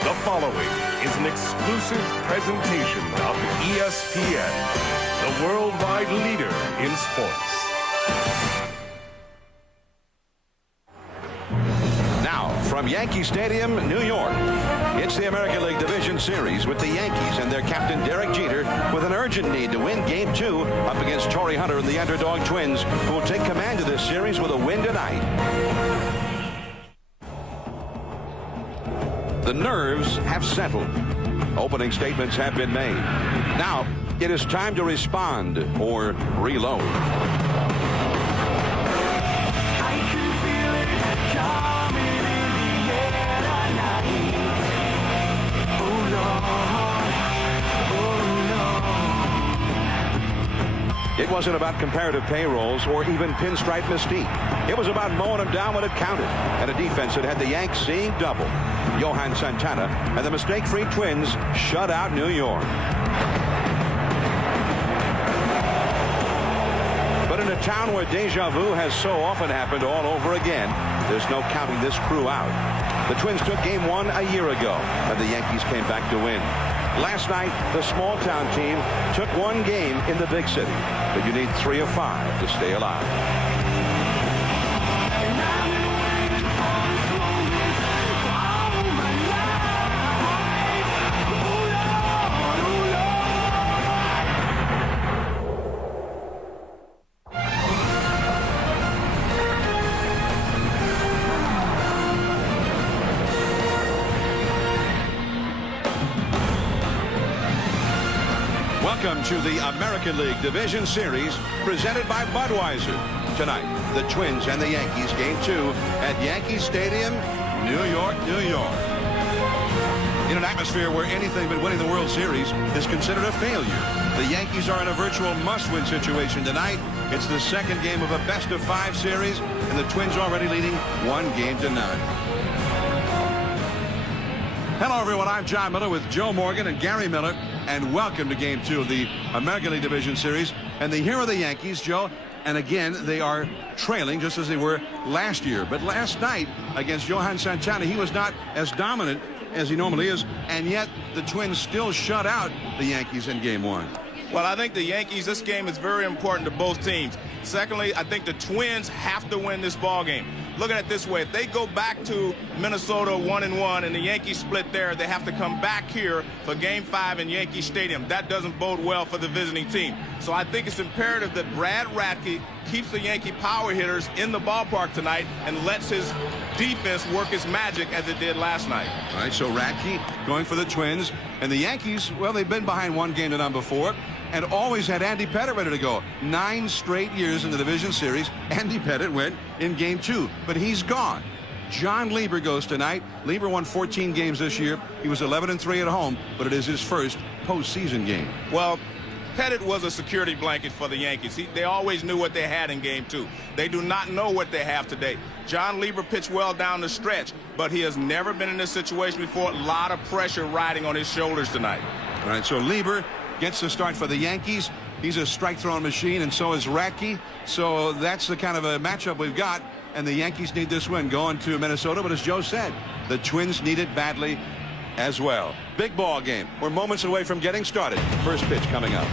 The following is an exclusive presentation of ESPN, the worldwide leader in sports. Now, from Yankee Stadium, New York, it's the American League Division Series with the Yankees and their captain Derek Jeter with an urgent need to win Game 2 up against Torrey Hunter and the underdog Twins, who will take command of this series with a win tonight. The nerves have settled. Opening statements have been made. Now, it is time to respond or reload. It wasn't about comparative payrolls or even pinstripe mystique. It was about mowing them down when it counted, and a defense that had the Yanks seeing double. Johan Santana and the mistake-free Twins shut out New York. But in a town where deja vu has so often happened all over again, there's no counting this crew out. The Twins took Game 1 a year ago, and the Yankees came back to win. Last night, the small-town team took one game in the big city, but you need 3 of 5 to stay alive. Welcome to the American League Division Series presented by Budweiser. Tonight, the Twins and the Yankees, Game 2 at Yankee Stadium, New York, New York. In an atmosphere where anything but winning the World Series is considered a failure, the Yankees are in a virtual must-win situation tonight. It's the second game of a best-of-5 series, and the Twins already leading 1-0. Hello, everyone. I'm John Miller with Joe Morgan and Gary Miller, and welcome to Game 2 of the American League Division Series. And here are the Yankees, Joe, and again, they are trailing just as they were last year. But last night against Johan Santana, he was not as dominant as he normally is, and yet the Twins still shut out the Yankees in Game 1. Well, I think the Yankees, this game is very important to both teams. Secondly, I think the Twins have to win this ball game. Look at it this way. If they go back to Minnesota 1-1 and the Yankees split there, they have to come back here for Game 5 in Yankee Stadium. That doesn't bode well for the visiting team. So I think it's imperative that Brad Radke keeps the Yankee power hitters in the ballpark tonight and lets his defense work its magic as it did last night. All right, so Radke going for the Twins. And the Yankees, well, they've been behind 1-0 before and always had Andy Pettitte ready to go. 9 straight years in the division series, Andy Pettitte went in Game 2, but he's gone. John Lieber goes tonight. Lieber won 14 games this year. He was 11-3 at home, but it is his first postseason game. Well, Pettitte was a security blanket for the Yankees. They always knew what they had in Game 2. They do not know what they have today. John Lieber pitched well down the stretch, but he has never been in this situation before. A lot of pressure riding on his shoulders tonight. All right, so Lieber gets the start for the Yankees. He's a strike-throwing machine, and so is Radke. So that's the kind of a matchup we've got, and the Yankees need this win going to Minnesota. But as Joe said, the Twins need it badly as well. Big ball game. We're moments away from getting started. First pitch coming up.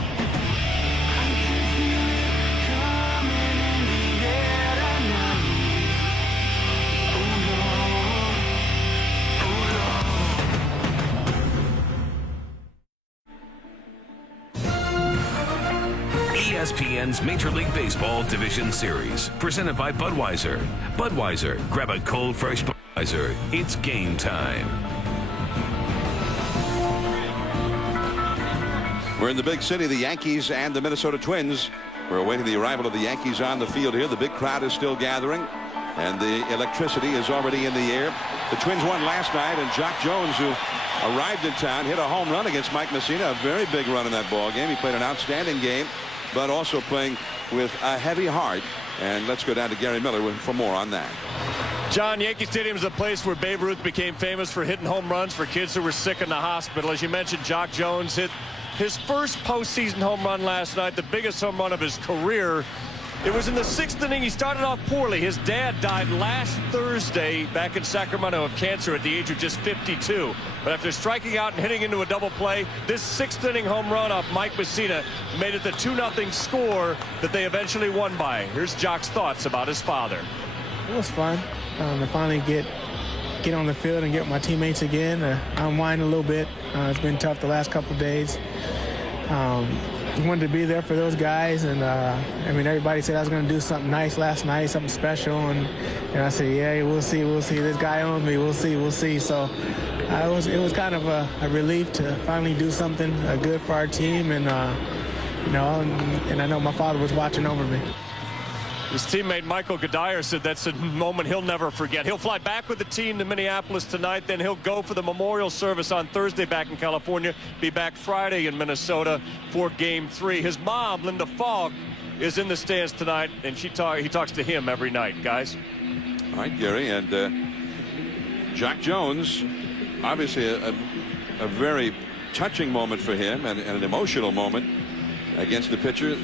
ESPN's Major League Baseball Division Series, presented by Budweiser. Budweiser, grab a cold, fresh Budweiser. It's game time. We're in the big city, the Yankees and the Minnesota Twins. We're awaiting the arrival of the Yankees on the field here. The big crowd is still gathering, and the electricity is already in the air. The Twins won last night, and Jock Jones, who arrived in town, hit a home run against Mike Messina. A very big run in that ball game. He played an outstanding game, but also playing with a heavy heart. And let's go down to Gary Miller for more on that. John, Yankee Stadium is a place where Babe Ruth became famous for hitting home runs for kids who were sick in the hospital. As you mentioned, Jock Jones hit his first postseason home run last night, the biggest home run of his career. It was in the 6th inning. He started off poorly. His dad died last Thursday back in Sacramento of cancer at the age of just 52. But after striking out and hitting into a double play, this 6th inning home run off Mike Messina made it the 2-0 score that they eventually won by. Here's Jock's thoughts about his father. It was fun to finally get on the field and get with my teammates again, unwind a little bit. It's been tough the last couple of days. Wanted to be there for those guys, and I mean, everybody said I was going to do something nice last night, something special, and I said, yeah, we'll see. This guy owns me. We'll see. So it was kind of a relief to finally do something good for our team, and and I know my father was watching over me. His teammate Michael Gadire said that's a moment he'll never forget. He'll fly back with the team to Minneapolis tonight. Then he'll go for the memorial service on Thursday back in California. Be back Friday in Minnesota for Game 3. His mom, Linda Falk, is in the stands tonight, and he talks to him every night, guys. All right, Gary, and Jock Jones, obviously a very touching moment for him and an emotional moment against the pitcher.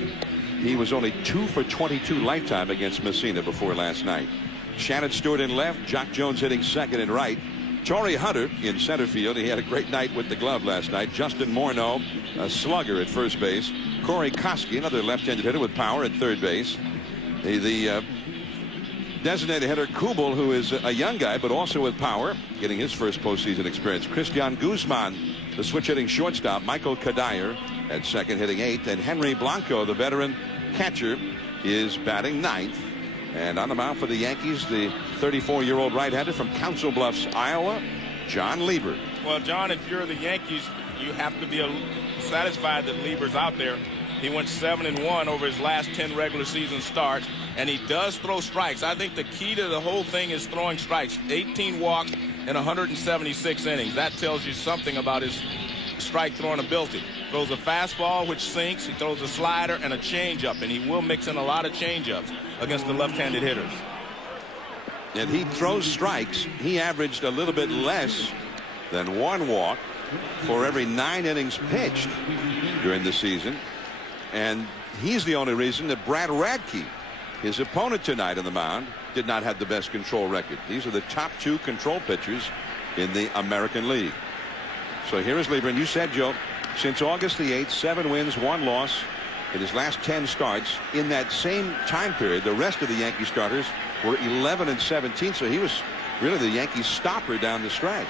He was only 2 for 22 lifetime against Messina before last night. Shannon Stewart in left, Jock Jones hitting second and right. Torrey Hunter in center field. He had a great night with the glove last night. Justin Morneau, a slugger at first base. Corey Koski, another left-handed hitter with power at third base. The designated hitter Kubel, who is a young guy but also with power, getting his first postseason experience. Christian Guzman, the switch hitting shortstop. Michael Kadire at second hitting 8th, and Henry Blanco, the veteran catcher, is batting 9th. And on the mound for the Yankees, the 34-year-old right-hander from Council Bluffs, Iowa, John Lieber. Well, John, if you're the Yankees, you have to be satisfied that Lieber's out there. He went 7-1 over his last 10 regular season starts, and he does throw strikes. I think the key to the whole thing is throwing strikes. 18 walks in 176 innings. That tells you something about his strike throwing ability. Throws a fastball which sinks. He throws a slider and a changeup, and he will mix in a lot of changeups against the left-handed hitters. And he throws strikes. He averaged a little bit less than 1 walk for every 9 innings pitched during the season. And he's the only reason that Brad Radke, his opponent tonight on the mound, did not have the best control record. These are the top 2 control pitchers in the American League. So here is Lieber, and you said, Joe, since August the 8th, 7 wins, 1 loss in his last 10 starts. In that same time period, the rest of the Yankee starters were 11-17, so he was really the Yankees stopper down the stretch.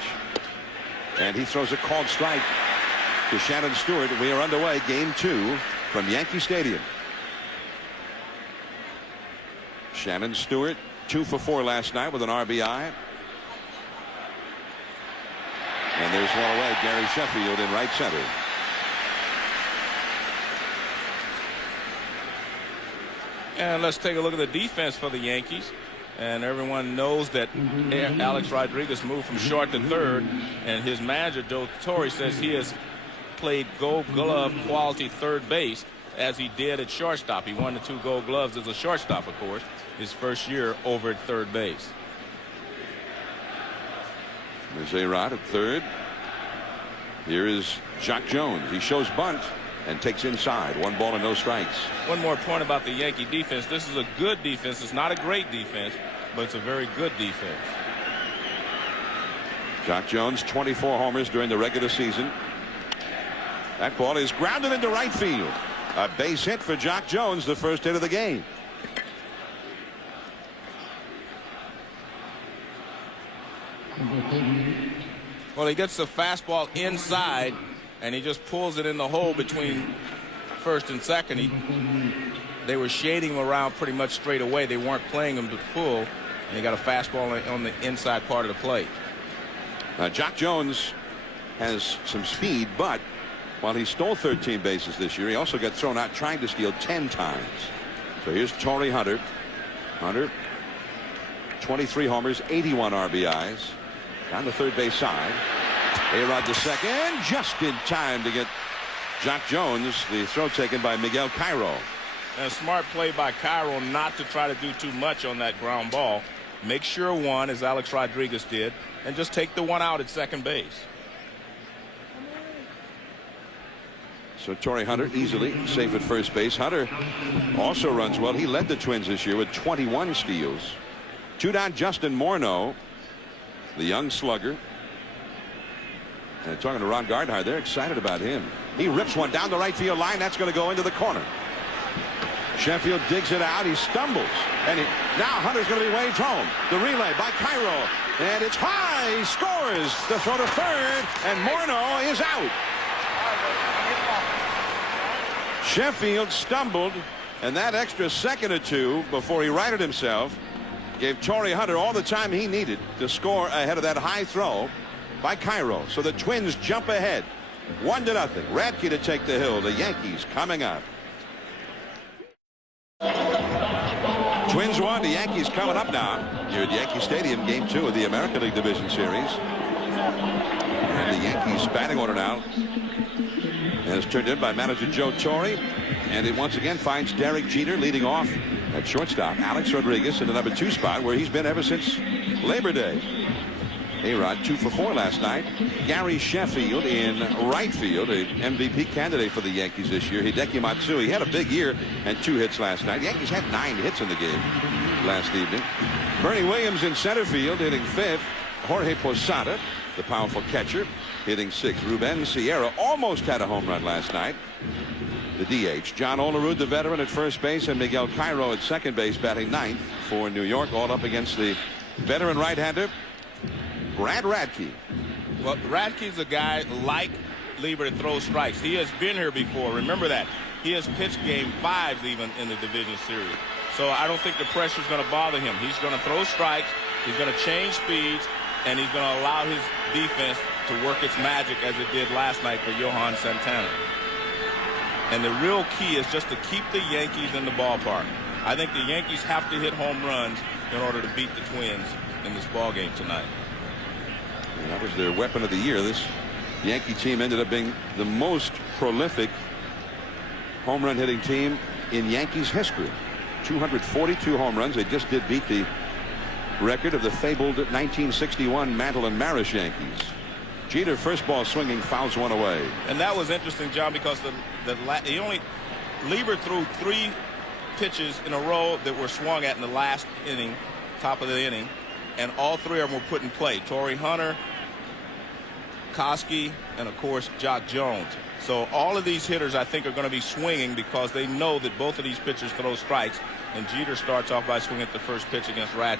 And he throws a called strike to Shannon Stewart. We are underway, Game 2 from Yankee Stadium. Shannon Stewart, 2 for 4 last night with an RBI. And there's one away, Gary Sheffield in right center. And let's take a look at the defense for the Yankees. And everyone knows that Alex Rodriguez moved from short to third. And his manager, Joe Torre, says he has played gold glove quality third base as he did at shortstop. He won the 2 gold gloves as a shortstop, of course, his first year over at third base. There's A-Rod at third. Here is Jock Jones. He shows bunt and takes inside. 1 ball and no strikes. One more point about the Yankee defense. This is a good defense. It's not a great defense, but it's a very good defense. Jock Jones, 24 homers during the regular season. That ball is grounded into right field. A base hit for Jock Jones, the first hit of the game. Well, he gets the fastball inside, and he just pulls it in the hole between first and second. They were shading him around pretty much straight away. They weren't playing him to pull, and he got a fastball on the inside part of the plate. Jock Jones has some speed, but while he stole 13 bases this year, he also got thrown out trying to steal 10 times. So here's Torrey Hunter. Hunter, 23 homers, 81 RBIs. On the third base side. A-Rod to second, just in time to get Jock Jones. The throw taken by Miguel Cairo. And a smart play by Cairo not to try to do too much on that ground ball. Make sure 1, as Alex Rodriguez did, and just take the 1 out at second base. So Torrey Hunter easily safe at first base. Hunter also runs well. He led the Twins this year with 21 steals. 2 down Justin Morneau, the young slugger. And talking to Ron Gardner, they're excited about him. He rips one down the right field line. That's going to go into the corner. Sheffield digs it out. He stumbles. And now Hunter's going to be waved home. The relay by Cairo. And it's high. He scores. The throw to third. And Morneau is out. Sheffield stumbled. And that extra second or two before he righted himself gave Torrey Hunter all the time he needed to score ahead of that high throw by Cairo. So the Twins jump ahead 1-0. Radke to take the hill. The Yankees coming up. Twins won. The Yankees coming up now here at Yankee Stadium. Game 2 of the American League Division Series. And the Yankees batting order now is turned in by manager Joe Torre. And it once again finds Derek Jeter leading off at shortstop. Alex Rodriguez in the number 2 spot where he's been ever since Labor Day. A-Rod 2 for 4 last night. Gary Sheffield in right field, an MVP candidate for the Yankees this year. Hideki Matsui had a big year and 2 hits last night. The Yankees had 9 hits in the game last evening. Bernie Williams in center field hitting 5th. Jorge Posada, the powerful catcher, hitting 6th. Ruben Sierra almost had a home run last night. The DH. John Olerud, the veteran, at first base, and Miguel Cairo at second base, batting 9th for New York, all up against the veteran right-hander Brad Radke. Well, Radke's a guy like Lieber to throw strikes. He has been here before. Remember that. He has pitched game 5s even in the division series. So I don't think the pressure is going to bother him. He's going to throw strikes. He's going to change speeds, and he's going to allow his defense to work its magic as it did last night for Johan Santana. And the real key is just to keep the Yankees in the ballpark. I think the Yankees have to hit home runs in order to beat the Twins in this ball game tonight. And that was their weapon of the year. This Yankee team ended up being the most prolific home run hitting team in Yankees history. 242 home runs. They just did beat the record of the fabled 1961 Mantle and Maris Yankees. Jeter, first ball swinging, fouls one away. And that was interesting, John, because Lieber threw 3 pitches in a row that were swung at in the last inning, top of the inning, and all 3 of them were put in play. Torrey Hunter, Koski, and of course Jock Jones. So all of these hitters, I think, are going to be swinging because they know that both of these pitchers throw strikes, and Jeter starts off by swinging at the first pitch against Radke.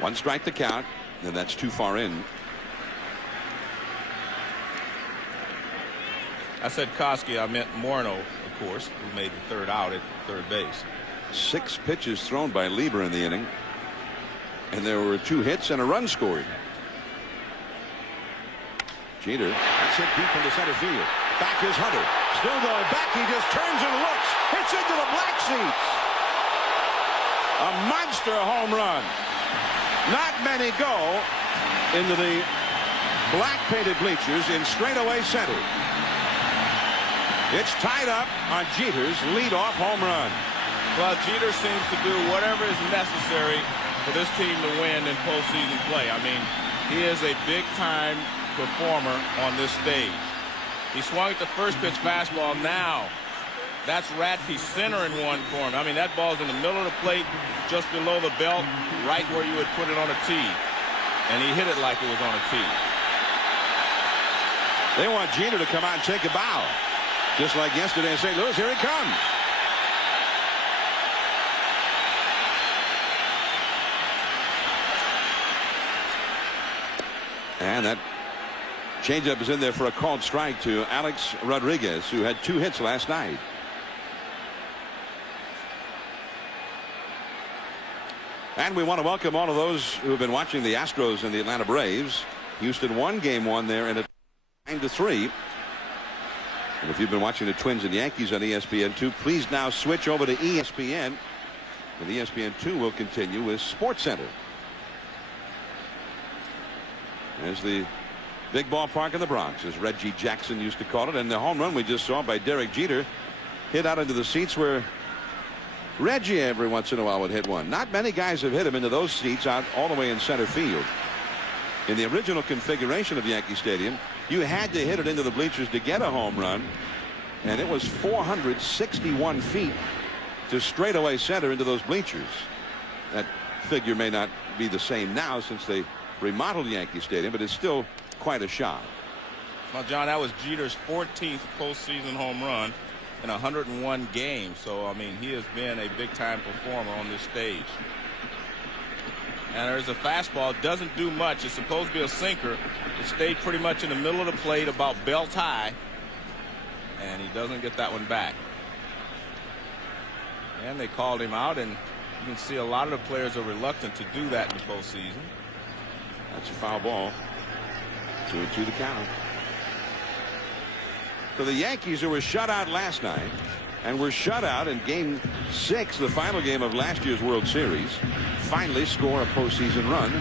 1 strike to count, and that's too far in. I said Koski, I meant Morneau, of course, who made the 3rd out at third base. 6 pitches thrown by Lieber in the inning, and there were 2 hits and a run scored. Jeter, that's hit deep into center field. Back is Hunter, still going back. He just turns and looks, hits into the black seats. A monster home run. Not many go into the black painted bleachers in straightaway center. It's tied up on Jeter's leadoff home run. Well, Jeter seems to do whatever is necessary for this team to win in postseason play. I mean, he is a big-time performer on this stage. He swung at the first pitch fastball. Now, that's Radke centering one for him. I mean, that ball's in the middle of the plate, just below the belt, right where you would put it on a tee. And he hit it like it was on a tee. They want Jeter to come out and take a bow. Just like yesterday in St. Louis, here he comes. And that changeup is in there for a called strike to Alex Rodriguez, who had 2 hits last night. And we want to welcome all of those who have been watching the Astros and the Atlanta Braves. Houston won game 1 there in a 9-3. And if you've been watching the Twins and Yankees on ESPN2, please now switch over to ESPN. And ESPN2 will continue with SportsCenter. There's the big ballpark in the Bronx, as Reggie Jackson used to call it. And the home run we just saw by Derek Jeter hit out into the seats where Reggie every once in a while would hit one. Not many guys have hit him into those seats out all the way in center field. In the original configuration of Yankee Stadium, you had to hit it into the bleachers to get a home run, and it was 461 feet to straightaway center into those bleachers. That figure may not be the same now since they remodeled Yankee Stadium, but it's still quite a shot. Well, John, that was Jeter's 14th postseason home run in 101 games. So, I mean, he has been a big-time performer on this stage. And there's a fastball. It doesn't do much. It's supposed to be a sinker. It stayed pretty much in the middle of the plate, about belt high. And he doesn't get that one back. And they called him out, and you can see a lot of the players are reluctant to do that in the postseason. That's a foul ball. 2-2 the count. So the Yankees, who were shut out last night and were shut out in Game 6, the final game of last year's World Series, finally score a postseason run.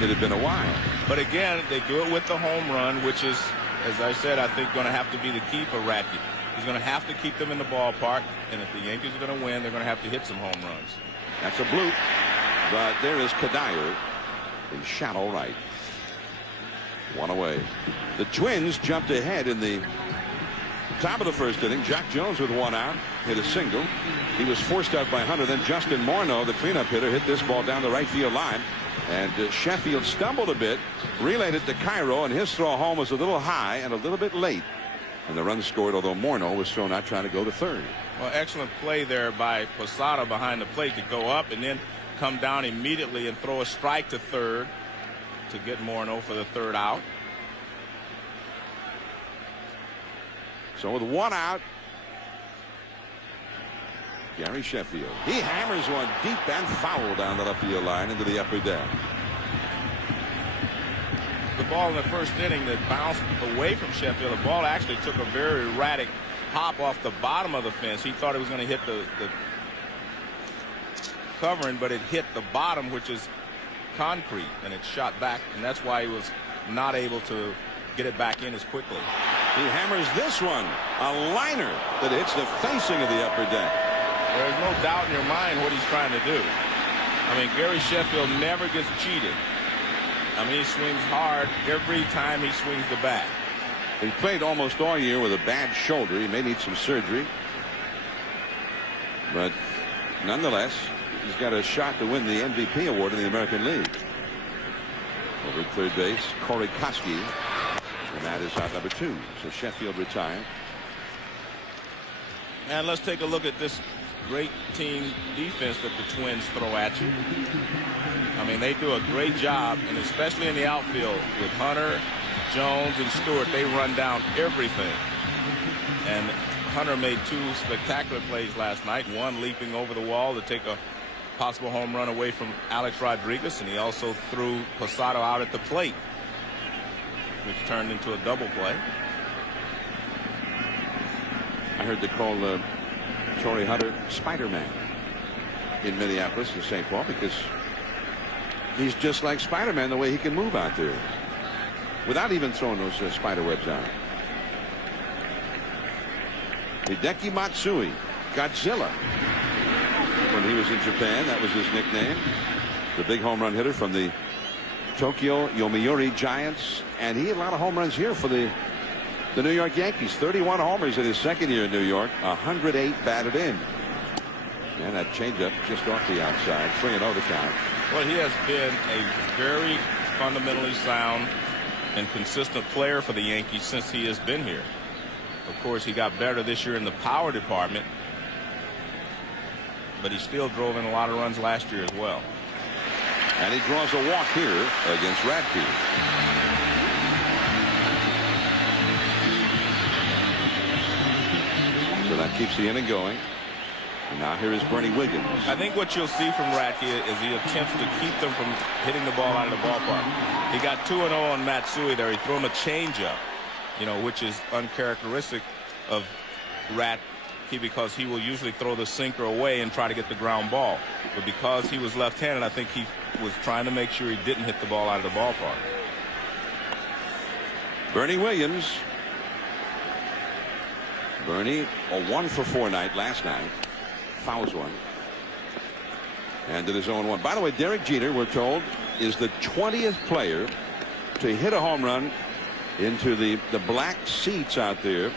It had been a while. But again, they do it with the home run, which is, as I said, I think going to have to be the key for Radke. He's going to have to keep them in the ballpark, and if the Yankees are going to win, they're going to have to hit some home runs. That's a bloop, but there is Kadire in shallow right. One away. The Twins jumped ahead in the top of the first inning. Jack Jones with one out hit a single. He was forced out by Hunter. Then Justin Morneau, the cleanup hitter, hit this ball down the right field line. And Sheffield stumbled a bit, relayed it to Cairo, and his throw home was a little high and a little bit late. And the run scored, although Morneau was thrown out trying to go to third. Well, excellent play there by Posada behind the plate to go up and then come down immediately and throw a strike to third to get Morneau for the third out. So with one out, Gary Sheffield. He hammers one deep and foul down the left field line into the upper deck. The ball in the first inning that bounced away from Sheffield, the ball actually took a very erratic hop off the bottom of the fence. He thought it was going to hit the covering, but it hit the bottom, which is concrete, and it shot back, and that's why he was not able to get it back in as quickly. He hammers this one, a liner that hits the facing of the upper deck. There's no doubt in your mind what he's trying to do. I mean, Gary Sheffield never gets cheated. I mean, he swings hard every time he swings the bat. He played almost all year with a bad shoulder. He may need some surgery, but nonetheless, he's got a shot to win the MVP award in the American League. Over at third base, Corey Koski, and that is out number 2. So Sheffield retired. And let's take a look at this great team defense that the Twins throw at you. I mean, they do a great job, and especially in the outfield with Hunter, Jones, and Stewart, they run down everything. And Hunter made 2 spectacular plays last night, one leaping over the wall to take a possible home run away from Alex Rodriguez, and he also threw Posada out at the plate, which turned into a double play. I heard they call Torrey Hunter Spider-Man in Minneapolis and St. Paul because he's just like Spider-Man the way he can move out there without even throwing those spider webs out. Hideki Matsui, Godzilla, when he was in Japan, that was his nickname. The big home run hitter from the Tokyo Yomiuri Giants, and he had a lot of home runs here for the New York Yankees. 31 homers in his second year in New York, 108 batted in. And that changeup just off the outside. 3-0 the count. Well, he has been a very fundamentally sound and consistent player for the Yankees since he has been here. Of course, he got better this year in the power department, but he still drove in a lot of runs last year as well. And he draws a walk here against Radke. So that keeps the inning going. And now here is Bernie Williams. I think what you'll see from Radke is he attempts to keep them from hitting the ball out of the ballpark. He got 2-0 on Matsui there. He threw him a changeup, you know, which is uncharacteristic of Radke because he will usually throw the sinker away and try to get the ground ball. But because he was left-handed, I think he was trying to make sure he didn't hit the ball out of the ballpark. Bernie Williams. Bernie, a 1-for-4 night last night. Fouls one. And it is 0-1. By the way, Derek Jeter, we're told, is the 20th player to hit a home run into the black seats out there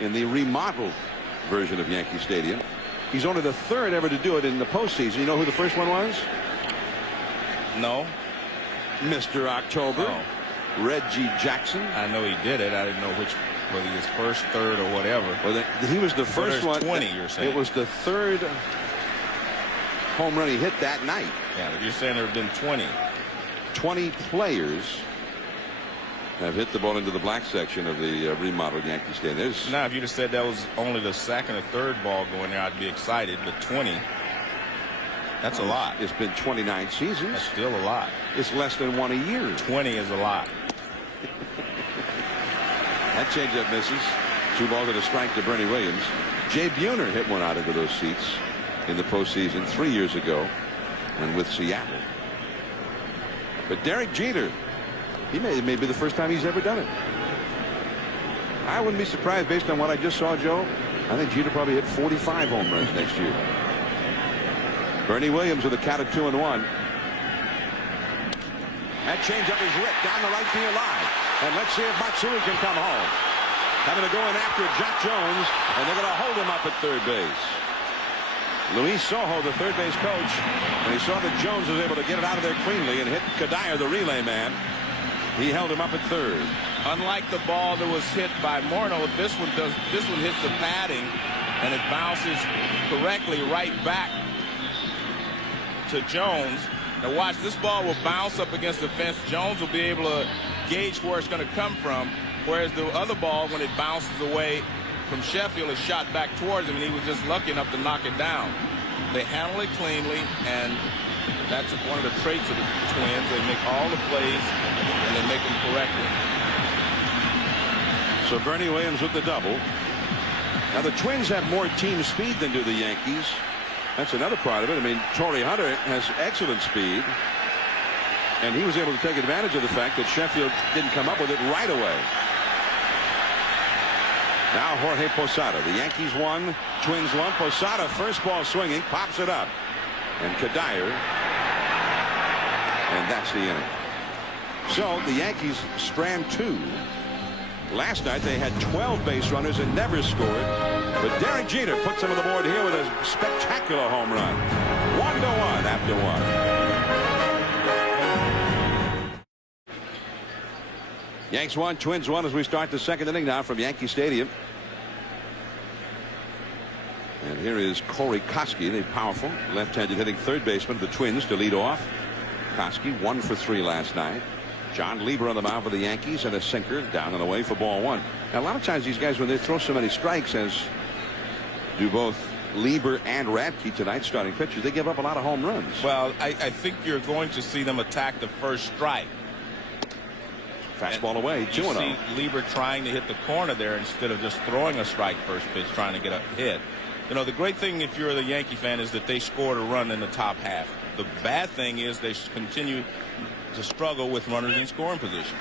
in the remodeled version of Yankee Stadium. He's only the 3rd ever to do it in the postseason. You know who the first one was? No. Mr. October. Oh. Reggie Jackson. I know he did it. I didn't know whether he was first, 3rd, or whatever. Well, he was the first one. 20, you're saying. It was the 3rd home run he hit that night. Yeah, but you're saying there have been 20. 20 players have hit the ball into the black section of the remodeled Yankee Stadium. Now, if you'd have said that was only the 2nd or 3rd ball going there, I'd be excited. But 20, that's a lot. It's been 29 seasons. That's still a lot. It's less than 1 a year. 20 is a lot. That changeup misses. 2 balls and a strike to Bernie Williams. Jay Buhner hit one out into those seats in the postseason 3 years ago when with Seattle. But Derek Jeter, it may be the first time he's ever done it. I wouldn't be surprised based on what I just saw, Joe. I think Jeter probably hit 45 home runs next year. Bernie Williams with a count of 2-1. That changeup is ripped down the right field line. And let's see if Matsui can come home. Having to go in after Jack Jones, and they're going to hold him up at 3rd base. Luis Sojo, the 3rd base coach, and he saw that Jones was able to get it out of there cleanly and hit Kadire, the relay man. He held him up at 3rd. Unlike the ball that was hit by Morneau, this one hits the padding, and it bounces correctly right back to Jones. Now watch, this ball will bounce up against the fence. Jones will be able to gauge where it's going to come from, whereas the other ball, when it bounces away from Sheffield, is shot back towards him, and he was just lucky enough to knock it down. They handle it cleanly, and that's one of the traits of the Twins. They make all the plays, and they make them correctly. So Bernie Williams with the double. Now the Twins have more team speed than do the Yankees. That's another part of it. I mean, Torrey Hunter has excellent speed, and he was able to take advantage of the fact that Sheffield didn't come up with it right away. Now Jorge Posada. The Yankees 1, Twins 1. Posada, first ball swinging, pops it up. And Kadire. And that's the inning. So the Yankees strand 2. Last night they had 12 base runners and never scored. But Derek Jeter puts them on the board here with a spectacular home run. 1-1 after 1. Yanks 1, Twins 1 as we start the 2nd inning now from Yankee Stadium. And here is Corey Koski, the powerful left-handed hitting 3rd baseman of the Twins, to lead off. Koski 1 for 3 last night. John Lieber on the mound for the Yankees, and a sinker down and away for ball 1. Now a lot of times these guys, when they throw so many strikes, as do both Lieber and Radke tonight, starting pitchers, they give up a lot of home runs. Well, I think you're going to see them attack the first strike. Fastball away, 2-0. You see Lieber trying to hit the corner there instead of just throwing a strike first pitch, trying to get a hit. You know, the great thing if you're the Yankee fan is that they scored a run in the top half. The bad thing is they continue to struggle with runners in scoring position.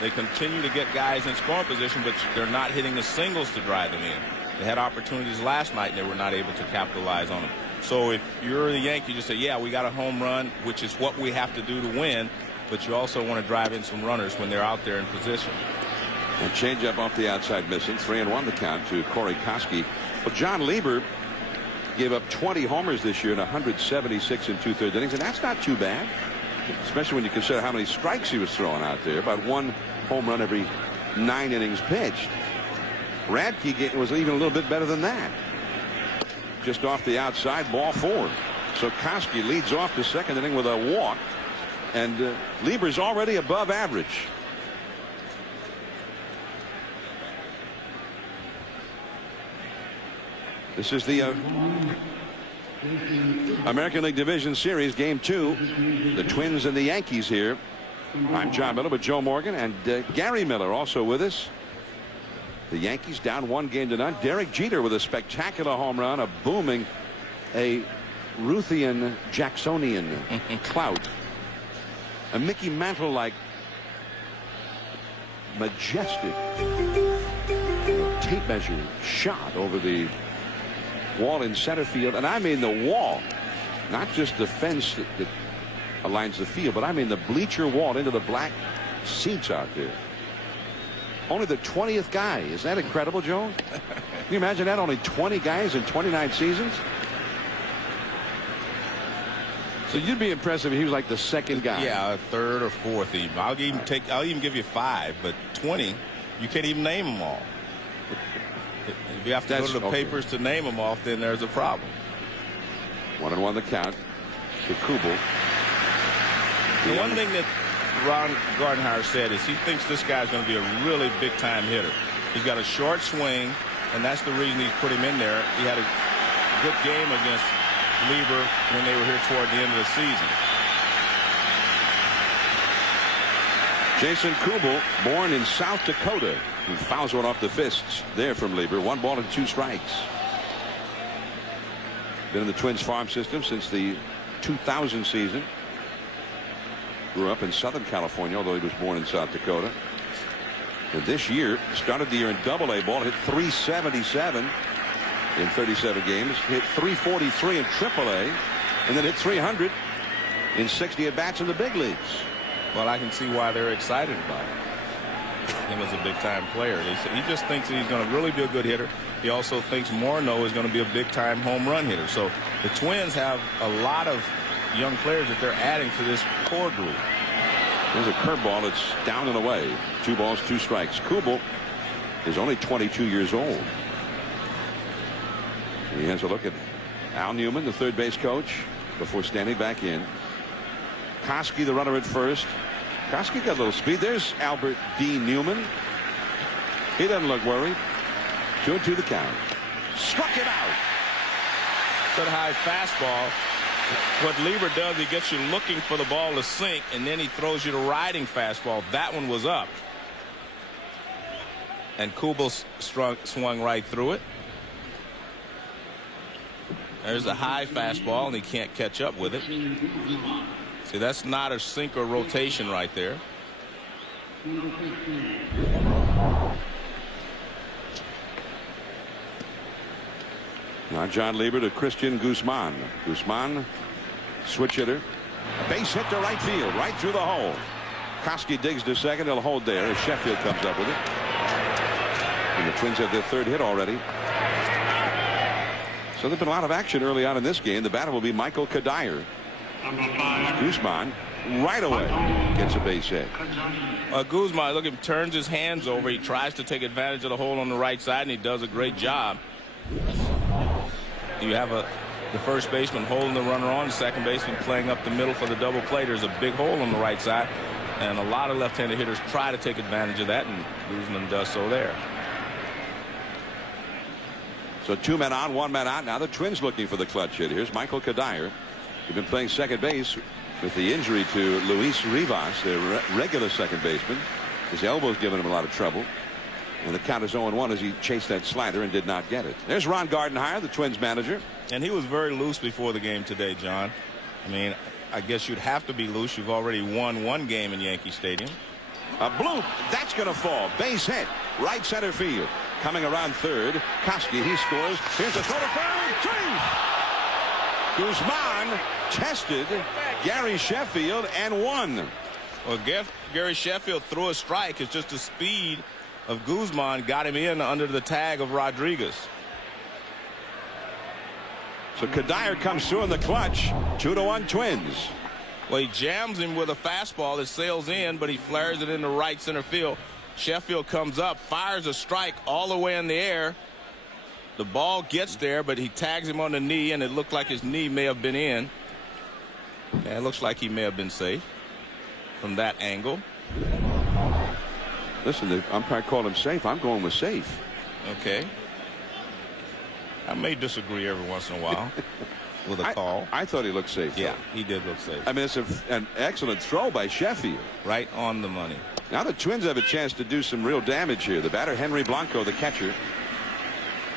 They continue to get guys in scoring position, but they're not hitting the singles to drive them in. They had opportunities last night, and they were not able to capitalize on them. So if you're the Yankees, you say, yeah, we got a home run, which is what we have to do to win, but you also want to drive in some runners when they're out there in position. And changeup off the outside missing. 3-1 the count to Corey Koski. Well, John Lieber gave up 20 homers this year in 176 and 2/3 innings, and that's not too bad, especially when you consider how many strikes he was throwing out there. About 1 home run every 9 innings pitched. Radke was even a little bit better than that. Just off the outside, ball 4. So Koski leads off the 2nd inning with a walk, and Lieber's already above average. This is the American League Division Series, Game 2. The Twins and the Yankees here. I'm John Miller with Joe Morgan and Gary Miller also with us. The Yankees down 1-0. Derek Jeter with a spectacular home run, a booming, a Ruthian Jacksonian clout, a Mickey Mantle-like majestic tape measure shot over the wall in center field, and I mean the wall, not just the fence that lines the field, but I mean the bleacher wall into the black seats out there. Only the 20th guy. Is that incredible, Joe? Can you imagine that? Only 20 guys in 29 seasons. So you'd be impressed if he was like the second guy. Yeah, third or fourth even. I'll even give you 5, but 20, you can't even name them all. If you have to go to the papers to name them off, then there's a problem. 1-1 the count to Kubel. The one thing that Ron Gardenhire said is he thinks this guy's going to be a really big-time hitter. He's got a short swing, and that's the reason he's put him in there. He had a good game against Lieber when they were here toward the end of the season. Jason Kubel, born in South Dakota, who fouls one off the fists there from Lieber. 1 ball and 2 strikes. Been in the Twins farm system since the 2000 season. Grew up in Southern California, although he was born in South Dakota. And this year, started the year in Double-A ball, hit .377 in 37 games, hit .343 in Triple-A, and then hit .300 in 60 at-bats in the big leagues. Well, I can see why they're excited about him as a big-time player. He just thinks that he's going to really be a good hitter. He also thinks Morneau is going to be a big-time home run hitter. So the Twins have a lot of young players that they're adding to this core group. There's a curveball. It's down and away. 2 balls, 2 strikes. Kubel is only 22 years old. He has a look at Al Newman, the third base coach, before standing back in. Koski, the runner at first. Koski got a little speed. There's Albert D. Newman. He doesn't look worried. 2-2 the count. Struck him out. Good high fastball. What Lieber does, he gets you looking for the ball to sink, and then he throws you the riding fastball. That one was up. And Kubel swung right through it. There's a high fastball, and he can't catch up with it. See, that's not a sinker rotation right there. Now John Lieber to Christian Guzman. Guzman, switch hitter. A base hit to right field, right through the hole. Koski digs to second. He'll hold there as Sheffield comes up with it. And the Twins have their 3rd hit already. So there's been a lot of action early on in this game. The batter will be Michael Kadire. Guzman right away gets a base hit. Guzman, look at him, turns his hands over. He tries to take advantage of the hole on the right side, and he does a great job. You have the first baseman holding the runner on, the second baseman playing up the middle for the double play. There's a big hole on the right side, and a lot of left-handed hitters try to take advantage of that, and Guzman does so there. So 2 men on, 1 man out. Now the Twins looking for the clutch hit. Here's Michael Kadire. He's been playing second base with the injury to Luis Rivas, the regular second baseman. His elbow's given him a lot of trouble. And the count is 0-1 as he chased that slider and did not get it. There's Ron Gardenhire, the Twins manager. And he was very loose before the game today, John. I mean, I guess you'd have to be loose. You've already won 1 game in Yankee Stadium. A bloop. That's going to fall. Base hit. Right center field. Coming around third. Koski, he scores. Here's a throw to third. Guzman tested Gary Sheffield and won. Well, Gary Sheffield threw a strike. It's just the speed of Guzman got him in under the tag of Rodriguez. So Kadire comes through in the clutch. 2-1 Twins. Well, he jams him with a fastball that sails in, but he flares it into right center field. Sheffield comes up, fires a strike all the way in the air. The ball gets there, but he tags him on the knee, and it looked like his knee may have been in. Yeah, it looks like he may have been safe from that angle. Listen, the umpire called him safe. I'm going with safe. Okay. I may disagree every once in a while with a call. I thought he looked safe. Yeah, he did look safe. I mean, it's an excellent throw by Sheffield. Right on the money. Now the Twins have a chance to do some real damage here. The batter, Henry Blanco, the catcher.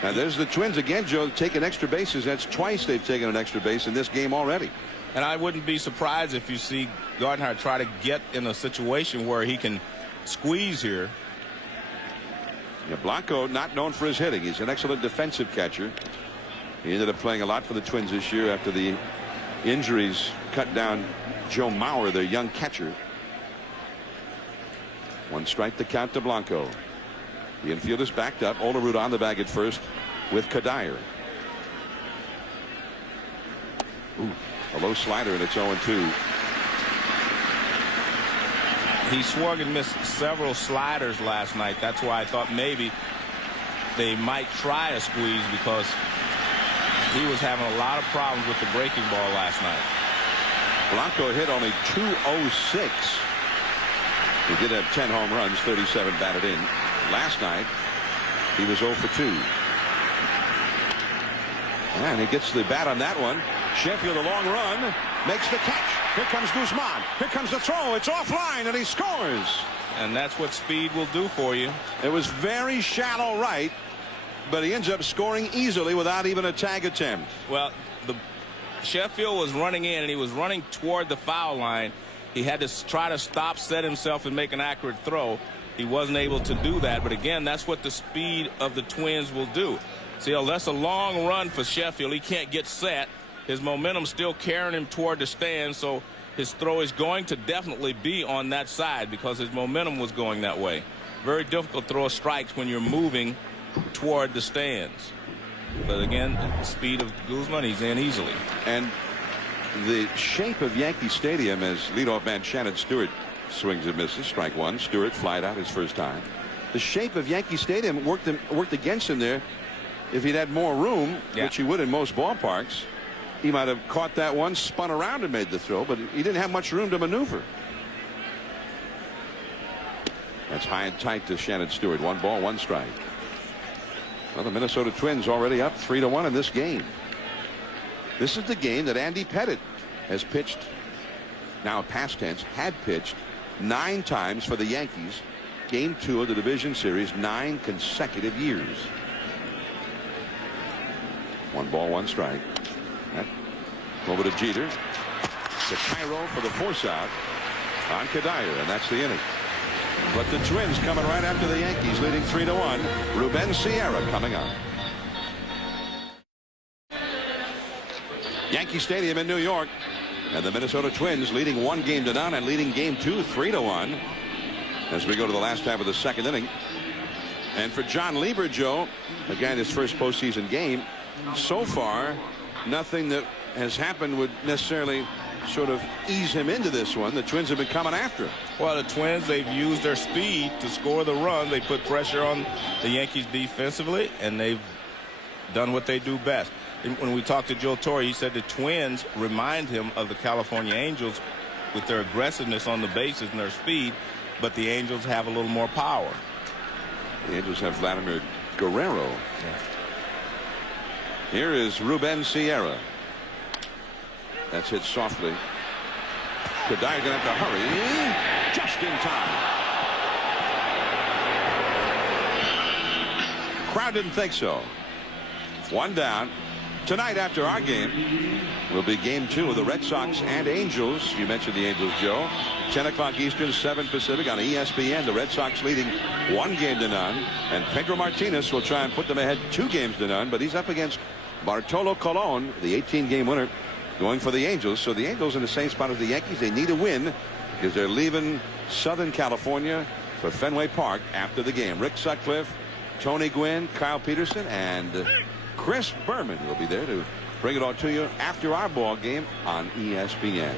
Now there's the Twins again, Joe, taking extra bases. That's twice they've taken an extra base in this game already. And I wouldn't be surprised if you see Gardenhire try to get in a situation where he can squeeze here. Yeah, Blanco not known for his hitting. He's an excellent defensive catcher. He ended up playing a lot for the Twins this year after the injuries cut down Joe Mauer, their young catcher. 1 strike to count to Blanco. The infield is backed up. Olerud on the bag at first with Kadire. Ooh, a low slider, and it's 0-2. He swung and missed several sliders last night. That's why I thought maybe they might try a squeeze, because he was having a lot of problems with the breaking ball last night. Blanco hit only .206. He did have 10 home runs, 37 batted in. Last night, he was 0 for 2. And he gets the bat on that one. Sheffield, a long run, makes the catch. Here comes Guzman. Here comes the throw. It's offline, and he scores. And that's what speed will do for you. It was very shallow right, but he ends up scoring easily without even a tag attempt. Well, Sheffield was running in, and he was running toward the foul line. He had to try to stop, set himself, and make an accurate throw. He wasn't able to do that. But again, that's what the speed of the Twins will do. See, that's a long run for Sheffield. He can't get set. His momentum's still carrying him toward the stand, so his throw is going to definitely be on that side because his momentum was going that way. Very difficult to throw strikes when you're moving toward the stands. But again, the speed of Guzman, he's in easily. And the shape of Yankee Stadium, as leadoff man Shannon Stewart swings and misses. Strike 1. Stewart flied out his first time. The shape of Yankee Stadium worked against him there. If he'd had more room, which he would in most ballparks, he might have caught that one, spun around and made the throw, but he didn't have much room to maneuver. That's high and tight to Shannon Stewart. 1 ball, 1 strike. Well, the Minnesota Twins already up 3-1 in this game. This is the game that Andy Pettitte has pitched, now past tense, had pitched 9 times for the Yankees. Game 2 of the division series, 9 consecutive years. 1 ball, 1 strike. Over to Jeter. To Cairo for the force out on Kadire, and that's the inning. But the Twins coming right after the Yankees, leading 3-1. Ruben Sierra coming up. Yankee Stadium in New York, and the Minnesota Twins leading 1-0 and leading game 2 3-1 as we go to the last half of the 2nd inning. And for John Lieber, Joe, again his first postseason game, so far nothing that has happened would necessarily sort of ease him into this one. The Twins have been coming after him. Well, the Twins, they've used their speed to score the run. They put pressure on the Yankees defensively, and they've done what they do best. And when we talked to Joe Torre, he said the Twins remind him of the California Angels with their aggressiveness on the bases and their speed, but the Angels have a little more power. The Angels have Vladimir Guerrero. Yeah. Here is Ruben Sierra. That's hit softly. Kadire gonna have to hurry just in time. Crowd didn't think so. 1 down. Tonight after our game will be game 2 of the Red Sox and Angels. You mentioned the Angels, Joe. 10 o'clock Eastern, 7 Pacific on ESPN. The Red Sox leading 1-0 and Pedro Martinez will try and put them ahead 2-0, but he's up against Bartolo Colon, the 18-game winner, going for the Angels. So the Angels in the same spot as the Yankees. They need a win because they're leaving Southern California for Fenway Park after the game. Rick Sutcliffe, Tony Gwynn, Kyle Peterson, and Chris Berman will be there to bring it all to you after our ball game on ESPN.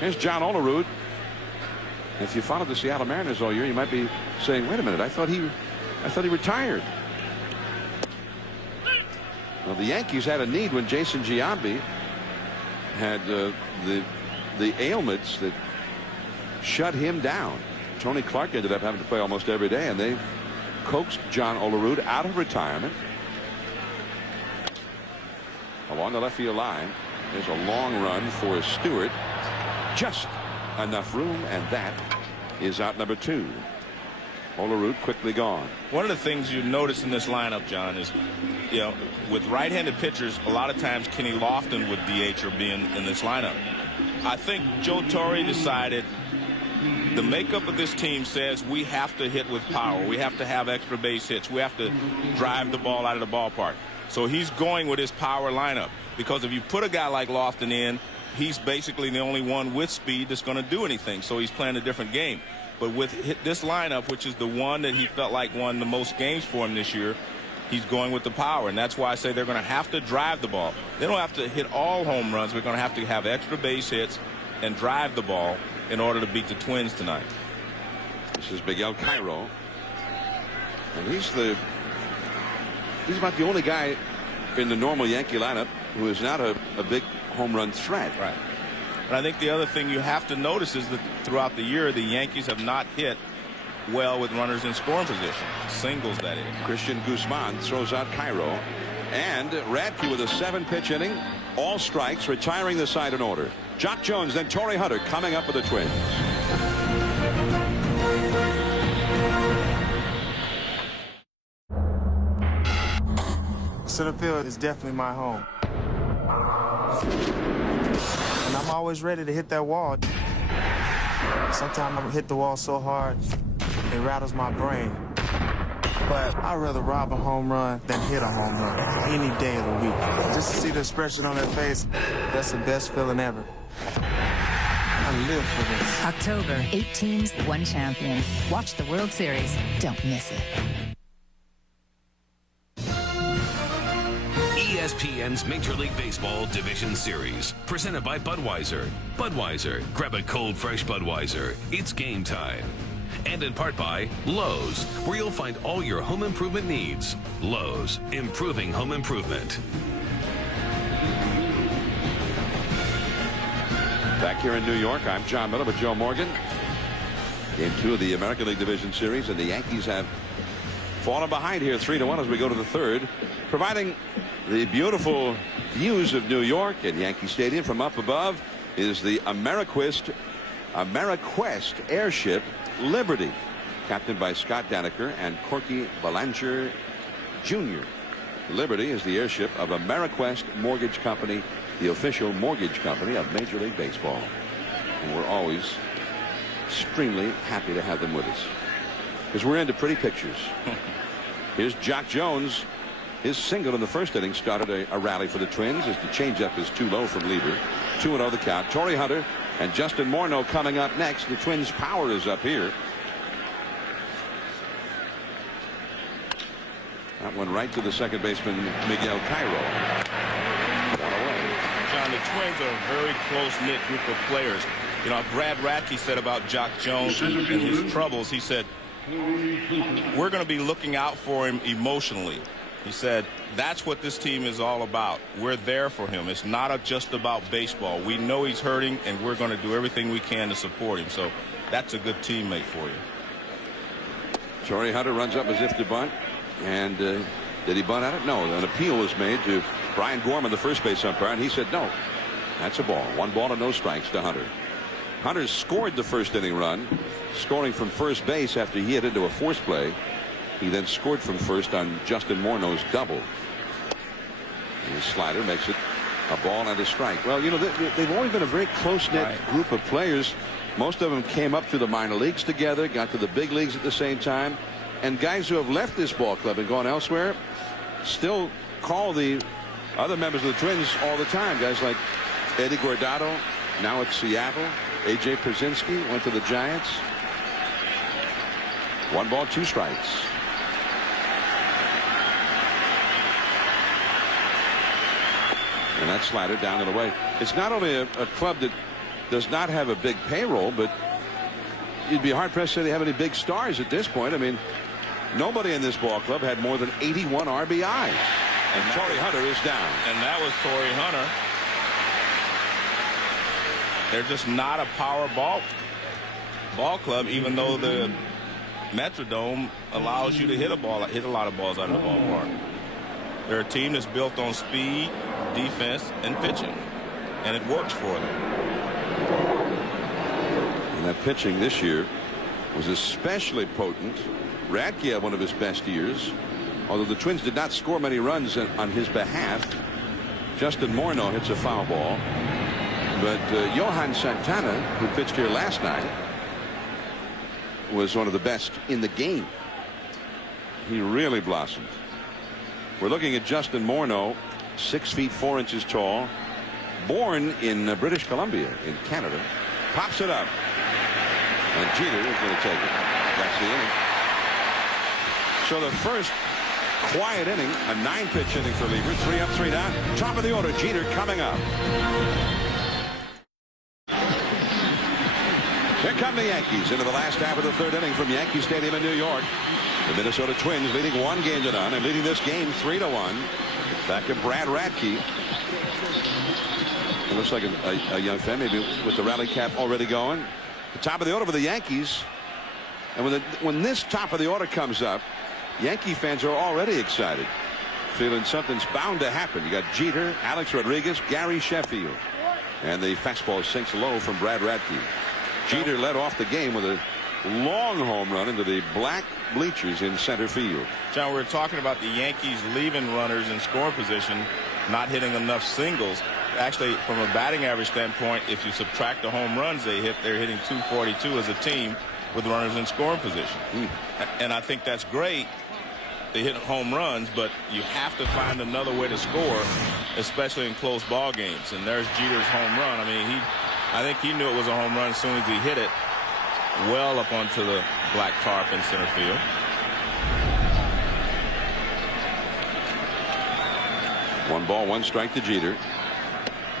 Here's John Olerud. If you followed the Seattle Mariners all year, you might be saying, wait a minute, I thought he retired. Well, the Yankees had a need when Jason Giambi had the ailments that shut him down. Tony Clark ended up having to play almost every day, and they coaxed John Olerud out of retirement. Along the left field line, there's a long run for Stewart. Just enough room, and that is out number 2. Olerud quickly gone. One of the things you notice in this lineup, John, is, you know, with right-handed pitchers, a lot of times Kenny Lofton would DH or be in this lineup. I think Joe Torre decided the makeup of this team says we have to hit with power. We have to have extra base hits. We have to drive the ball out of the ballpark. So he's going with his power lineup, because if you put a guy like Lofton in, he's basically the only one with speed that's going to do anything. So he's playing a different game. But with this lineup, which is the one that he felt like won the most games for him this year, he's going with the power. And that's why I say they're going to have to drive the ball. They don't have to hit all home runs. We're going to have extra base hits and drive the ball in order to beat the Twins tonight. This is Miguel Cairo. And he's about the only guy in the normal Yankee lineup who is not a big home run threat. Right. And I think the other thing you have to notice is that throughout the year, the Yankees have not hit well with runners in scoring position. Singles, that is. Christian Guzman throws out Cairo. And Radke with a 7-pitch inning. All strikes, retiring the side in order. Jock Jones, then Torrey Hunter coming up with the Twins. Center field is definitely my home. And I'm always ready to hit that wall. Sometimes I hit the wall so hard, it rattles my brain. But I'd rather rob a home run than hit a home run any day of the week. Just to see the expression on their face, that's the best feeling ever. I live for this. October, 8 teams, 1 champion. Watch the World Series. Don't miss it. ESPN's Major League Baseball Division Series, presented by Budweiser. Budweiser, grab a cold, fresh Budweiser. It's game time. And in part by Lowe's, where you'll find all your home improvement needs. Lowe's, improving home improvement. Back here in New York, I'm John Miller with Joe Morgan. Game 2 of the American League Division Series, and the Yankees have fallen behind here 3-1 as we go to the third, providing the beautiful views of New York and Yankee Stadium from up above is the AmeriQuest airship Liberty, captained by Scott Daniker and Corky Belanger Jr. Liberty is the airship of AmeriQuest Mortgage Company, the official mortgage company of Major League Baseball. And we're always extremely happy to have them with us, because we're into pretty pictures. Here's Jock Jones. His single in the first inning started a rally for the Twins as the changeup is too low from Lieber. 2-0 the count. Torrey Hunter and Justin Morneau coming up next. The Twins' power is up here. That one right to the second baseman, Miguel Cairo. One away. John, the Twins are a very close-knit group of players. You know, Brad Radke said about Jock Jones and his troubles, he said, we're going to be looking out for him emotionally. He said, that's what this team is all about. We're there for him. It's not just about baseball. We know he's hurting, and we're going to do everything we can to support him. So that's a good teammate for you. Torrey Hunter runs up as if to bunt. And did he bunt at it? No. An appeal was made to Brian Gorman, the first base umpire, and he said no. That's a ball. 1 ball and no strikes to Hunter. Hunter scored the first inning run, scoring from first base after he hit into a force play. He then scored from first on Justin Morneau's double. His slider makes it a ball and a strike. Well, you know, they've always been a very close-knit group of players. Most of them came up through the minor leagues together, got to the big leagues at the same time. And guys who have left this ball club and gone elsewhere still call the other members of the Twins all the time. Guys like Eddie Guardado, now at Seattle. A.J. Pierzynski went to the Giants. 1 ball, 2 strikes. And that slider down and away. It's not only a club that does not have a big payroll, but you'd be hard-pressed to say they have any big stars at this point. I mean, nobody in this ball club had more than 81 RBIs. And Torrey Hunter is down. And that was Torrey Hunter. They're just not a power ball club, even though the Metrodome allows you to hit a lot of balls out of the ballpark. They're a team that's built on speed, defense, and pitching, and it works for them. And that pitching this year was especially potent. Radke had one of his best years, although the Twins did not score many runs on his behalf. Justin Morneau hits a foul ball, but Johan Santana, who pitched here last night, was one of the best in the game. He really blossomed. We're looking at Justin Morneau, 6 feet 4 inches tall, born in British Columbia in Canada, pops it up. And Jeter is going to take it. That's the inning. So the first quiet inning, a 9-pitch inning for Lieber. 3 up, 3 down. Top of the order, Jeter coming up. Here come the Yankees into the last half of the 3rd inning from Yankee Stadium in New York. The Minnesota Twins leading 1-0 and leading this game 3-1. Back to Brad Radke. It looks like a young fan, maybe with the rally cap already going. The top of the order for the Yankees. And when this top of the order comes up, Yankee fans are already excited, feeling something's bound to happen. You got Jeter, Alex Rodriguez, Gary Sheffield. And the fastball sinks low from Brad Radke. Jeter led off the game with a long home run into the black bleachers in center field. John, we were talking about the Yankees leaving runners in scoring position, not hitting enough singles. Actually, from a batting average standpoint, if you subtract the home runs they hit, they're hitting .242 as a team with runners in scoring position. And I think that's great. They hit home runs, but you have to find another way to score, especially in close ball games. And there's Jeter's home run. I mean, I think he knew it was a home run as soon as he hit it well up onto the black tarp in center field. One ball, one strike to Jeter.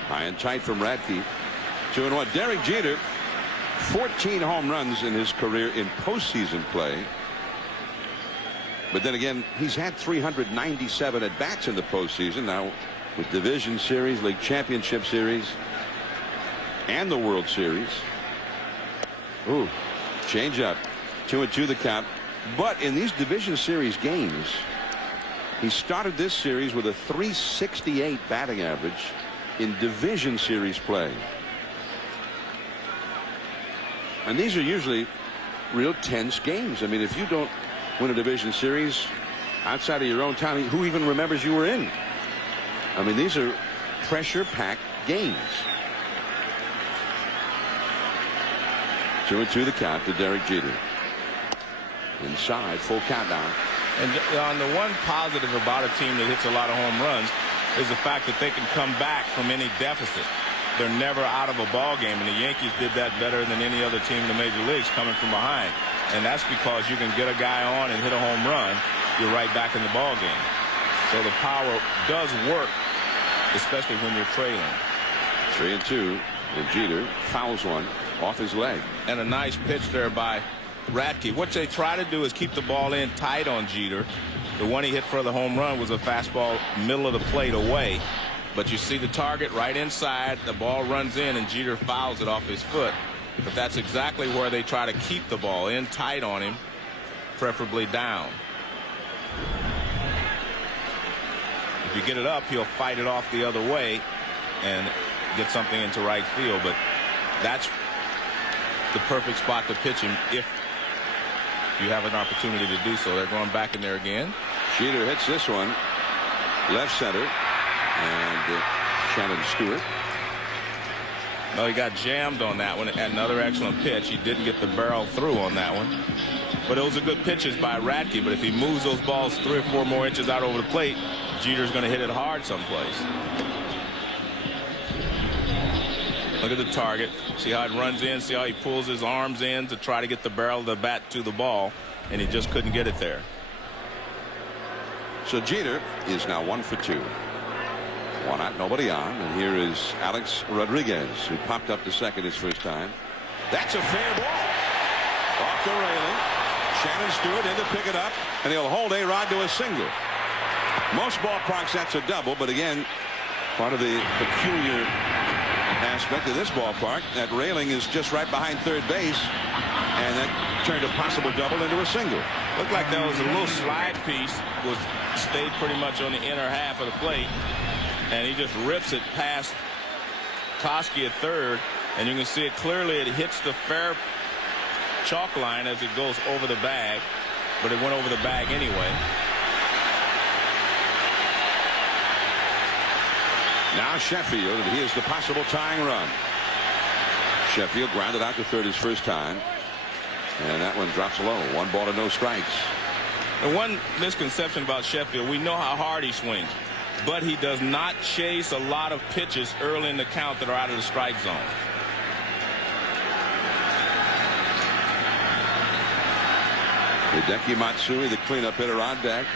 High and tight from Radke. 2-1. Derek Jeter, 14 home runs in his career in postseason play. But then again, he's had 397 at bats in the postseason. Now with Division Series, League Championship Series, and the World Series. Ooh, change up. 2-2 the count. But in these Division Series games, he started this series with a .368 batting average in Division Series play. And these are usually real tense games. I mean, if you don't win a Division Series outside of your own town, who even remembers you were in? I mean, these are pressure-packed games. 2-2 the count to Derek Jeter. Inside, full countdown. And on the one positive about a team that hits a lot of home runs is the fact that they can come back from any deficit. They're never out of a ball game, and the Yankees did that better than any other team in the major leagues coming from behind. And that's because you can get a guy on and hit a home run, you're right back in the ball game. So the power does work, especially when you're trailing. 3-2, and Jeter fouls one off his leg. And a nice pitch there by Radke. What they try to do is keep the ball in tight on Jeter. The one he hit for the home run was a fastball middle of the plate away. But you see the target right inside. The ball runs in, and Jeter fouls it off his foot. But that's exactly where they try to keep the ball in tight on him, preferably down. If you get it up, he'll fight it off the other way and get something into right field. But that's the perfect spot to pitch him if you have an opportunity to do so. They're going back in there again. Jeter hits this one left center, and Shannon Stewart. No, he got jammed on that one. Another excellent pitch. He didn't get the barrel through on that one. But it was a good pitches by Radke. But if he moves those balls 3 or 4 more inches out over the plate, Jeter's going to hit it hard someplace. Look at the target. See how it runs in. See how he pulls his arms in to try to get the barrel of the bat to the ball. And he just couldn't get it there. So Jeter is now 1 for 2. 1 out, nobody on. And here is Alex Rodriguez, who popped up to second his first time. That's a fair ball. Off the railing. Shannon Stewart in to pick it up, and he'll hold A-Rod to a single. Most ballparks, that's a double, but again, part of the peculiar aspect of this ballpark, that railing is just right behind third base, and that turned a possible double into a single. Looked like that was a little slide piece, stayed pretty much on the inner half of the plate, and he just rips it past Koski at third, and you can see it clearly. It hits the fair chalk line as it goes over the bag, but it went over the bag anyway. Now Sheffield, and he is the possible tying run. Sheffield grounded out to third his first time, and that one drops low. 1 ball to no strikes. And one misconception about Sheffield, we know how hard he swings. but he does not chase a lot of pitches early in the count that are out of the strike zone. Hideki Matsui, the cleanup hitter, on deck.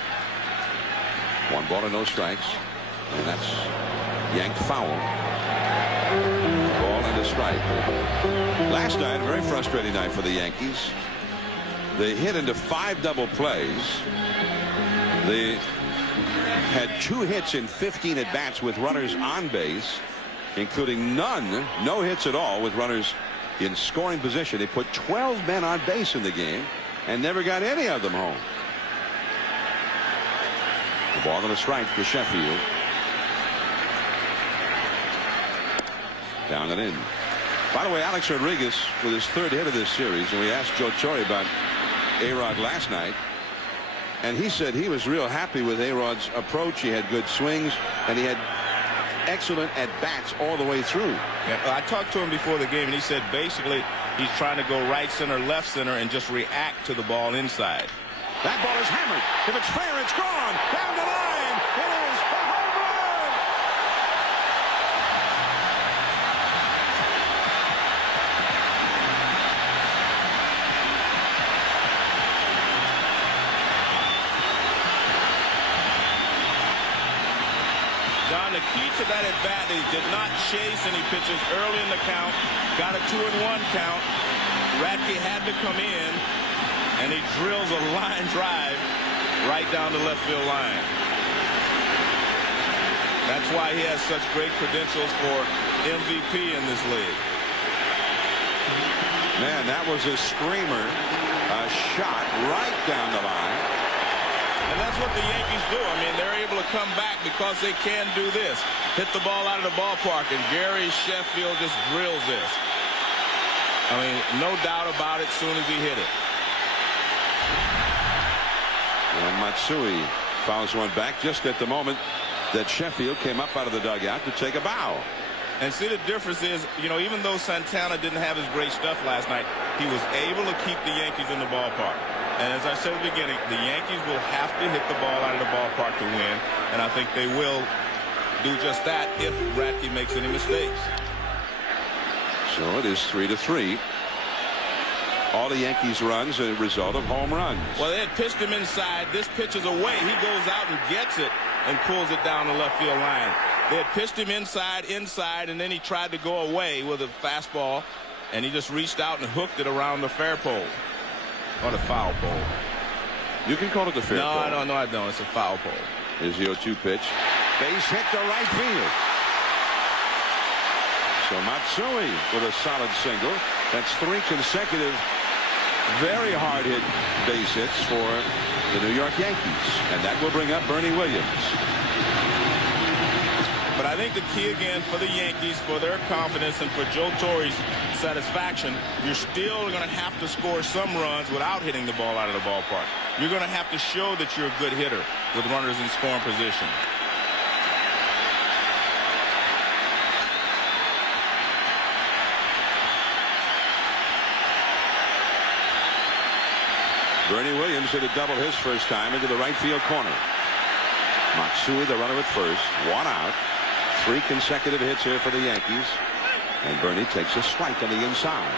1 ball and no strikes, and that's yanked foul. Ball and a strike. Last night, very frustrating night for the Yankees. They hit into 5 double plays. They had 2 hits in 15 at bats with runners on base, including no hits at all with runners in scoring position. They put 12 men on base in the game and never got any of them home. The ball and a strike to Sheffield. Down and in. By the way, Alex Rodriguez with his 3rd hit of this series, and we asked Joe Torre about A-Rod last night, and he said he was real happy with A-Rod's approach. He had good swings, and he had excellent at-bats all the way through. Yeah, I talked to him before the game, and he said basically he's trying to go right center, left center, and just react to the ball inside. That ball is hammered. If it's fair, it's gone. Down the line. It is a home run. John, the key to that at bat is did not chase any pitches early in the count. Got a 2-1 count. Radke had to come in, and he drills a line drive right down the left field line. That's why he has such great credentials for MVP in this league. Man, that was a screamer. A shot right down the line. And that's what the Yankees do. I mean, they're able to come back because they can do this. Hit the ball out of the ballpark, and Gary Sheffield just drills this. I mean, no doubt about it as soon as he hit it. And Matsui fouls one back just at the moment that Sheffield came up out of the dugout to take a bow. And see, the difference is, you know, even though Santana didn't have his great stuff last night, he was able to keep the Yankees in the ballpark. And as I said at the beginning, the Yankees will have to hit the ball out of the ballpark to win. And I think they will do just that if Radke makes any mistakes. So it is 3-3. All the Yankees runs a result of home runs. Well, they had pitched him inside. This pitch is away. He goes out and gets it and pulls it down the left field line. They had pitched him inside, and then he tried to go away with a fastball, and he just reached out and hooked it around the fair pole. Or the foul pole. You can call it the fair pole. No, I don't. It's a foul pole. Here's the 0-2 pitch. Base hit to right field. So Matsui with a solid single. That's 3 consecutive very hard hit base hits for the New York Yankees. And that will bring up Bernie Williams. But I think the key again for the Yankees, for their confidence and for Joe Torre's satisfaction, you're still going to have to score some runs without hitting the ball out of the ballpark. You're going to have to show that you're a good hitter with runners in scoring position. Bernie Williams hit a double his first time into the right field corner. Matsui, the runner at first, 1 out. 3 consecutive hits here for the Yankees. And Bernie takes a strike on the inside.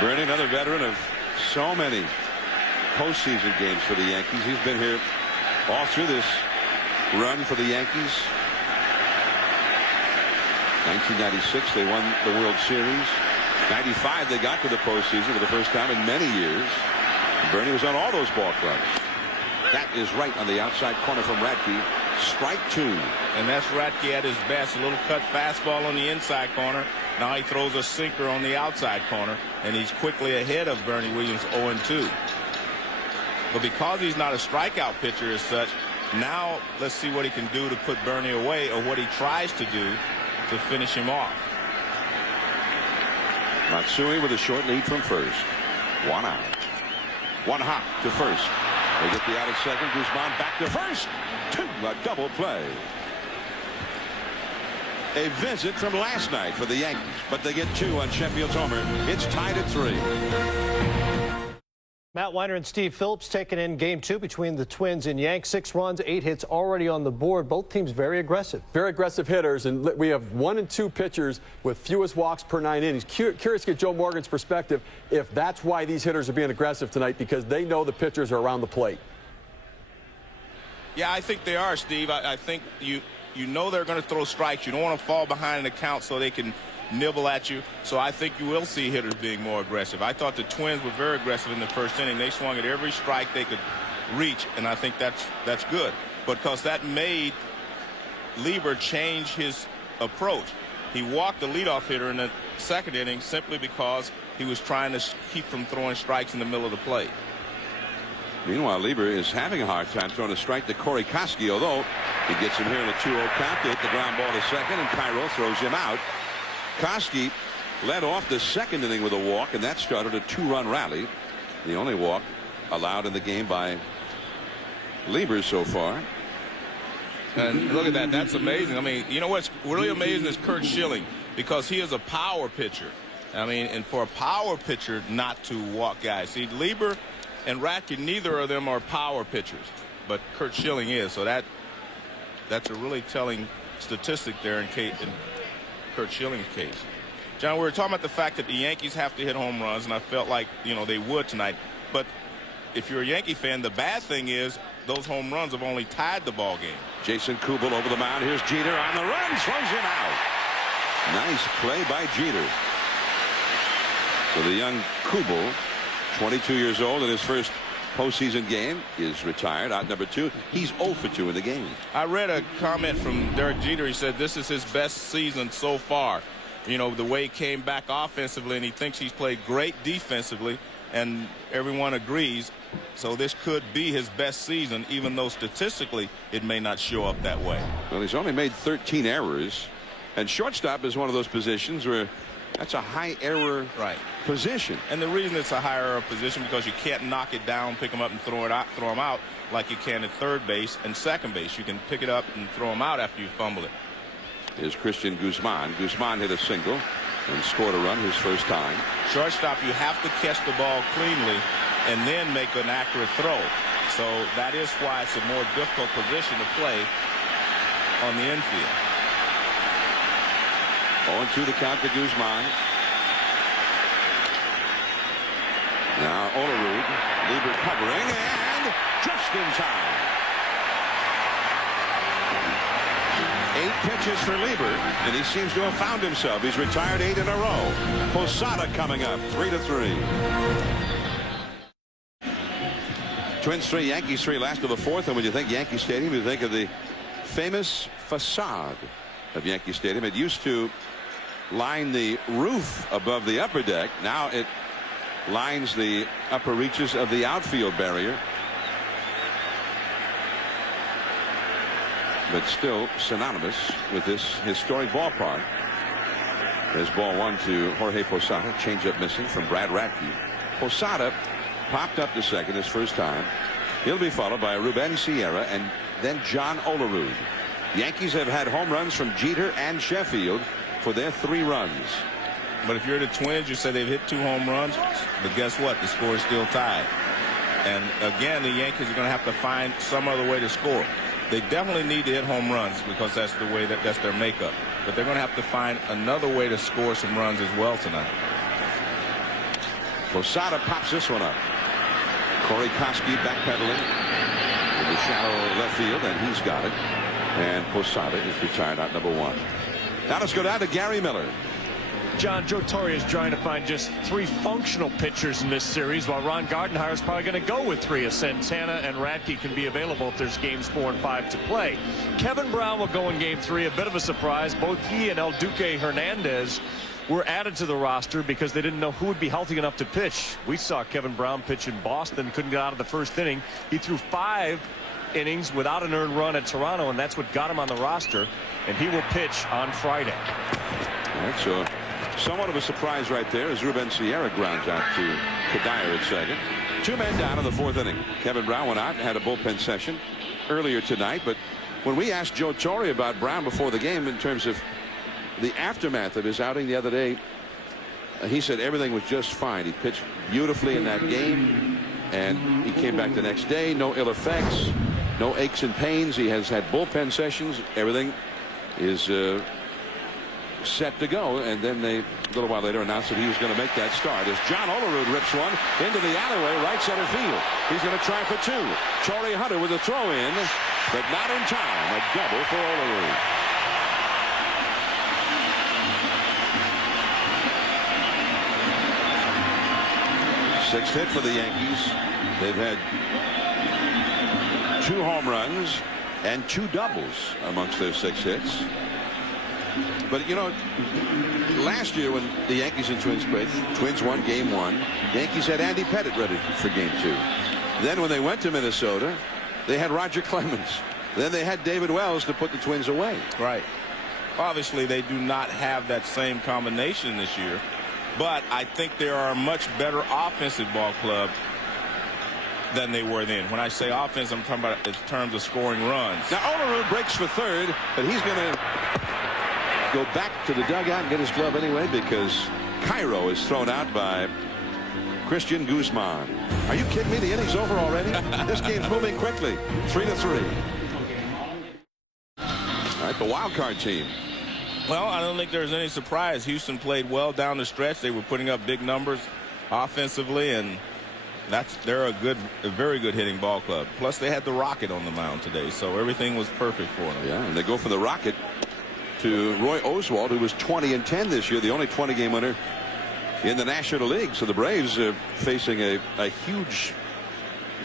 Bernie, another veteran of so many postseason games for the Yankees. He's been here all through this run for the Yankees. 1996, they won the World Series. 95, they got to the postseason for the first time in many years. Bernie was on all those ball clubs. That is right on the outside corner from Radke. Strike 2. And that's Radke at his best. A little cut fastball on the inside corner. Now he throws a sinker on the outside corner, and he's quickly ahead of Bernie Williams 0-2. But because he's not a strikeout pitcher as such, now let's see what he can do to put Bernie away, or what he tries to do to finish him off. Matsui with a short lead from first. 1 out. 1 hop to first. They get the out at second. Guzman back to first. 2, a double play. a visit from last night for the Yankees, but they get 2 on Sheffield's homer. It's tied at 3. Matt Weiner and Steve Phillips taking in game 2 between the Twins and Yanks. 6 runs, 8 hits already on the board. Both teams very aggressive. Very aggressive hitters, and we have 1 and 2 pitchers with fewest walks per 9 innings. Curious to get Joe Morgan's perspective if that's why these hitters are being aggressive tonight, because they know the pitchers are around the plate. Yeah, I think they are, Steve. I think you know they're going to throw strikes. You don't want to fall behind in the count so they can nibble at you. So I think you will see hitters being more aggressive. I thought the Twins were very aggressive in the first inning. They swung at every strike they could reach, and I think that's good, because that made Lieber change his approach. He walked the leadoff hitter in the second inning simply because he was trying to keep from throwing strikes in the middle of the plate. Meanwhile, Lieber is having a hard time throwing a strike to Corey Koski, although he gets him here in a 2-0 count. They hit the ground ball to second, and Cairo throws him out. Koski led off the second inning with a walk, and that started a 2-run rally. The only walk allowed in the game by Lieber so far. And look at that. That's amazing. I mean, you know what's really amazing is Curt Schilling, because he is a power pitcher. I mean, and for a power pitcher not to walk guys. See, Lieber and Radke, neither of them are power pitchers, but Curt Schilling is. So that's a really telling statistic there in Curt Schilling's case. John, we were talking about the fact that the Yankees have to hit home runs, and I felt like, they would tonight. But if you're a Yankee fan, the bad thing is those home runs have only tied the ball game. Jason Kubel over the mound. Here's Jeter on the run, throws him out. Nice play by Jeter. So the young Kubel, 22 years old, in his first postseason game, is retired, out number 2. He's 0 for 2 in the game. I read a comment from Derek Jeter. He said this is his best season so far. The way he came back offensively, and he thinks he's played great defensively, and everyone agrees. So this could be his best season, even though statistically it may not show up that way. Well, he's only made 13 errors, and shortstop is one of those positions where that's a high error position. And the reason it's a high error position because you can't knock it down, pick them up, and throw them out like you can at third base and second base. You can pick it up and throw them out after you fumble it. Here's Christian Guzman. Guzman hit a single and scored a run his first time. Shortstop, you have to catch the ball cleanly and then make an accurate throw. So that is why it's a more difficult position to play on the infield. 0-2 the count to Guzman. Now Olerud, Lieber covering, and just in time. 8 pitches for Lieber, and he seems to have found himself. He's retired 8 in a row. Posada coming up, 3-3. Twins 3, Yankees 3, last of the fourth. And when you think Yankee Stadium, you think of the famous facade of Yankee Stadium. It used to line the roof above the upper deck. Now it lines the upper reaches of the outfield barrier. But still synonymous with this historic ballpark. There's ball 1 to Jorge Posada. Changeup missing from Brad Radke. Posada popped up to second his first time. He'll be followed by Ruben Sierra and then John Olerud. Yankees have had home runs from Jeter and Sheffield for their 3 runs. But if you're the Twins, you say they've hit 2 home runs. But guess what? The score is still tied. And again, the Yankees are going to have to find some other way to score. They definitely need to hit home runs because that's the way that's their makeup. But they're going to have to find another way to score some runs as well tonight. Posada pops this one up. Corey Koski backpedaling in the shallow left field, and he's got it. And Posada is retired out number 1. Now let's go down to Gary Miller. John, Joe Torre is trying to find just 3 functional pitchers in this series, while Ron Gardenhire is probably going to go with 3 as Santana and Radke can be available if there's games 4 and 5 to play. Kevin Brown will go in game 3. A bit of a surprise. Both he and El Duque Hernandez were added to the roster because they didn't know who would be healthy enough to pitch. We saw Kevin Brown pitch in Boston, couldn't get out of the first inning. He threw 5 innings without an earned run at Toronto, and that's what got him on the roster, and he will pitch on Friday. All right, so somewhat of a surprise right there as Ruben Sierra grounds out to Kadire at second. 2 men down in the 4th inning. Kevin Brown went out and had a bullpen session earlier tonight, but when we asked Joe Torre about Brown before the game in terms of the aftermath of his outing the other day, he said everything was just fine. He pitched beautifully in that game, and he came back the next day. No ill effects, no aches and pains. He has had bullpen sessions. Everything is set to go. And then they, a little while later, announced that he was going to make that start as John Olerud rips one into the alleyway, right center field. He's going to try for two. Torrey Hunter with a throw in, but not in time. A double for Olerud. Sixth hit for the Yankees. They've had 2 home runs and 2 doubles amongst their 6 hits. But, you know, last year when the Yankees and Twins played, Twins won game 1. Yankees had Andy Pettitte ready for game 2. Then when they went to Minnesota, they had Roger Clemens. Then they had David Wells to put the Twins away. Right. Obviously, they do not have that same combination this year. But I think they are a much better offensive ball club than they were then. When I say offense, I'm talking about in terms of scoring runs. Now Olerud breaks for third, but he's going to go back to the dugout and get his glove anyway because Cairo is thrown out by Christian Guzman. Are you kidding me? The inning's over already? This game's moving quickly. 3-3. All right, the wild card team. Well, I don't think there's any surprise. Houston played well down the stretch. They were putting up big numbers offensively, and they're a very good hitting ball club. Plus, they had the Rocket on the mound today, so everything was perfect for them. Yeah, and they go from the Rocket to Roy Oswalt, who was 20-10 this year, the only 20-game winner in the National League. So the Braves are facing a huge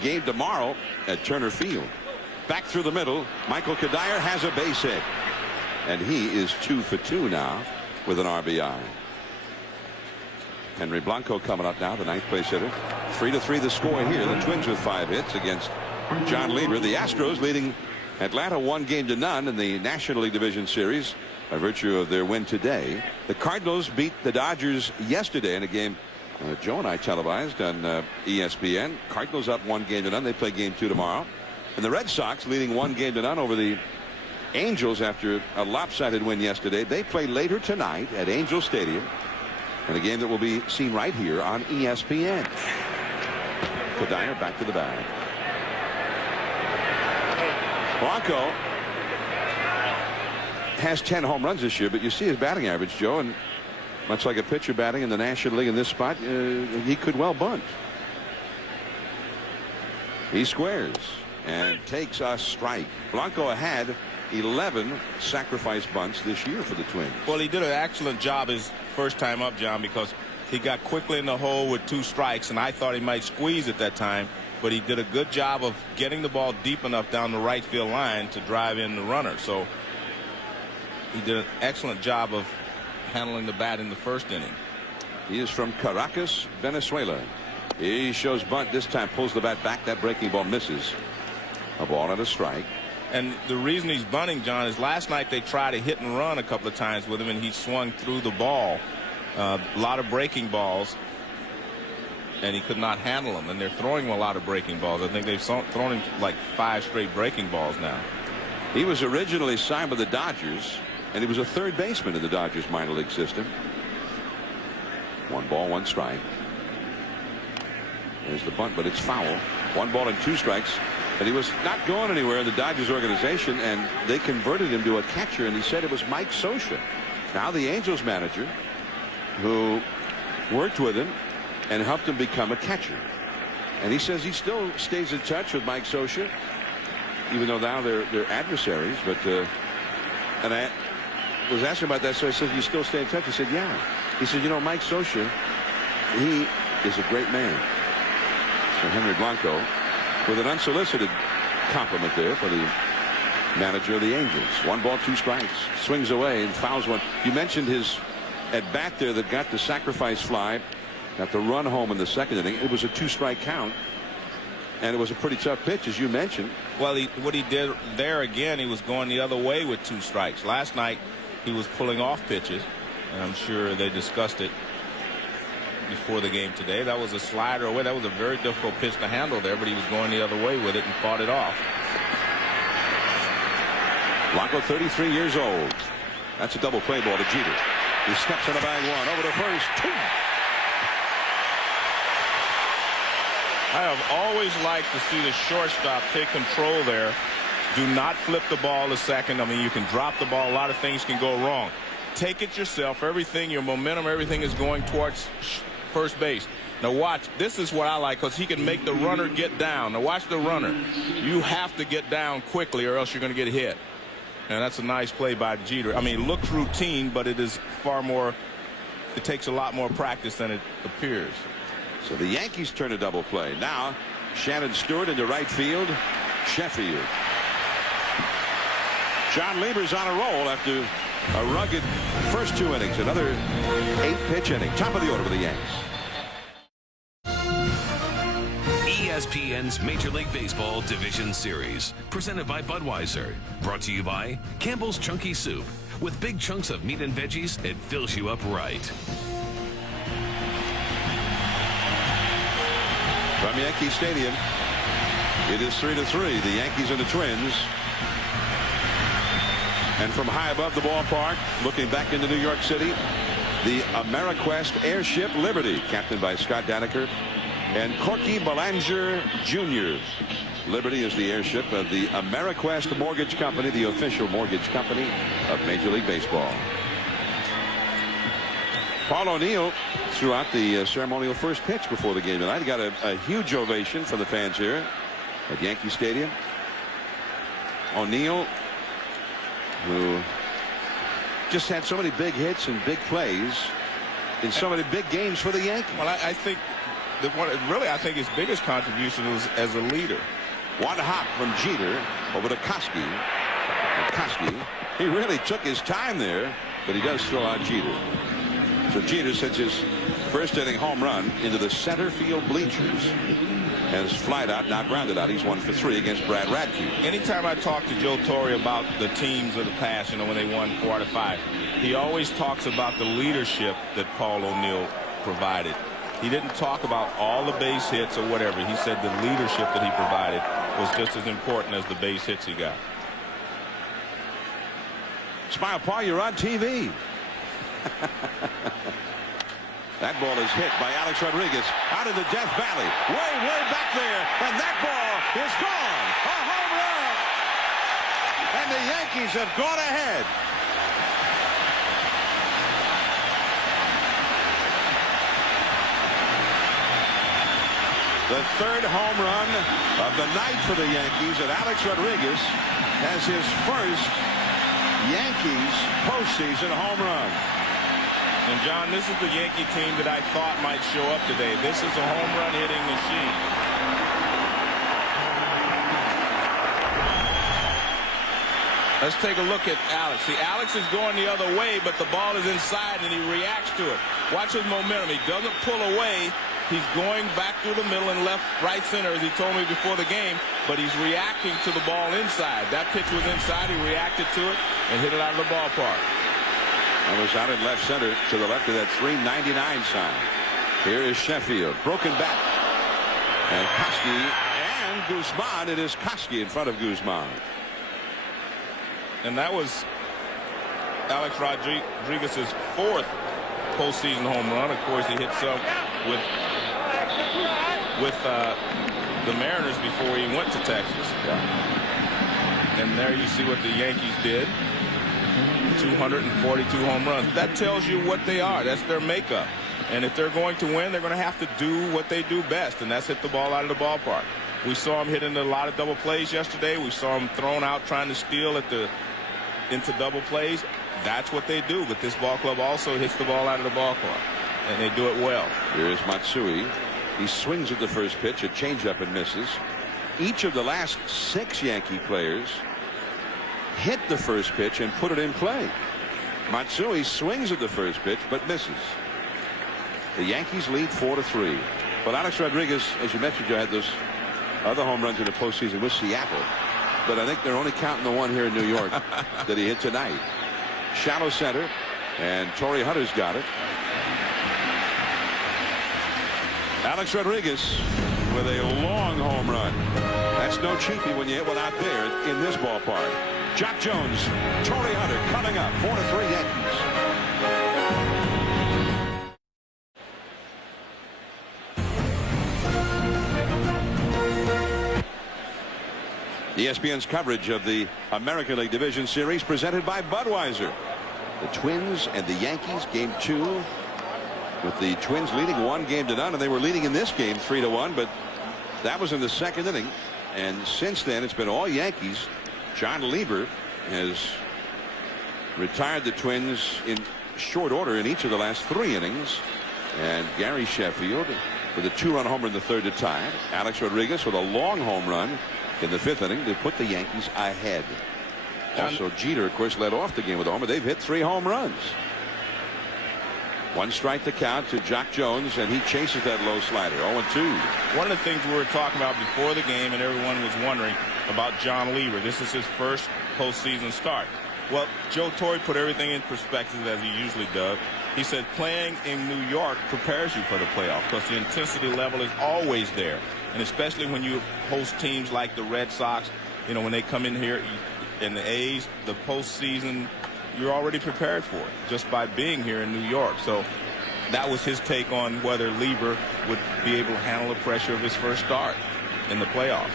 game tomorrow at Turner Field. Back through the middle, Michael Cuddyer has a base hit. And he is 2 for 2 now with an RBI. Henry Blanco coming up now, the 9th place hitter. 3-3 the score here. The Twins with 5 hits against John Lieber. The Astros leading Atlanta 1-0 in the National League Division Series by virtue of their win today. The Cardinals beat the Dodgers yesterday in a game Joe and I televised on ESPN. Cardinals up 1-0. They play game 2 tomorrow. And the Red Sox leading 1-0 over the Angels after a lopsided win yesterday. They play later tonight at Angel Stadium in a game that will be seen right here on ESPN. Cuddyer back to the bag. Blanco has 10 home runs this year, but you see his batting average, Joe, and much like a pitcher batting in the National League in this spot, he could well bunt. He squares and takes a strike. Blanco had 11 sacrifice bunts this year for the Twins. Well, he did an excellent job his first time up, John, because he got quickly in the hole with 2 strikes, and I thought he might squeeze at that time, but he did a good job of getting the ball deep enough down the right field line to drive in the runner. So he did an excellent job of handling the bat in the first inning. He is from Caracas, Venezuela. He shows bunt this time, pulls the bat back. That breaking ball misses. A ball and a strike. And the reason he's bunting, John, is last night they tried to hit and run a couple of times with him, and he swung through the ball. A lot of breaking balls, and he could not handle them. And they're throwing him a lot of breaking balls. I think they've thrown him like 5 straight breaking balls now. He was originally signed with the Dodgers, and he was a third baseman in the Dodgers minor league system. 1 ball, 1 strike. There's the bunt, but it's foul. 1 ball and 2 strikes. And he was not going anywhere in the Dodgers organization, and they converted him to a catcher, and he said it was Mike Scioscia, now the Angels manager, who worked with him and helped him become a catcher. And he says he still stays in touch with Mike Scioscia, even though now they're adversaries. But and I was asking about that, so I said, you still stay in touch? He said, yeah. He said, you know, Mike Scioscia, he is a great man. So Henry Blanco with an unsolicited compliment there for the manager of the Angels. 1 ball, 2 strikes. Swings away and fouls one. You mentioned his at bat there that got the sacrifice fly, got the run home in the second inning. It was a 2-strike count, and it was a pretty tough pitch, as you mentioned. Well, what he did there again, he was going the other way with 2 strikes. Last night he was pulling off pitches, and I'm sure they discussed it before the game today. That was a slider away. That was a very difficult pitch to handle there, but he was going the other way with it and fought it off. Blanco, 33 years old, That's a double play ball to Jeter. He steps in the bag one. Over to first. Two. I have always liked to see the shortstop take control there. Do not flip the ball to second. I mean, you can drop the ball. A lot of things can go wrong. Take it yourself. Everything, your momentum, everything is going towards first base. Now watch. This is what I like, because he can make the runner get down. Now watch the runner. You have to get down quickly or else you're going to get hit. And that's a nice play by Jeter. I mean, it looks routine, but it is far more. It takes a lot more practice than it appears. So the Yankees turn a double play. Now Shannon Stewart into right field. Sheffield. John Lieber's on a roll after a rugged first 2 innings. Another 8-pitch inning. Top of the order for the Yanks. ESPN's Major League Baseball Division Series, presented by Budweiser. Brought to you by Campbell's Chunky Soup. With big chunks of meat and veggies, it fills you up right. From Yankee Stadium, it is 3-3. The Yankees and the Twins. And from high above the ballpark, looking back into New York City, the AmeriQuest airship Liberty, captained by Scott Danaker and Corky Belanger Jr. Liberty is the airship of the AmeriQuest Mortgage Company, the official mortgage company of Major League Baseball. Paul O'Neill threw out the ceremonial first pitch before the game tonight. He got a huge ovation from the fans here at Yankee Stadium. O'Neill, who just had so many big hits and big plays in so many big games for the Yankees. Well, I think I think his biggest contribution was as a leader. One hop from Jeter over to Koski. He really took his time there, but he does throw out Jeter. So Jeter sends his first inning home run into the center field bleachers. Has flied out, not grounded out. He's 1 for 3 against Brad Radke. Anytime I talk to Joe Torre about the teams of the past, when they won 4 out of 5, he always talks about the leadership that Paul O'Neill provided. He didn't talk about all the base hits or whatever. He said the leadership that he provided was just as important as the base hits he got. Smile, Paul, you're on TV. That ball is hit by Alex Rodriguez out in the Death Valley. Way back there. And that ball is gone. A home run. And the Yankees have gone ahead. The third home run of the night for the Yankees, and Alex Rodriguez has his first Yankees postseason home run. And John, this is the Yankee team that I thought might show up today. This is a home run hitting machine. Let's take a look at Alex. See, Alex is going the other way, but the ball is inside and he reacts to it. Watch his momentum. He doesn't pull away. He's going back through the middle and left, right center, as he told me before the game, but he's reacting to the ball inside. That pitch was inside. He reacted to it and hit it out of the ballpark. I was out in left center to the left of that 399 sign. Here is Sheffield. Broken back. And Koski and Guzman. It is Koski in front of Guzman. And that was Alex Rodriguez's 4th postseason home run. Of course, he hit some with the Mariners before he went to Texas. And there you see what the Yankees did. 242 home runs. That tells you what they are. That's their makeup. And if they're going to win, they're going to have to do what they do best, and that's hit the ball out of the ballpark. We saw him hitting a lot of double plays yesterday. We saw him thrown out trying to steal into double plays. That's what they do. But this ball club also hits the ball out of the ballpark, and they do it well. Here's Matsui. He swings at the first pitch, a changeup, and misses. Each of the last 6 Yankee players hit the first pitch and put it in play. Matsui swings at the first pitch but misses. The Yankees lead 4-3. But Alex Rodriguez, as you mentioned, Joe, had those other home runs in the postseason with Seattle. But I think they're only counting the one here in New York that he hit tonight. Shallow center, and Torrey Hunter's got it. Alex Rodriguez with a long home run. That's no cheapie when you hit one out there in this ballpark. Jock Jones, Torrey Hunter coming up. 4-3 Yankees. ESPN's coverage of the American League Division Series presented by Budweiser. The Twins and the Yankees, game 2, with the Twins leading 1-0, and they were leading in this game 3-1, but that was in the second inning. And since then, it's been all Yankees. John Lieber has retired the Twins in short order in each of the last 3 innings. And Gary Sheffield with a 2-run homer in the third to tie it. Alex Rodriguez with a long home run in the 5th inning to put the Yankees ahead. Also, Jeter, of course, led off the game with a homer. They've hit 3 home runs. 1 strike to count to Jock Jones, and he chases that low slider. 0-2. One of the things we were talking about before the game, and everyone was wondering about John Lieber. This is his first postseason start. Well, Joe Torre put everything in perspective, as he usually does. He said playing in New York prepares you for the playoff because the intensity level is always there. And especially when you host teams like the Red Sox, you know, when they come in here, and the A's, the postseason, you're already prepared for it just by being here in New York. So that was his take on whether Lieber would be able to handle the pressure of his first start in the playoffs.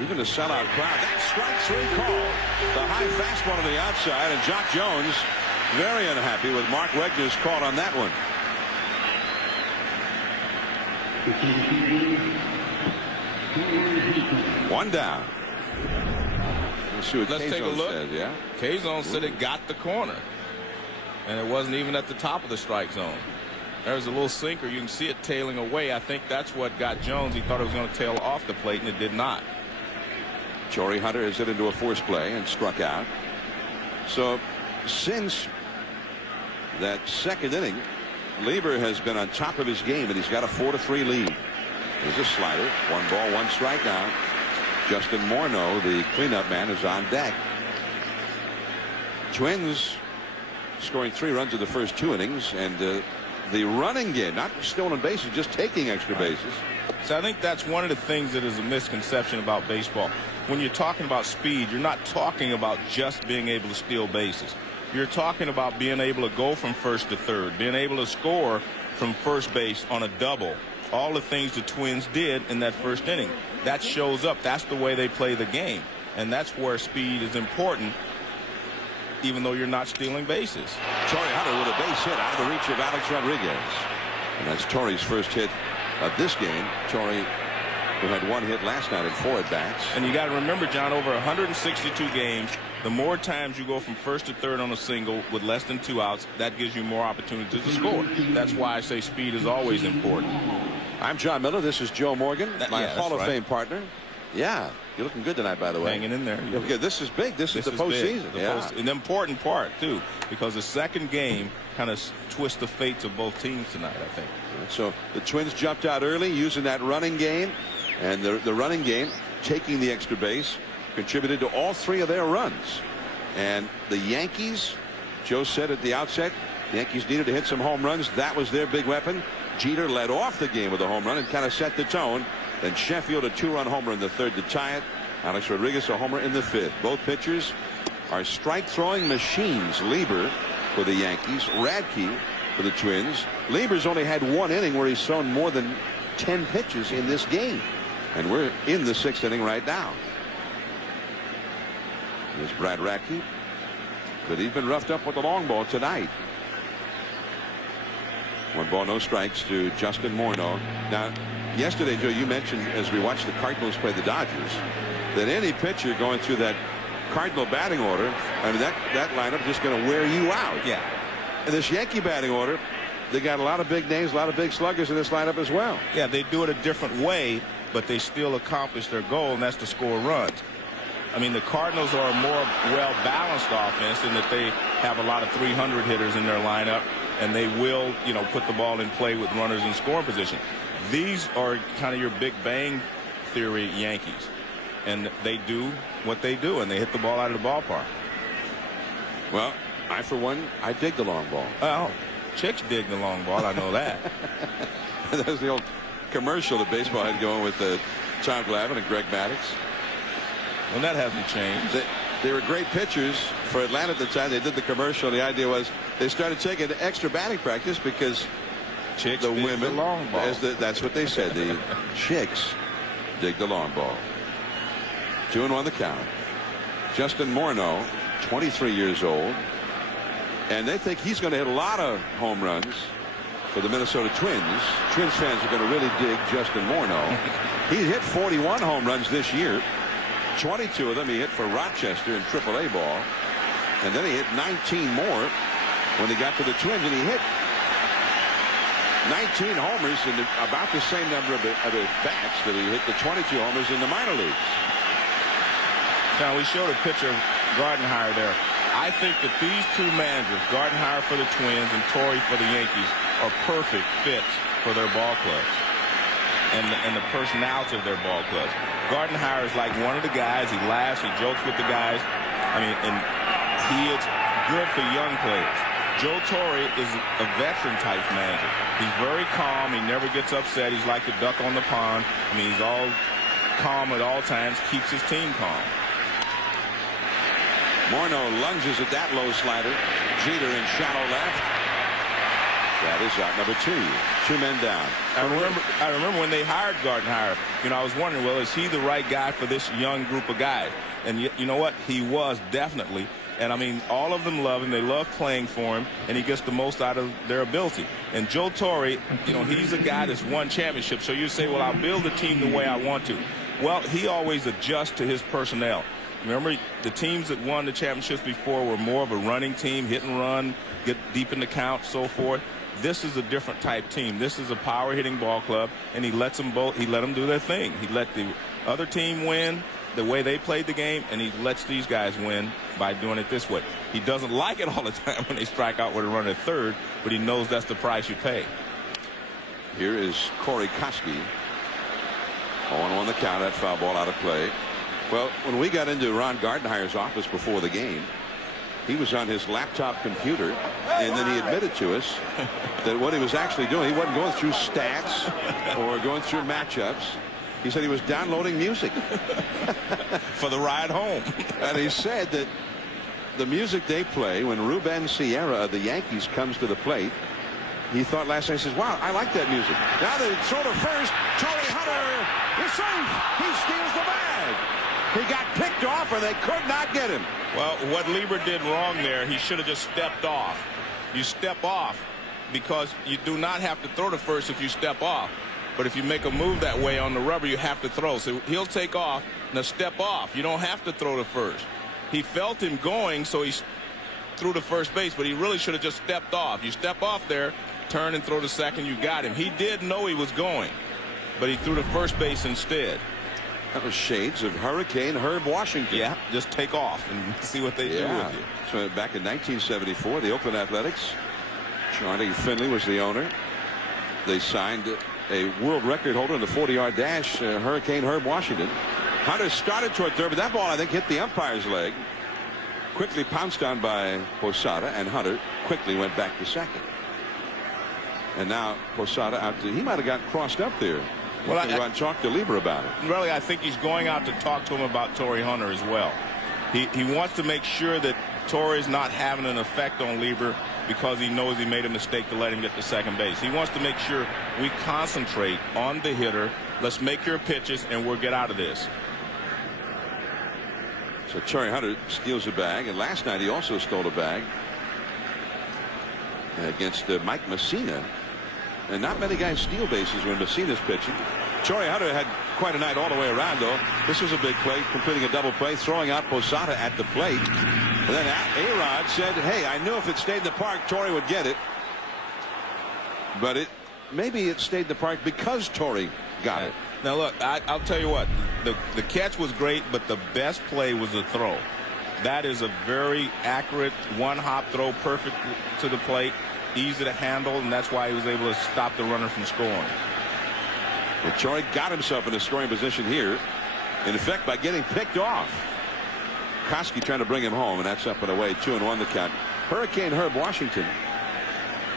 Even a sellout crowd. That strike 3 call. The high fastball to the outside, and Jock Jones very unhappy with Mark Wegner's call on that one. One down. Let's see what Let's take a look. says, yeah? K-Zone said it got the corner, and it wasn't even at the top of the strike zone. There's a little sinker. You can see it tailing away. I think that's what got Jones. He thought it was going to tail off the plate, and it did not. Torrey Hunter has hit into a force play and struck out. So since that second inning, Lieber has been on top of his game, and he's got a 4-3 lead. There's a slider. 1 ball, 1 strike now. Justin Morneau, the cleanup man, is on deck. Twins scoring 3 runs in the first 2 innings, and the running game, not stolen bases, just taking extra bases. So I think that's one of the things that is a misconception about baseball. When you're talking about speed, you're not talking about just being able to steal bases. You're talking about being able to go from first to third, being able to score from first base on a double. All the things the Twins did in that first inning. That shows up. That's the way they play the game. And that's where speed is important, even though you're not stealing bases. Torrey Hunter with a base hit out of the reach of Alex Rodriguez. And that's Torrey's first hit of this game. Torrey, who had 1 hit last night in 4 at-bats. And you got to remember, John, over 162 games, the more times you go from first to third on a single with less than 2 outs, that gives you more opportunities to score. That's why I say speed is always important. I'm John Miller. This is Joe Morgan, my Hall of right. Fame partner. Yeah, you're looking good tonight, by the way. Hanging in there. Yeah, this is big. This is the postseason. Yeah. An important part, too, because the second game kind of twists the fates of both teams tonight, I think. So the Twins jumped out early using that running game, and the running game, taking the extra base, contributed to all 3 of their runs. And the Yankees, Joe said at the outset, the Yankees needed to hit some home runs. That was their big weapon. Jeter led off the game with a home run and kind of set the tone. Then Sheffield, a 2-run homer in the third to tie it. Alex Rodriguez, a homer in the 5th. Both pitchers are strike-throwing machines. Lieber for the Yankees, Radke for the Twins. Lieber's only had 1 inning where he's thrown more than 10 pitches in this game. And we're in the 6th inning right now. There's Brad Radke, but he's been roughed up with the long ball tonight. 1 ball, no strikes to Justin Morneau. Now, yesterday, Joe, you mentioned as we watched the Cardinals play the Dodgers that any pitcher going through that Cardinal batting order, I mean, that lineup just going to wear you out. Yeah. And this Yankee batting order, they got a lot of big names, a lot of big sluggers in this lineup as well. Yeah, they do it a different way, but they still accomplish their goal, and that's to score runs. I mean, the Cardinals are a more well-balanced offense in that they have a lot of 300 hitters in their lineup, and they will, you know, put the ball in play with runners in scoring position. These are kind of your Big Bang Theory Yankees, and they do what they do, and they hit the ball out of the ballpark. Well, I, for one, I dig the long ball. Oh, chicks dig the long ball. I know that. That was the old commercial that baseball had going with Tom Glavine and Greg Maddux. Well, that hasn't changed. They were great pitchers for Atlanta at the time. They did the commercial. The idea was they started taking extra batting practice because chicks the dig women, the long ball. that's what they said. The chicks dig the long ball. 2-1 the count. Justin Morneau, 23 years old, and they think he's going to hit a lot of home runs for the Minnesota Twins. Twins fans are going to really dig Justin Morneau. He hit 41 home runs this year. 22 of them he hit for Rochester in AAA ball, and then he hit 19 more when he got to the Twins, and he hit 19 homers in about the same number of bats that he hit the 22 homers in the minor leagues. Now, we showed a picture of Gardenhire there. I think that these two managers, Gardenhire for the Twins and Torre for the Yankees, are perfect fits for their ball clubs and the personality of their ball clubs. Gardenhire is like one of the guys. He laughs, he jokes with the guys. I mean, and he is good for young players. Joe Torre is a veteran type manager. He's very calm. He never gets upset. He's like the duck on the pond. I mean, he's all calm at all times, keeps his team calm. Morneau lunges at that low slider. Jeter in shallow left. That is out, number 2. 2 men down. I remember when they hired Gardenhire, you know, I was wondering, well, is he the right guy for this young group of guys? And you know what? He was, definitely. And I mean, all of them love him. They love playing for him, and he gets the most out of their ability. And Joe Torre, you know, he's a guy that's won championships. So you say, well, I'll build the team the way I want to. Well, he always adjusts to his personnel. Remember, the teams that won the championships before were more of a running team, hit and run, get deep in the count, so forth. This is a different type team. This is a power hitting ball club, and he lets them both. He let them do their thing. He let the other team win the way they played the game, and he lets these guys win by doing it this way. He doesn't like it all the time when they strike out with a runner at third, but he knows that's the price you pay. Here is Corey Koski. 0-1 the count. That foul ball out of play. Well, when we got into Ron Gardenhire's office before the game, he was on his laptop computer, and then he admitted to us that what he was actually doing, he wasn't going through stats or going through matchups. He said he was downloading music for the ride home. And he said that the music they play when Ruben Sierra of the Yankees comes to the plate, he thought last night, he says, wow, I like that music. Now they throw to first. Torrey Hunter is safe. He steals the bag. He got picked off, or they could not get him. Well, what Lieber did wrong there, he should have just stepped off. You step off because you do not have to throw to first if you step off. But if you make a move that way on the rubber, you have to throw. So he'll take off. Now step off. You don't have to throw to first. He felt him going, so he threw to first base, but he really should have just stepped off. You step off there, turn and throw to second, you got him. He did know he was going, but he threw to first base instead. That was shades of Hurricane Herb Washington. Yeah, just take off and see what they do with you. So back in 1974, the Oakland Athletics, Charlie Finley was the owner. They signed a world record holder in the 40-yard dash, Hurricane Herb Washington. Hunter started toward third, but that ball, I think, hit the umpire's leg. Quickly pounced on by Posada, and Hunter quickly went back to second. And now Posada out to, he might have gotten crossed up there. Well, I talked to Lieber about it. Really, I think he's going out to talk to him about Torrey Hunter as well. He wants to make sure that Torrey is not having an effect on Lieber because he knows he made a mistake to let him get to second base. He wants to make sure we concentrate on the hitter. Let's make your pitches, and we'll get out of this. So Torrey Hunter steals a bag, and last night he also stole a bag against Mike Messina. And not many guys steal bases when Messina's pitching. Torrey Hunter had quite a night all the way around, though. This was a big play, completing a double play, throwing out Posada at the plate. And then A-Rod said, hey, I knew if it stayed in the park, Torrey would get it. But maybe it stayed in the park because Torrey got it. Now, look, I'll tell you what. The catch was great, but the best play was the throw. That is a very accurate one-hop throw, perfect to the plate, easy to handle, and that's why he was able to stop the runner from scoring. Well, Torrey got himself in a scoring position here, in effect, by getting picked off. Koski trying to bring him home, and that's up and away, 2-1 the count. Hurricane Herb Washington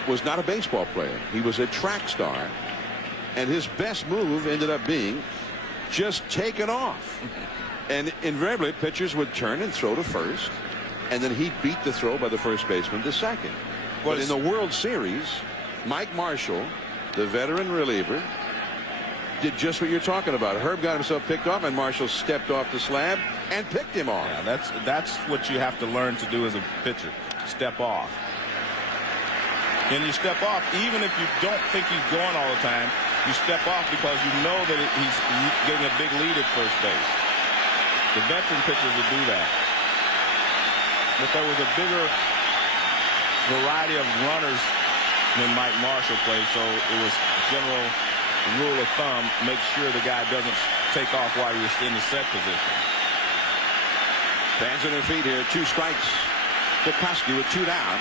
was not a baseball player. He was a track star, and his best move ended up being just taking off. And invariably, pitchers would turn and throw to first, and then he'd beat the throw by the first baseman to second. But in the World Series, Mike Marshall, the veteran reliever, did just what you're talking about. Herb got himself picked off, and Marshall stepped off the slab and picked him off. Yeah, that's what you have to learn to do as a pitcher. Step off. And you step off even if you don't think he's going all the time. You step off because you know that he's getting a big lead at first base. The veteran pitchers would do that. But there was a bigger variety of runners when Mike Marshall played, so it was general rule of thumb, make sure the guy doesn't take off while you're in the set position. Fans on their feet here. 2 strikes to Koski with 2 down.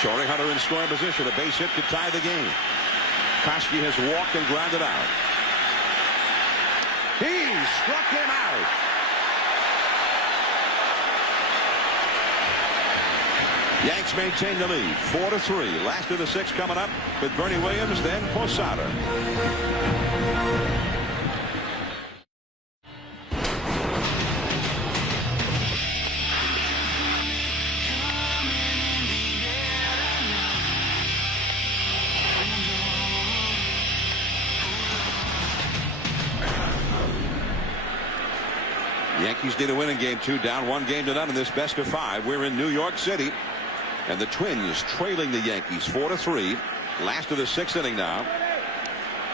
Torrey Hunter in scoring position. A base hit could tie the game. Koski has walked and grounded out. He struck him out. Yanks maintain the lead, 4-3. Last of the 6 coming up with Bernie Williams, then Posada. Yankees need a win in game 2, down 1-0 in this best of 5. We're in New York City. And the Twins trailing the Yankees 4-3. Last of the 6th inning now.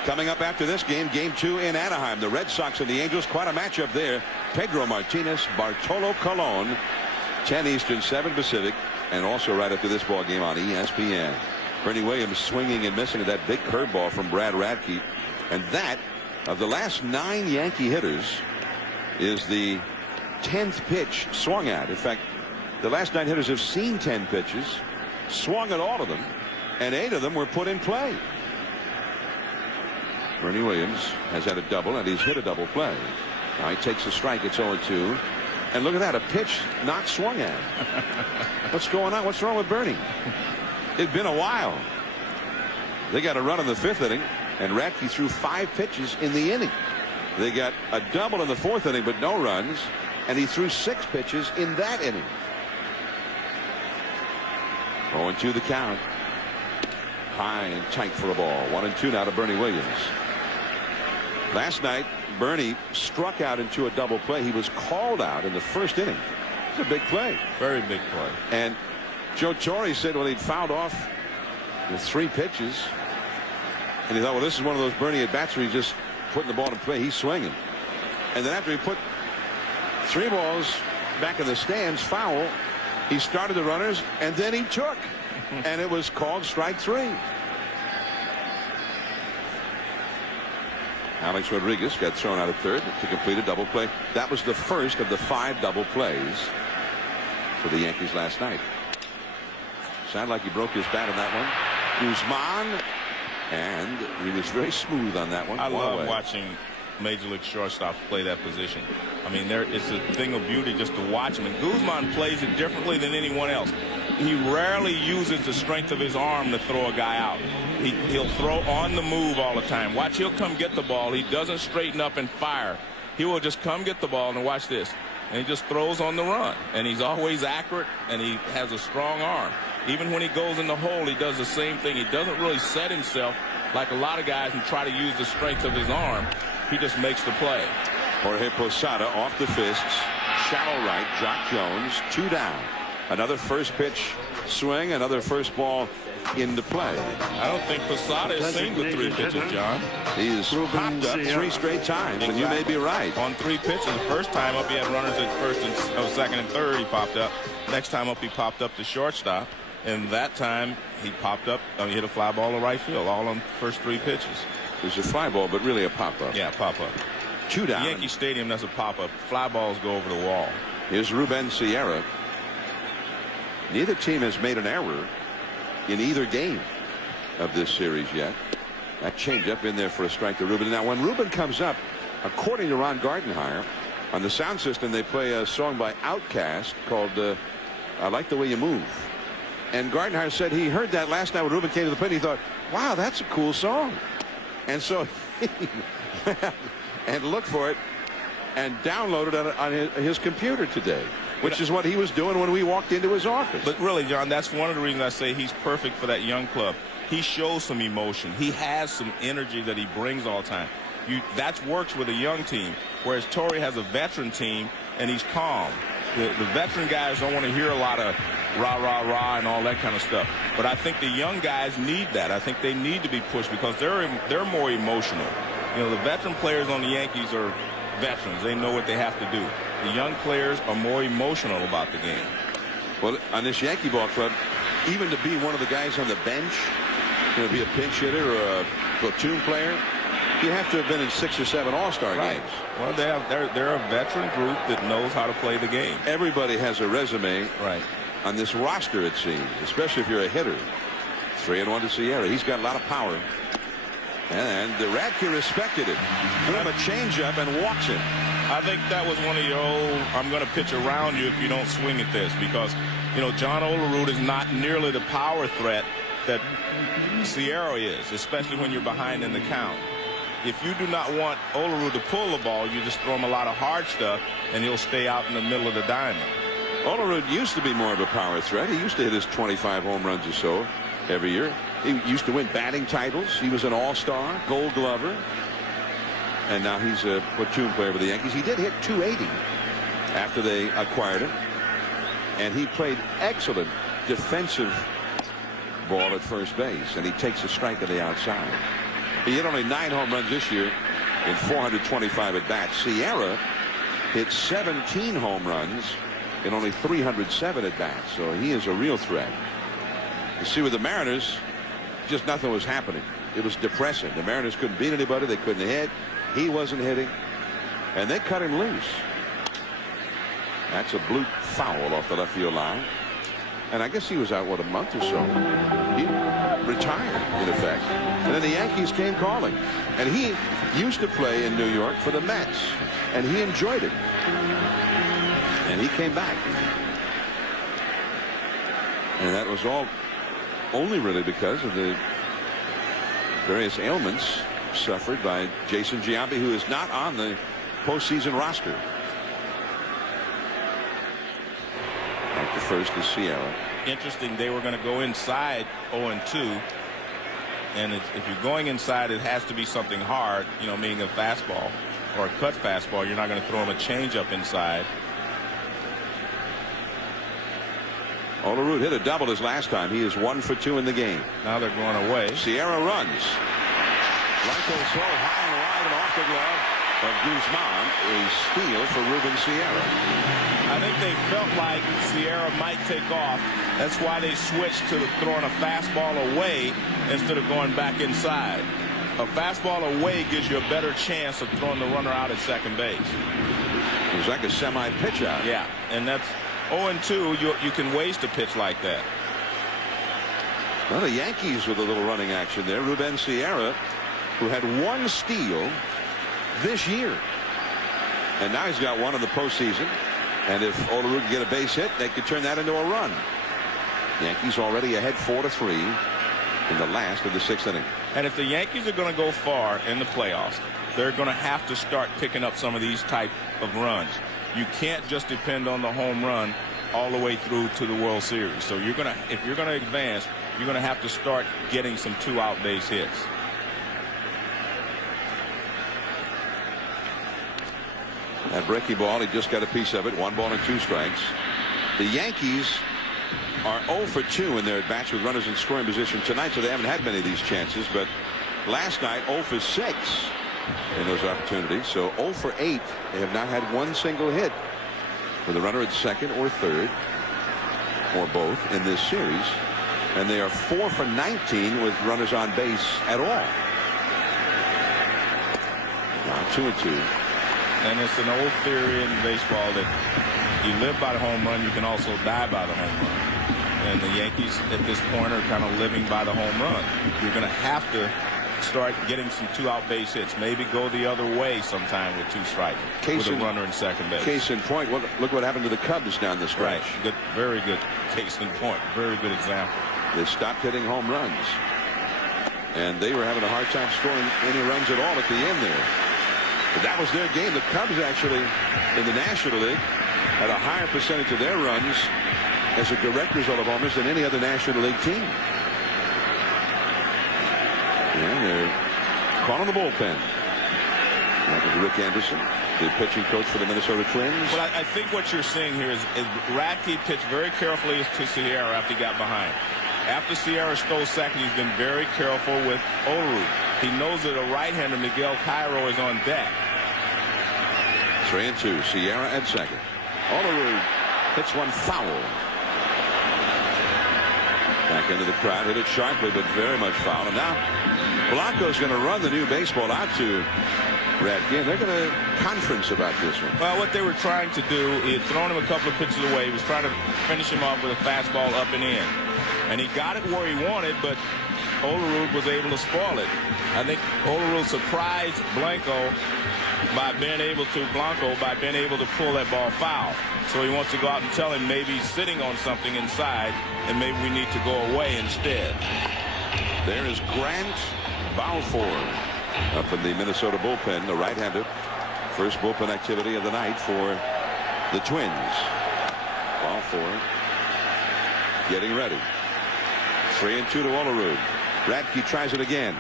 Coming up after this game, game 2 in Anaheim. The Red Sox and the Angels, quite a matchup there. Pedro Martinez, Bartolo Colon, 10 Eastern, 7 Pacific, and also right after this ball game on ESPN. Bernie Williams swinging and missing that big curveball from Brad Radke. And that, of the last 9 Yankee hitters, is the 10th pitch swung at. In fact, the last 9 hitters have seen 10 pitches, swung at all of them, and 8 of them were put in play. Bernie Williams has had a double, and he's hit a double play. Now he takes a strike. It's 0-2. And look at that, a pitch not swung at. What's going on? What's wrong with Bernie? It's been a while. They got a run in the 5th inning, and Radke threw 5 pitches in the inning. They got a double in the 4th inning, but no runs, and he threw 6 pitches in that inning. 0-2 the count. High and tight for a ball. 1-2 now to Bernie Williams. Last night, Bernie struck out into a double play. He was called out in the 1st inning. It's a big play. Very big play. And Joe Torre said, well, he'd fouled off the 3 pitches. And he thought, well, this is one of those Bernie at-bats where he's just putting the ball in play. He's swinging. And then after he put 3 balls back in the stands, foul, he started the runners, and then he took. And it was called strike 3. Alex Rodriguez got thrown out at 3rd to complete a double play. That was the first of the 5 double plays for the Yankees last night. Sounded like he broke his bat on that one. Guzman, and he was very smooth on that one. I love watching Major League shortstops play that position. I mean, it's a thing of beauty just to watch him. And Guzman plays it differently than anyone else. He rarely uses the strength of his arm to throw a guy out. He'll throw on the move all the time. Watch, he'll come get the ball. He doesn't straighten up and fire. He will just come get the ball, and watch this. And he just throws on the run. And he's always accurate, and he has a strong arm. Even when he goes in the hole, he does the same thing. He doesn't really set himself like a lot of guys who try to use the strength of his arm. He just makes the play. Jorge Posada off the fists. Shallow right. Jock Jones, 2 down. Another first pitch swing. Another first ball into play. I don't think Posada has seen the 3 pitches, John. He's popped up 3 straight times, and you may be right. On 3 pitches. The first time up, he had runners at 1st and 2nd and 3rd. He popped up. Next time up, he popped up to shortstop. And that time, he popped up. He hit a fly ball to right field, all on first 3 pitches. It was a fly ball, but really a pop-up. Yeah, pop-up. 2 down. Yankee Stadium, that's a pop-up. Fly balls go over the wall. Here's Ruben Sierra. Neither team has made an error in either game of this series yet. That changeup in there for a strike to Ruben. Now, when Ruben comes up, according to Ron Gardenhire, on the sound system, they play a song by Outkast called I Like the Way You Move. And Gardenhire said he heard that last night when Ruben came to the plate. He thought, wow, that's a cool song. And so he went out and looked for it and downloaded it on his computer today, which is what he was doing when we walked into his office. But really, John, that's one of the reasons I say he's perfect for that young club. He shows some emotion. He has some energy that he brings all the time. That works with a young team, whereas Torrey has a veteran team, and he's calm. The veteran guys don't want to hear a lot of rah, rah, rah and all that kind of stuff. But I think the young guys need that. I think they need to be pushed because they're more emotional. You know, the veteran players on the Yankees are veterans. They know what they have to do. The young players are more emotional about the game. Well, on this Yankee ball club, even to be one of the guys on the bench, you know, be a pinch hitter or a platoon player, you have to have been in 6 or 7 All-Star games. Well, they're a veteran group that knows how to play the game. Everybody has a resume on this roster, it seems, especially if you're a hitter. 3-1 to Sierra. He's got a lot of power. And the Radke respected it. Threw him a changeup and walks him. I think that was one of your old, I'm going to pitch around you if you don't swing at this, because, you know, John Olerud is not nearly the power threat that Sierra is, especially when you're behind in the count. If you do not want Olerud to pull the ball, you just throw him a lot of hard stuff, and he'll stay out in the middle of the diamond. Olerud used to be more of a power threat. He used to hit his 25 home runs or so every year. He used to win batting titles. He was an all-star, gold glover. And now he's a platoon player with the Yankees. He did hit 280 after they acquired him. And he played excellent defensive ball at first base. And he takes a strike on the outside. He hit only 9 home runs this year in 425 at-bats. Sierra hit 17 home runs in only 307 at-bats. So he is a real threat. You see, with the Mariners, just nothing was happening. It was depressing. The Mariners couldn't beat anybody. They couldn't hit. He wasn't hitting. And they cut him loose. That's a blue foul off the left field line. And I guess he was out, what, a month or so. He retired, in effect. And then the Yankees came calling. And he used to play in New York for the Mets. And he enjoyed it. And he came back. And that was all only really because of the various ailments suffered by Jason Giambi, who is not on the postseason roster. Back to first is Sierra. Interesting, they were going to go inside 0-2. And if you're going inside, it has to be something hard, you know, meaning a fastball or a cut fastball. You're not going to throw him a changeup inside. Olerud hit a double his last time. He is 1 for 2 in the game. Now they're going away. Sierra runs. Blanco so high and wide and off the glove of Guzman. A steal for Ruben Sierra. I think they felt like Sierra might take off. That's why they switched to throwing a fastball away instead of going back inside. A fastball away gives you a better chance of throwing the runner out at second base. It was like a semi-pitch out. Yeah, and that's 0-2. You can waste a pitch like that. Well, the Yankees with a little running action there. Ruben Sierra, who had 1 steal this year. And now he's got 1 in the postseason. And if Olerud can get a base hit, they could turn that into a run. Yankees already ahead 4-3 in the last of the 6th inning. And if the Yankees are going to go far in the playoffs, they're going to have to start picking up some of these type of runs. You can't just depend on the home run all the way through to the World Series. So if you're going to advance, you're going to have to start getting some 2-out base hits. That breaking ball, he just got a piece of it. 1 ball and 2 strikes. The Yankees are 0 for 2 in their at-bats with runners in scoring position tonight, so they haven't had many of these chances. But last night, 0 for 6 in those opportunities. So 0 for 8. They have not had 1 single hit with a runner at second or third or both in this series. And they are 4 for 19 with runners on base at all. Now 2-2. And it's an old theory in baseball that you live by the home run, you can also die by the home run. And the Yankees at this point are kind of living by the home run. You're going to have to start getting some 2-out base hits. Maybe go the other way sometime with 2 strikes with a runner in second base. Case in point, look what happened to the Cubs down the stretch. Right. Good, very good case in point. Very good example. They stopped hitting home runs. And they were having a hard time scoring any runs at all at the end there. But that was their game. The Cubs actually in the National League had a higher percentage of their runs as a direct result of homers than any other National League team. And they're calling the bullpen. That was Rick Anderson, the pitching coach for the Minnesota Twins. Well, I think what you're seeing here is Radke pitched very carefully to Sierra after he got behind. After Sierra stole second, he's been very careful with Olerud. He knows that a right-hander, Miguel Cairo, is on deck. 3-2. Sierra at second. Olerud hits one foul. Back into the crowd, hit it sharply, but very much foul. And now Blanco's going to run the new baseball out to Radke. They're going to conference about this one. Well, what they were trying to do, he had thrown him a couple of pitches away. He was trying to finish him off with a fastball up and in. And he got it where he wanted, but Olerud was able to spoil it. I think Olerud surprised Blanco by being able to pull that ball foul. So he wants to go out and tell him maybe he's sitting on something inside and maybe we need to go away instead. There is Grant Balfour up in the Minnesota bullpen, the right-hander. First bullpen activity of the night for the Twins. Balfour getting ready. 3-2 to Olerud. Radke tries it again.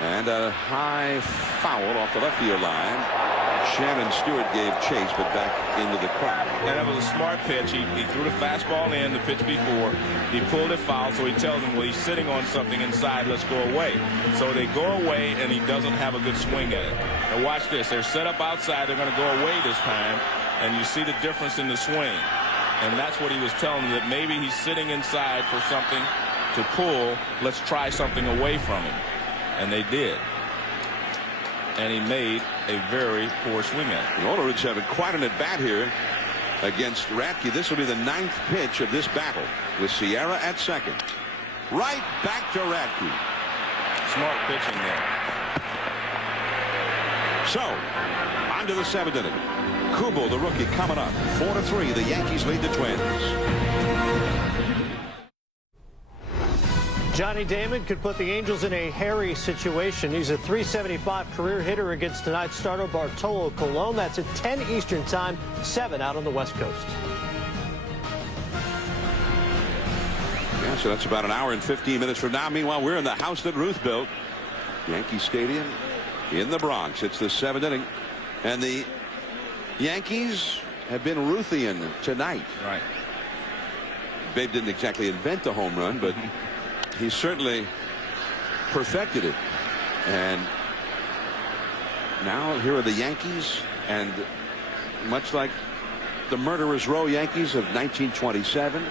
And a high foul off the left field line. Shannon Stewart gave chase, but back into the crowd. And that was a smart pitch. He threw the fastball in the pitch before. He pulled it foul, so he tells him, well, he's sitting on something inside. Let's go away. So they go away, and he doesn't have a good swing at it. Now watch this. They're set up outside. They're going to go away this time, and you see the difference in the swing. And that's what he was telling him, that maybe he's sitting inside for something to pull. Let's try something away from him. And they did. And he made a very poor swing at it. Olerud's having quite an at-bat here against Radke. This will be the 9th pitch of this battle with Sierra at second. Right back to Radke. Smart pitching there. So, on to the 7th inning. Kubel, the rookie, coming up. 4-3. The Yankees lead the Twins. Johnny Damon could put the Angels in a hairy situation. He's a .375 career hitter against tonight's starter Bartolo Colon. That's at 10 Eastern time, 7 out on the West Coast. Yeah, so that's about an hour and 15 minutes from now. Meanwhile, we're in the house that Ruth built. Yankee Stadium in the Bronx. It's the 7th inning. And the Yankees have been Ruthian tonight. Right. Babe didn't exactly invent the home run, but he certainly perfected it. And now here are the Yankees, and much like the Murderers Row Yankees of 1927,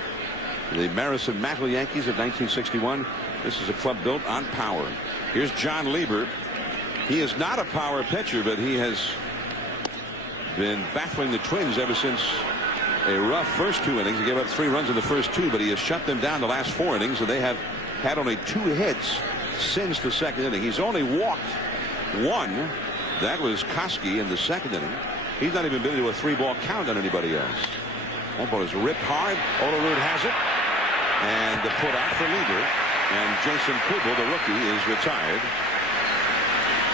the Marison Mackle Yankees of 1961, this is a club built on power. Here's John Lieber. He is not a power pitcher, but he has been baffling the Twins ever since a rough first 2 innings. He gave up 3 runs in the first 2, but he has shut them down the last 4 innings, and they have had only 2 hits since the 2nd inning. He's only walked 1. That was Koski in the 2nd inning. He's not even been into a 3-ball count on anybody else. That ball is ripped hard. Olerud has it. And the put out for Lieber. And Jason Kubel, the rookie, is retired.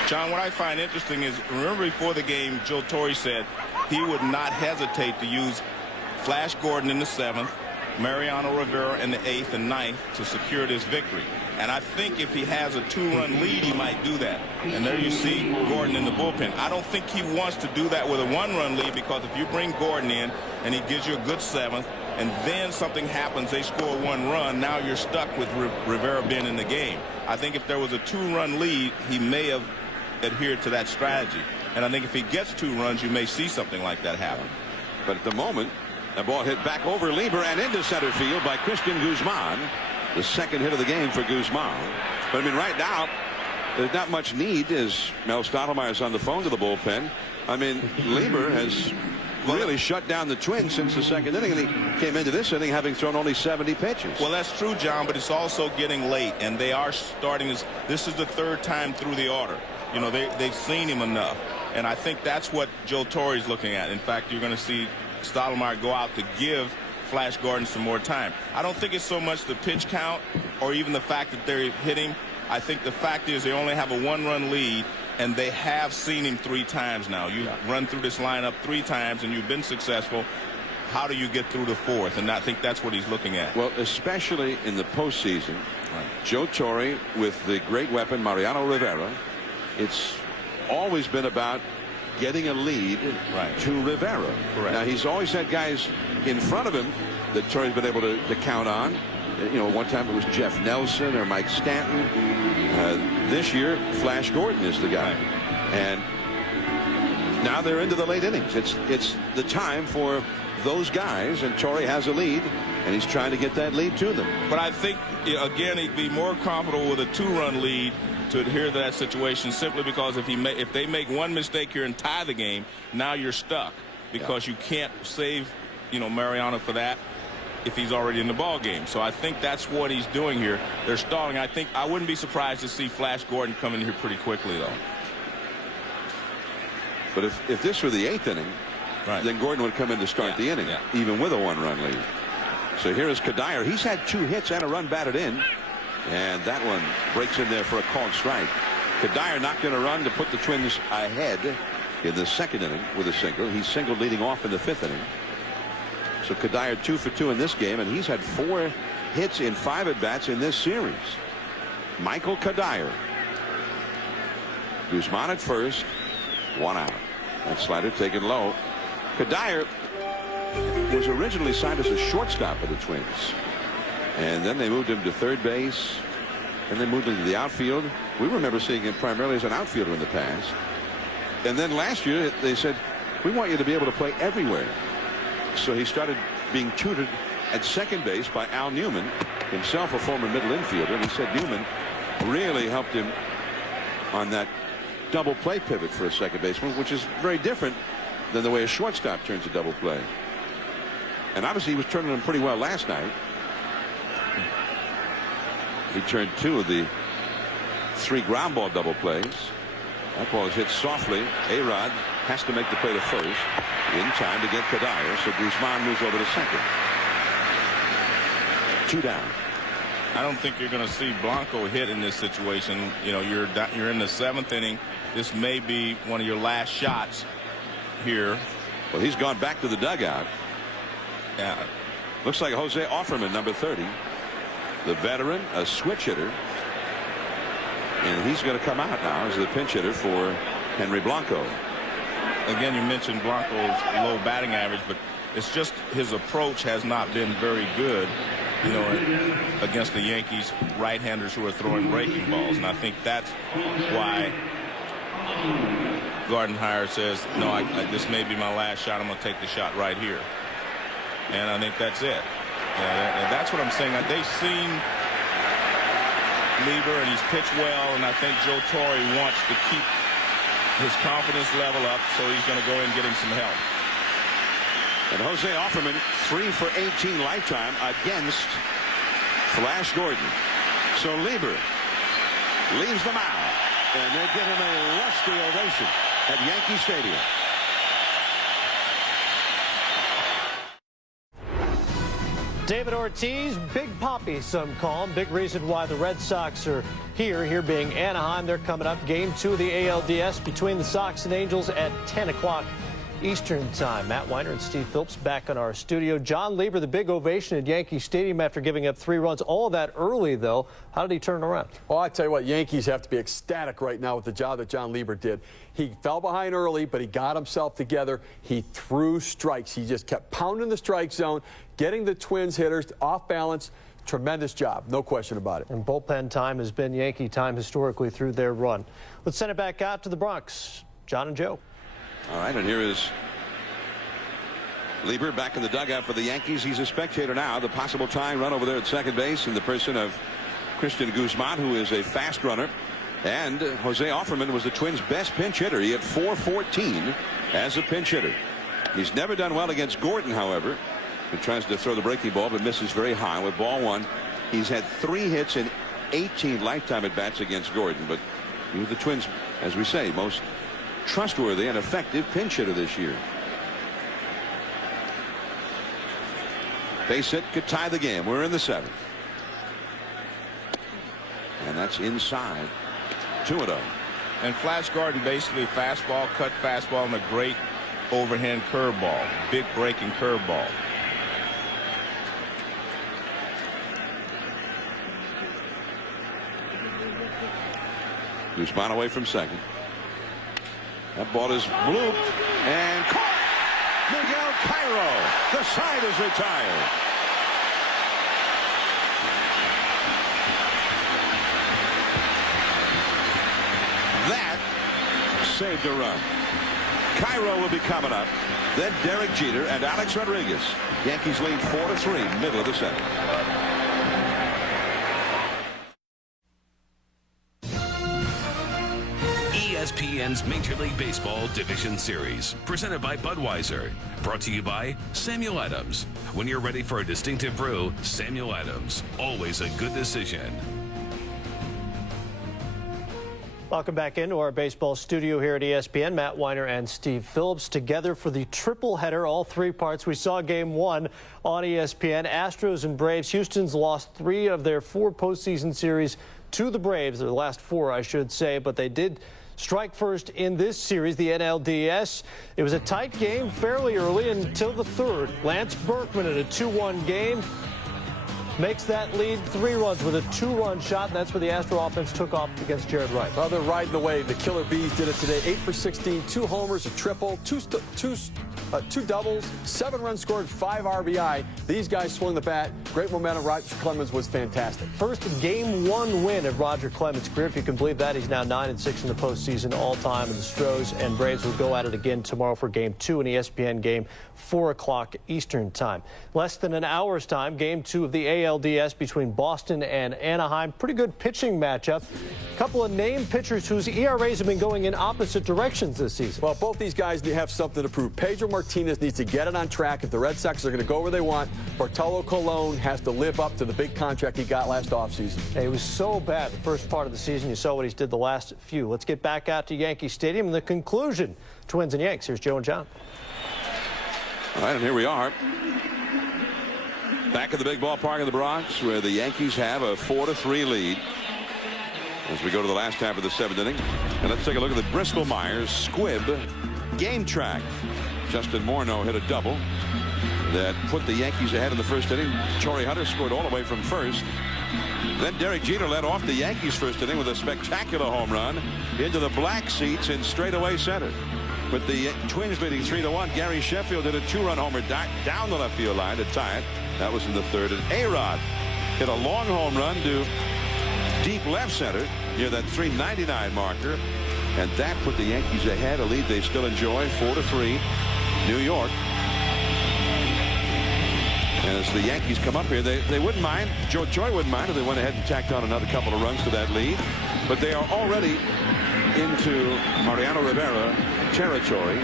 John, what I find interesting is, remember before the game, Joe Torre said he would not hesitate to use Flash Gordon in the 7th, Mariano Rivera in the 8th and 9th to secure this victory. And I think if he has a 2-run lead, he might do that. And there you see Gordon in the bullpen. I don't think he wants to do that with a 1-run lead, because if you bring Gordon in and he gives you a good 7th and then something happens, they score 1 run, now you're stuck with Rivera being in the game. I think if there was a 2-run lead, he may have adhered to that strategy. And I think if he gets 2 runs, you may see something like that happen. But at the moment, the ball hit back over Lieber and into center field by Christian Guzman. The 2nd hit of the game for Guzman. But I mean, right now, there's not much need, as Mel Stottlemyre's on the phone to the bullpen. I mean, Lieber has really shut down the Twins since the 2nd inning, and he came into this inning having thrown only 70 pitches. Well, that's true, John, but it's also getting late, and they are starting this is the 3rd time through the order. You know, they've seen him enough, and I think that's what Joe Torre is looking at. In fact, you're going to see Stottlemyre go out to give Flash Gordon some more time. I don't think it's so much the pitch count or even the fact that they're hitting. I think the fact is they only have a 1-run lead, and they have seen him 3 times now. You've run through this lineup 3 times, and you've been successful. How do you get through the 4th? And I think that's what he's looking at. Well, especially in the postseason, right. Joe Torre with the great weapon Mariano Rivera. It's always been about getting a lead to Rivera. Correct. Now, he's always had guys in front of him that Torrey's been able to count on. You know, one time it was Jeff Nelson or Mike Stanton. This year, Flash Gordon is the guy. And now they're into the late innings. It's the time for those guys, and Torrey has a lead, and he's trying to get that lead to them. But I think, again, he'd be more comfortable with a 2-run lead to adhere to that situation, simply because if they make one mistake here and tie the game, now you're stuck because you can't save, Mariano for that if he's already in the ball game. So I think that's what he's doing here. They're stalling. I wouldn't be surprised to see Flash Gordon come in here pretty quickly, though. But if this were the 8th inning, then Gordon would come in to start the inning, even with a 1-run lead. So here is Kadire. He's had 2 hits and a run batted in. And that one breaks in there for a called strike. Kadire knocked in a run to put the Twins ahead in the 2nd inning with a single. He singled leading off in the 5th inning. So Kadire 2 for 2 in this game, and he's had 4 hits in 5 at-bats in this series. Michael Kadire. Guzman at first, 1 out. That slider taken low. Kadire was originally signed as a shortstop of the Twins. And then they moved him to third base. And they moved him to the outfield. We remember seeing him primarily as an outfielder in the past. And then last year they said, we want you to be able to play everywhere. So he started being tutored at second base by Al Newman, himself a former middle infielder. And he said Newman really helped him on that double play pivot for a second baseman, which is very different than the way a shortstop turns a double play. And obviously he was turning them pretty well last night. He turned 2 of the 3 ground ball double plays. That ball is hit softly. A-Rod has to make the play to first in time to get Kadire. So Guzman moves over to second. 2 down. I don't think you're going to see Blanco hit in this situation. You're in the 7th inning. This may be one of your last shots here. Well, he's gone back to the dugout. Yeah. Looks like Jose Offerman, number 30. The veteran, a switch hitter. And he's going to come out now as the pinch hitter for Henry Blanco. Again, you mentioned Blanco's low batting average, but it's just his approach has not been very good, against the Yankees right-handers who are throwing breaking balls. And I think that's why Gardenhire says, no, this may be my last shot. I'm going to take the shot right here. And I think that's it. And that's what I'm saying. They've seen Lieber, and he's pitched well, and I think Joe Torre wants to keep his confidence level up, so he's going to go in and get him some help. And Jose Offerman 3 for 18 lifetime against Flash Gordon. So Lieber leaves the mound, and they give him a lusty ovation at Yankee Stadium. David Ortiz, Big Papi, some call him. Big reason why the Red Sox are here being Anaheim. They're coming up. Game 2 of the ALDS between the Sox and Angels at 10 o'clock Eastern time. Matt Weiner and Steve Phillips back in our studio. John Lieber, the big ovation at Yankee Stadium after giving up 3 runs. All of that early, though. How did he turn around? Well, I tell you what, Yankees have to be ecstatic right now with the job that John Lieber did. He fell behind early, but he got himself together. He threw strikes. He just kept pounding the strike zone, getting the Twins hitters off balance. Tremendous job, no question about it. And bullpen time has been Yankee time historically through their run. Let's send it back out to the Bronx. John and Joe. All right, and here is Lieber back in the dugout for the Yankees. He's a spectator now. The possible tying run over there at second base in the person of Christian Guzman, who is a fast runner. And Jose Offerman was the Twins' best pinch hitter. He had .414 as a pinch hitter. He's never done well against Gordon, however. He tries to throw the breaking ball, but misses very high with ball 1. He's had 3 hits in 18 lifetime at-bats against Gordon, but he was the Twins', as we say, most trustworthy and effective pinch hitter this year. Base hit could tie the game. We're in the 7th. And that's inside. 2-0. And Flash Gordon basically fastball, cut fastball, and a great overhand curveball. Big breaking curveball. Guzman away from second. That ball is blooped and caught. Miguel Cairo. The side is retired. That saved a run. Cairo will be coming up. Then Derek Jeter and Alex Rodriguez. Yankees lead 4-3, middle of the seventh. ESPN's Major League Baseball Division Series, presented by Budweiser. Brought to you by Samuel Adams. When you're ready for a distinctive brew, Samuel Adams. Always a good decision. Welcome back into our baseball studio here at ESPN. Matt Weiner and Steve Phillips together for the triple header, all three parts. We saw game one on ESPN. Astros and Braves. Houston's lost 3 of their 4 postseason series to the Braves, the last 4, I should say, but they did strike first in this series, the NLDS. It was a tight game fairly early until the third. Lance Berkman in a 2-1 game makes that lead 3 runs with a 2-run shot, and that's where the Astro offense took off against Jared Wright. Well, they're riding the wave. The Killer Bees did it today. 8 for 16, 2 homers, a triple, 2 doubles, 7 runs scored, 5 RBI. These guys swung the bat. Great momentum. Roger Clemens was fantastic. First game 1 win of Roger Clemens' career. If you can believe that, he's now 9-6 in the postseason all time. And the Stros and Braves will go at it again tomorrow for game 2, an ESPN game, 4 o'clock Eastern time. Less than an hour's time, game 2 of the ALDS between Boston and Anaheim. Pretty good pitching matchup. A couple of named pitchers whose ERAs have been going in opposite directions this season. Well, both these guys have something to prove. Pedro Martinez needs to get it on track if the Red Sox are going to go where they want. Bartolo Colon has to live up to the big contract he got last offseason. He was so bad the first part of the season. You saw what he's did the last few. Let's get back out to Yankee Stadium and the conclusion. Twins and Yanks. Here's Joe and John. All right, and here we are. Back at the big ballpark in the Bronx, where the Yankees have a 4-3 lead as we go to the last half of the 7th inning. And let's take a look at the Bristol-Myers Squibb game track. Justin Morneau hit a double that put the Yankees ahead in the first inning. Torrey Hunter scored all the way from first. Then Derek Jeter led off the Yankees first inning with a spectacular home run into the black seats in straightaway center. With the Twins leading 3-1, Gary Sheffield hit a 2-run homer down the left field line to tie it. That was in the third. And A-Rod hit a long home run to deep left center near that 399 marker. And that put the Yankees ahead, a lead they still enjoy, 4-3, New York. And as the Yankees come up here, they wouldn't mind. Joe Torre wouldn't mind if they went ahead and tacked on another couple of runs to that lead. But they are already into Mariano Rivera territory.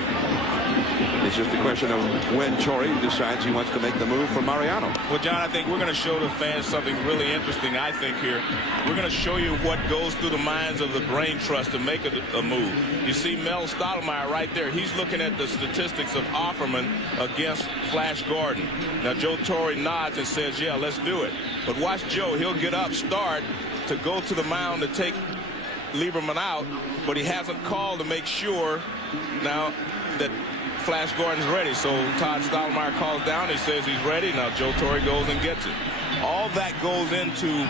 It's just a question of when Torrey decides he wants to make the move for Mariano. Well, John, I think we're going to show the fans something really interesting, I think, here. We're going to show you what goes through the minds of the brain trust to make a move. You see Mel Stottlemyre right there. He's looking at the statistics of Offerman against Flash Gordon. Now, Joe Torre nods and says, yeah, let's do it. But watch Joe. He'll get up, start to go to the mound to take Lieberman out, but he hasn't called to make sure now that Flash Gordon's ready. So Todd Stottlemyre calls down. He says he's ready. Now Joe Torre goes and gets it. All that goes into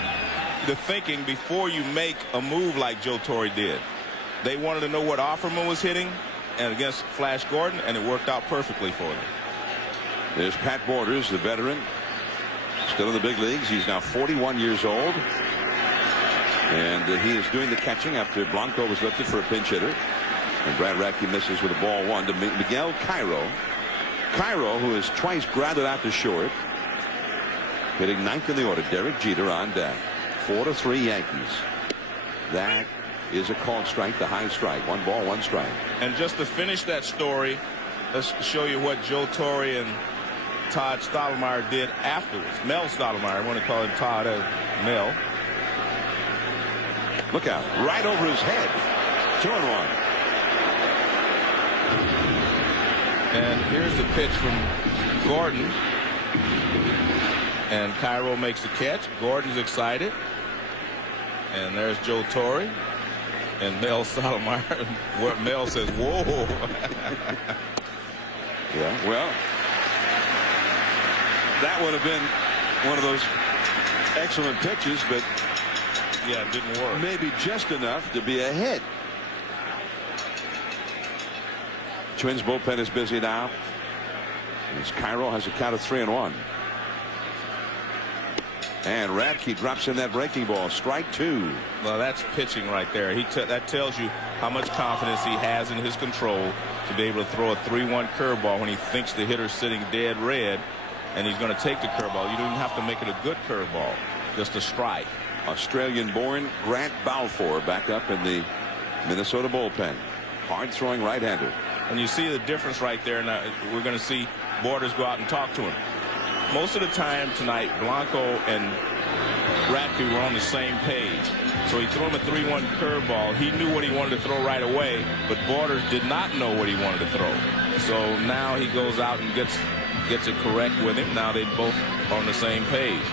the thinking before you make a move like Joe Torre did. They wanted to know what Offerman was hitting and against Flash Gordon, and it worked out perfectly for them. There's Pat Borders, the veteran, still in the big leagues. He's now 41 years old. And he is doing the catching after Blanco was lifted for a pinch hitter. And Brad Radke misses with a ball 1 to Miguel Cairo. Cairo, who has twice grounded out to short, hitting 9th in the order. Derek Jeter on deck. 4-3 Yankees. That is a called strike, the high strike. 1 ball, 1 strike. And just to finish that story, let's show you what Joe Torre and Todd Stottlemyre did afterwards. Mel Stottlemyre, I want to call him Todd as Mel. Look out, right over his head. 2-1. And here's the pitch from Gordon. And Cairo makes the catch. Gordon's excited. And there's Joe Torre. And Mel Stottlemyre. What Mel says, whoa. Yeah, well, that would have been one of those excellent pitches, but yeah, it didn't work. Maybe just enough to be a hit. Twins bullpen is busy now. As Cairo has a count of 3-1. And Radke drops in that breaking ball. Strike 2. Well, that's pitching right there. That tells you how much confidence he has in his control to be able to throw a 3-1 curveball when he thinks the hitter's sitting dead red, and he's going to take the curveball. You don't even have to make it a good curveball, just a strike. Australian-born Grant Balfour back up in the Minnesota bullpen. Hard-throwing right-hander. And you see the difference right there. Now we're going to see Borders go out and talk to him. Most of the time tonight, Blanco and Radke were on the same page. So he threw him a 3-1 curveball. He knew what he wanted to throw right away, but Borders did not know what he wanted to throw. So now he goes out and gets it correct with him. Now they both on the same page.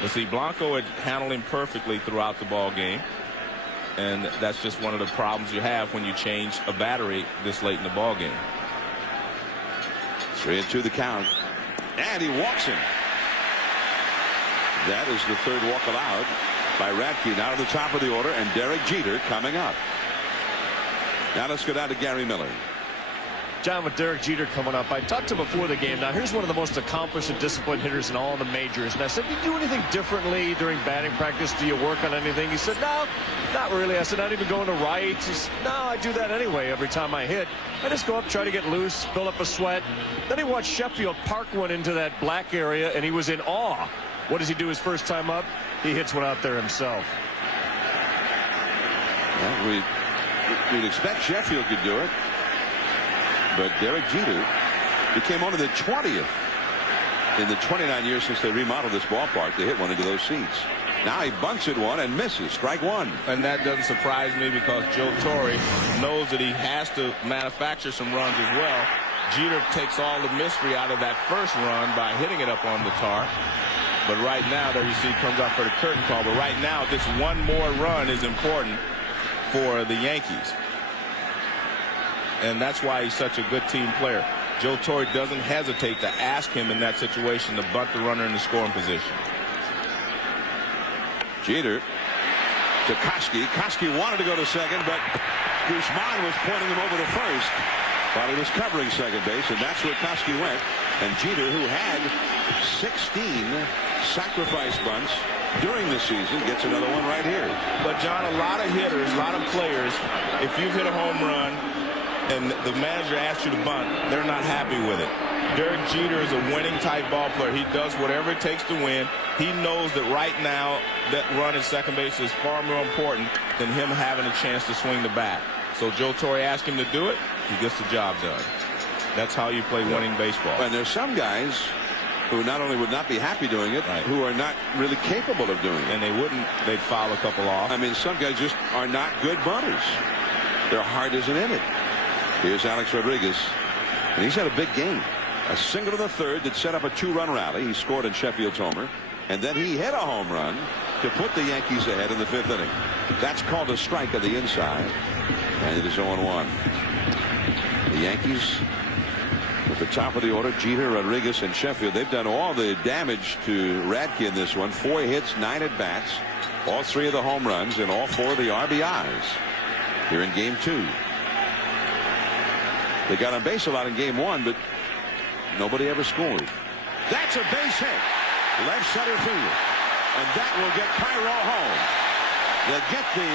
But see, Blanco had handled him perfectly throughout the ball game. And that's just one of the problems you have when you change a battery this late in the ball game. 3-2 the count. And he walks him. That is the third walk allowed by Radke. Now to the top of the order, and Derek Jeter coming up. Now let's go down to Gary Miller. John, with Derek Jeter coming up, I talked to him before the game. Now, here's one of the most accomplished and disciplined hitters in all the majors. And I said, do you do anything differently during batting practice? Do you work on anything? He said, no, not really. I said, not even going to rights. He said, no, I do that anyway every time I hit. I just go up, try to get loose, build up a sweat. Then he watched Sheffield park one into that black area, and he was in awe. What does he do his first time up? He hits one out there himself. Well, we'd expect Sheffield could do it. But Derek Jeter became only the 20th in the 29 years since they remodeled this ballpark to hit one into those seats. Now he bunts at one and misses. Strike 1. And that doesn't surprise me because Joe Torre knows that he has to manufacture some runs as well. Jeter takes all the mystery out of that first run by hitting it up on the tarp. But right now, there you see, comes out for the curtain call. But right now, this one more run is important for the Yankees. And that's why he's such a good team player. Joe Torre doesn't hesitate to ask him in that situation to bunt the runner in the scoring position. Jeter to Koski. Koski wanted to go to second, but Guzman was pointing him over to first while he was covering second base, and that's where Koski went. And Jeter, who had 16 sacrifice bunts during the season, gets another one right here. But, John, a lot of hitters, a lot of players, if you've hit a home run and the manager asks you to bunt, they're not happy with it. Derek Jeter is a winning type ball player. He does whatever it takes to win. He knows that right now that run at second base is far more important than him having a chance to swing the bat. So Joe Torre asked him to do it. He gets the job done. That's how you play winning baseball. And there's some guys who not only would not be happy doing it, right, who are not really capable of doing it. And they'd foul a couple off. I mean, some guys just are not good bunters. Their heart isn't in it. Here's Alex Rodriguez, and he's had a big game. A single in the third that set up a 2-run rally. He scored in Sheffield's homer, and then he hit a home run to put the Yankees ahead in the 5th inning. That's called a strike on the inside, and it is 0-1. The Yankees at the top of the order, Jeter, Rodriguez, and Sheffield. They've done all the damage to Radke in this one. 4 hits, 9 at-bats, all 3 of the home runs, and all 4 of the RBIs here in Game 2. They got on base a lot in Game 1, but nobody ever scored. That's a base hit. Left center field. And that will get Cairo home. They get the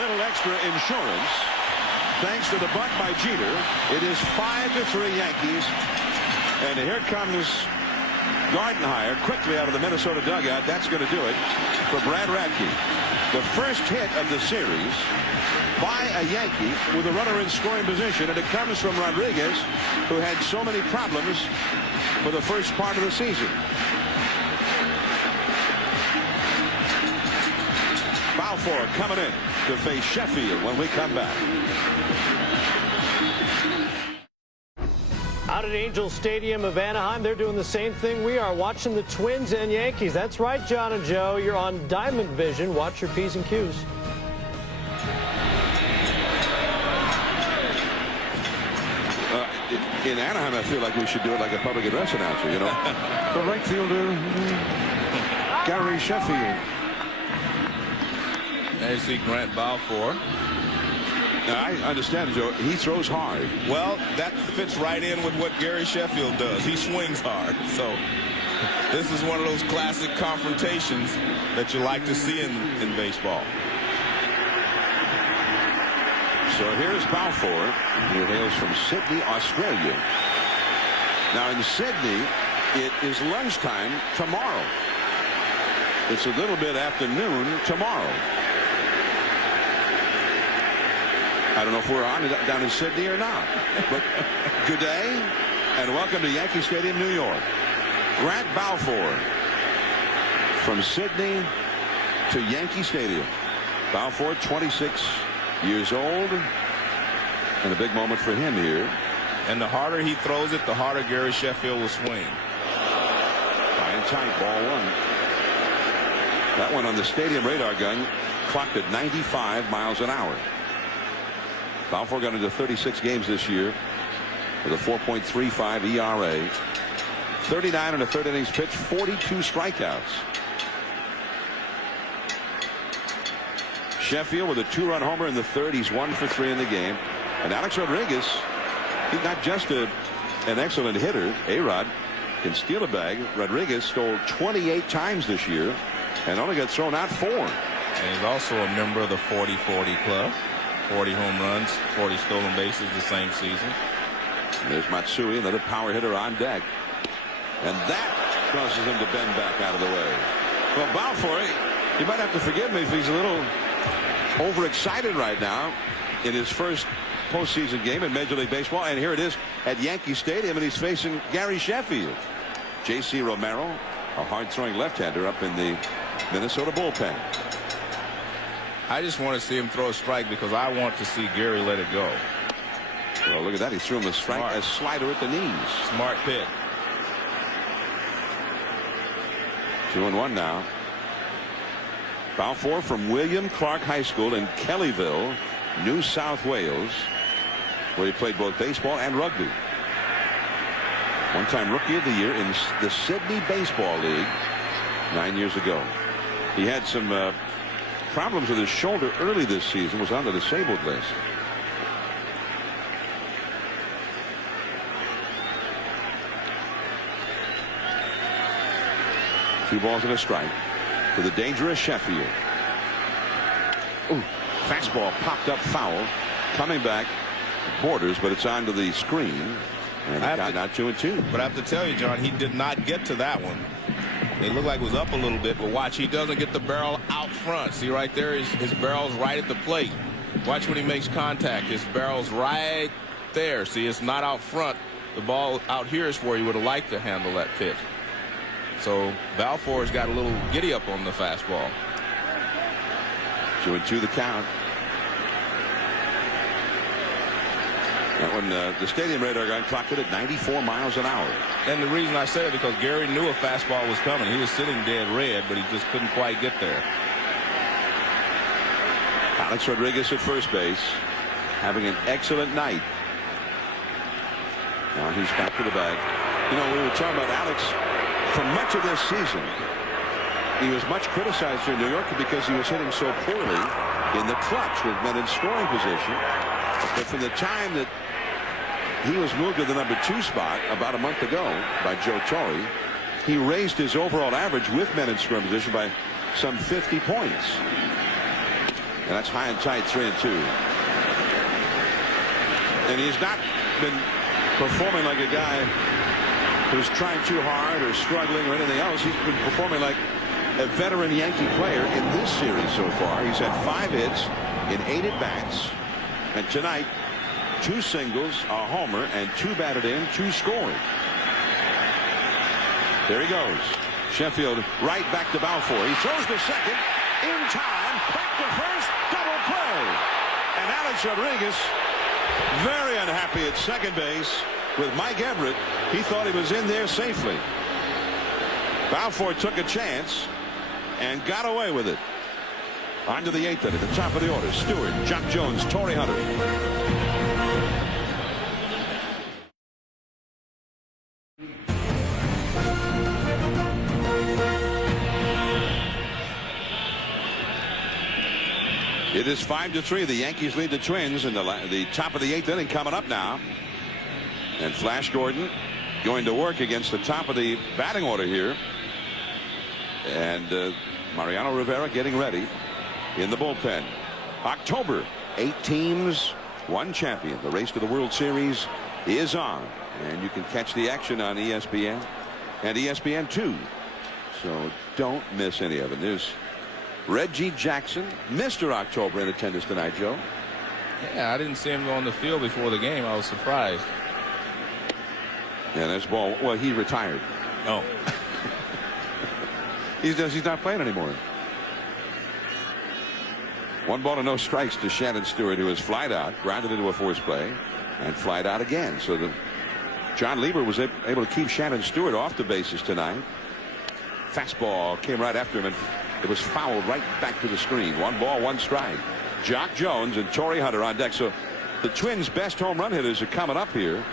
little extra insurance thanks to the bunt by Jeter. It is 5-3 Yankees. And here comes Gardenhire quickly out of the Minnesota dugout. That's going to do it for Brad Radke. The first hit of the series by a Yankee with a runner in scoring position, and it comes from Rodriguez, who had so many problems for the first part of the season. Balfour coming in to face Sheffield when we come back. Out at Angels Stadium of Anaheim, they're doing the same thing we are, watching the Twins and Yankees. That's right, John and Joe. You're on Diamond Vision. Watch your P's and Q's. In Anaheim, I feel like we should do it like a public address announcer, you know. The right fielder, Gary Sheffield. There you see Grant Balfour. I understand, Joe. He throws hard. Well, that fits right in with what Gary Sheffield does. He swings hard. So this is one of those classic confrontations that you like to see in baseball. So here's Balfour. He hails from Sydney, Australia. Now in Sydney, it is lunchtime tomorrow. It's a little bit after noon tomorrow. I don't know if we're on down in Sydney or not. But good day and welcome to Yankee Stadium, New York. Grant Balfour from Sydney to Yankee Stadium. Balfour, 26 years old, and a big moment for him here. And the harder he throws it, the harder Gary Sheffield will swing. High and tight, ball one. That one on the stadium radar gun clocked at 95 miles an hour. Balfour got into 36 games this year with a 4.35 ERA. 39 and a third innings pitched, 42 strikeouts. Sheffield with a 2-run homer in the third. He's 1 for 3 in the game. And Alex Rodriguez, he's not just an excellent hitter. A-Rod can steal a bag. Rodriguez stole 28 times this year and only got thrown out 4. And he's also a member of the 40-40 club. 40 home runs, 40 stolen bases the same season. And there's Matsui, another power hitter on deck. And that causes him to bend back out of the way. Well, Balfour, you might have to forgive me if he's a little overexcited right now in his first postseason game in Major League Baseball. And here it is at Yankee Stadium, and he's facing Gary Sheffield. J.C. Romero, a hard-throwing left-hander up in the Minnesota bullpen. I just want to see him throw a strike because I want to see Gary let it go. Well, look at that. He threw him a strike, a slider at the knees. Smart pick. 2-1 now. Balfour from William Clark High School in Kellyville, New South Wales, where he played both baseball and rugby. One-time Rookie of the Year in the Sydney Baseball League 9 years ago. He had some problems with his shoulder early this season, was on the disabled list. Two balls and a strike to the dangerous Sheffield. Ooh, fastball popped up foul, coming back borders, but it's onto the screen, and it got out 2-2. But I have to tell you, John, he did not get to that one. It looked like it was up a little bit, but watch, he doesn't get the barrel out front. See right there, his barrel's right at the plate. Watch when he makes contact. His barrel's right there. See, it's not out front. The ball out here is where he would have liked to handle that pitch. So Balfour's got a little giddy up on the fastball. 2-2 the count. That one, the stadium radar gun clocked it at 94 miles an hour. And the reason I say it because Gary knew a fastball was coming. He was sitting dead red, but he just couldn't quite get there. Alex Rodriguez at first base, having an excellent night. Now he's back to the bag. You know, we were talking about Alex for much of this season. He was much criticized here in New York because he was hitting so poorly in the clutch with men in scoring position. But from the time that he was moved to the number 2 spot about a month ago by Joe Torre, he raised his overall average with men in scoring position by some 50 points. And that's high and tight, 3-2. And he's not been performing like a guy who's trying too hard or struggling or anything else. He's been performing like a veteran Yankee player in this series so far. He's had 5 hits in 8 at-bats. And tonight, 2 singles, a homer, and 2 batted in, 2 scored. There he goes. Sheffield right back to Balfour. He throws to second in time. Back to first. Double play. And Alex Rodriguez very unhappy at second base with Mike Everett. He thought he was in there safely. Balfour took a chance and got away with it. On to the 8th inning, at the top of the order. Stewart, Jock Jones, Torrey Hunter. It is 5-3. The Yankees lead the Twins in the top of the 8th inning coming up now. And Flash Gordon going to work against the top of the batting order here. And Mariano Rivera getting ready in the bullpen. October, 8 teams, 1 champion. The race to the World Series is on. And you can catch the action on ESPN and ESPN2. So don't miss any of it. There's Reggie Jackson, Mr. October, in attendance tonight, Joe. Yeah, I didn't see him go on the field before the game. I was surprised. Yeah, that's ball. Well, he retired. Oh. He's not playing anymore. 1 ball to no strikes to Shannon Stewart, who has flied out, grounded into a force play, and flied out again. So John Lieber was able to keep Shannon Stewart off the bases tonight. Fastball came right after him, and it was fouled right back to the screen. 1 ball, 1 strike. Jock Jones and Torrey Hunter on deck. So the Twins' best home run hitters are coming up here.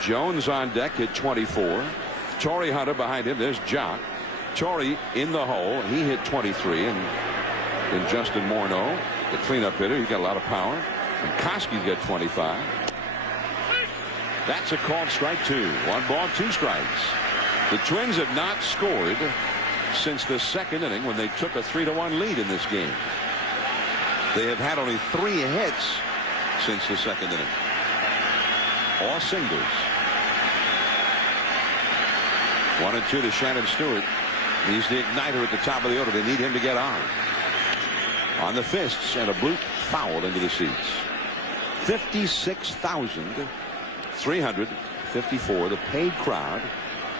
Jones on deck, hit 24. Torrey Hunter behind him. There's Jock. Torrey in the hole. He hit 23. And Justin Morneau, the cleanup hitter, he's got a lot of power. And Koski's got 25. That's a called strike 2. 1 ball, 2 strikes. The Twins have not scored since the 2nd inning when they took a 3-1 lead in this game. They have had only 3 hits since the 2nd inning. All singles. 1 and 2 to Shannon Stewart. He's the igniter at the top of the order. They need him to get on the fists, and a bloop foul into the seats. 56,354, the paid crowd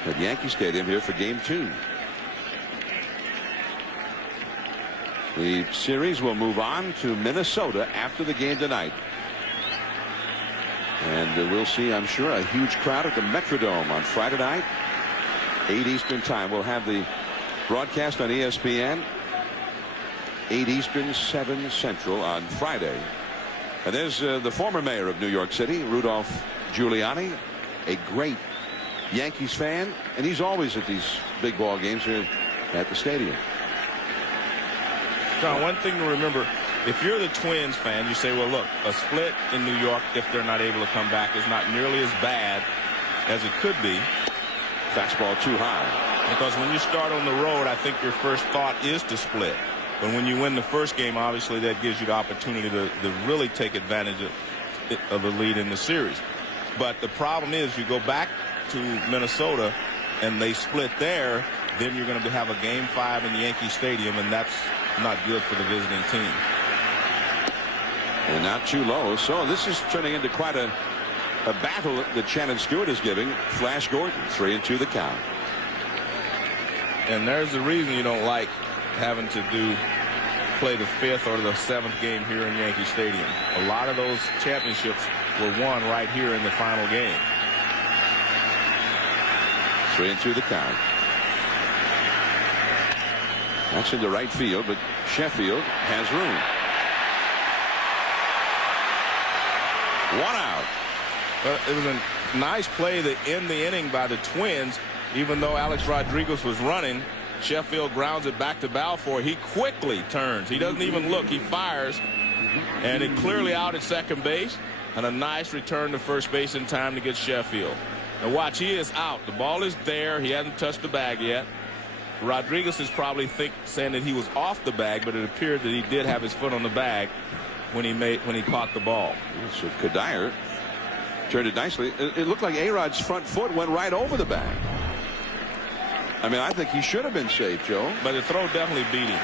at Yankee Stadium here for game 2. The series will move on to Minnesota after the game tonight. And we'll see, I'm sure, a huge crowd at the Metrodome on Friday night, 8 Eastern time. We'll have the broadcast on ESPN, 8 Eastern, 7 Central on Friday. And there's the former mayor of New York City, Rudolph Giuliani, a great Yankees fan, and he's always at these big ball games here at the stadium. John, one thing to remember, if you're the Twins fan, you say, well, look, a split in New York, if they're not able to come back, is not nearly as bad as it could be. Fastball too high. Because when you start on the road, I think your first thought is to split. But when you win the first game, obviously that gives you the opportunity to really take advantage of the lead in the series. But the problem is, you go back to Minnesota and they split there, then you're going to have a game 5 in the Yankee Stadium, and that's not good for the visiting team. And not too low. So this is turning into quite a battle that Shannon Stewart is giving Flash Gordon. 3-2 the count. And there's the reason you don't like having to play the 5th or the 7th game here in Yankee Stadium. A lot of those championships were won right here in the final game. 3-2 the count. That's into right field, but Sheffield has room. 1 out. Well, it was a nice play to end the inning by the Twins. Even though Alex Rodriguez was running, Sheffield grounds it back to Balfour. He quickly turns. He doesn't even look. He fires, and it clearly out at second base, and a nice return to first base in time to get Sheffield. Now watch, he is out. The ball is there. He hasn't touched the bag yet. Rodriguez is probably saying that he was off the bag, but it appeared that he did have his foot on the bag when he caught the ball. So Kadire turned it nicely. It looked like A-Rod's front foot went right over the bag. I mean, I think he should have been safe, Joe. But the throw definitely beat him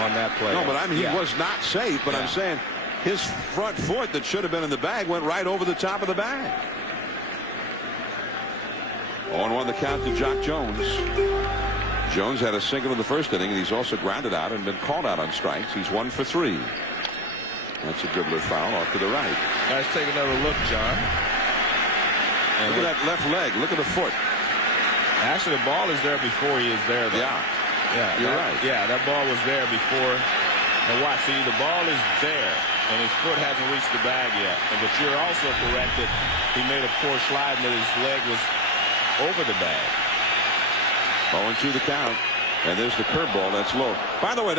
on that play. No, but I mean, he was not safe. But I'm saying his front foot that should have been in the bag went right over the top of the bag. 0-1 the count to Jock Jones. Jones had a single in the first inning, and he's also grounded out and been called out on strikes. He's 1 for 3. That's a dribbler foul off to the right. Let's take another look, John. And look at that left leg. Look at the foot. Actually, the ball is there before he is there, though. Yeah, you're right. Yeah, that ball was there before. And watch, see, the ball is there, and his foot hasn't reached the bag yet. But you're also correct that he made a poor slide and that his leg was over the bag. 0-2 the count. And there's the curveball. That's low. By the way,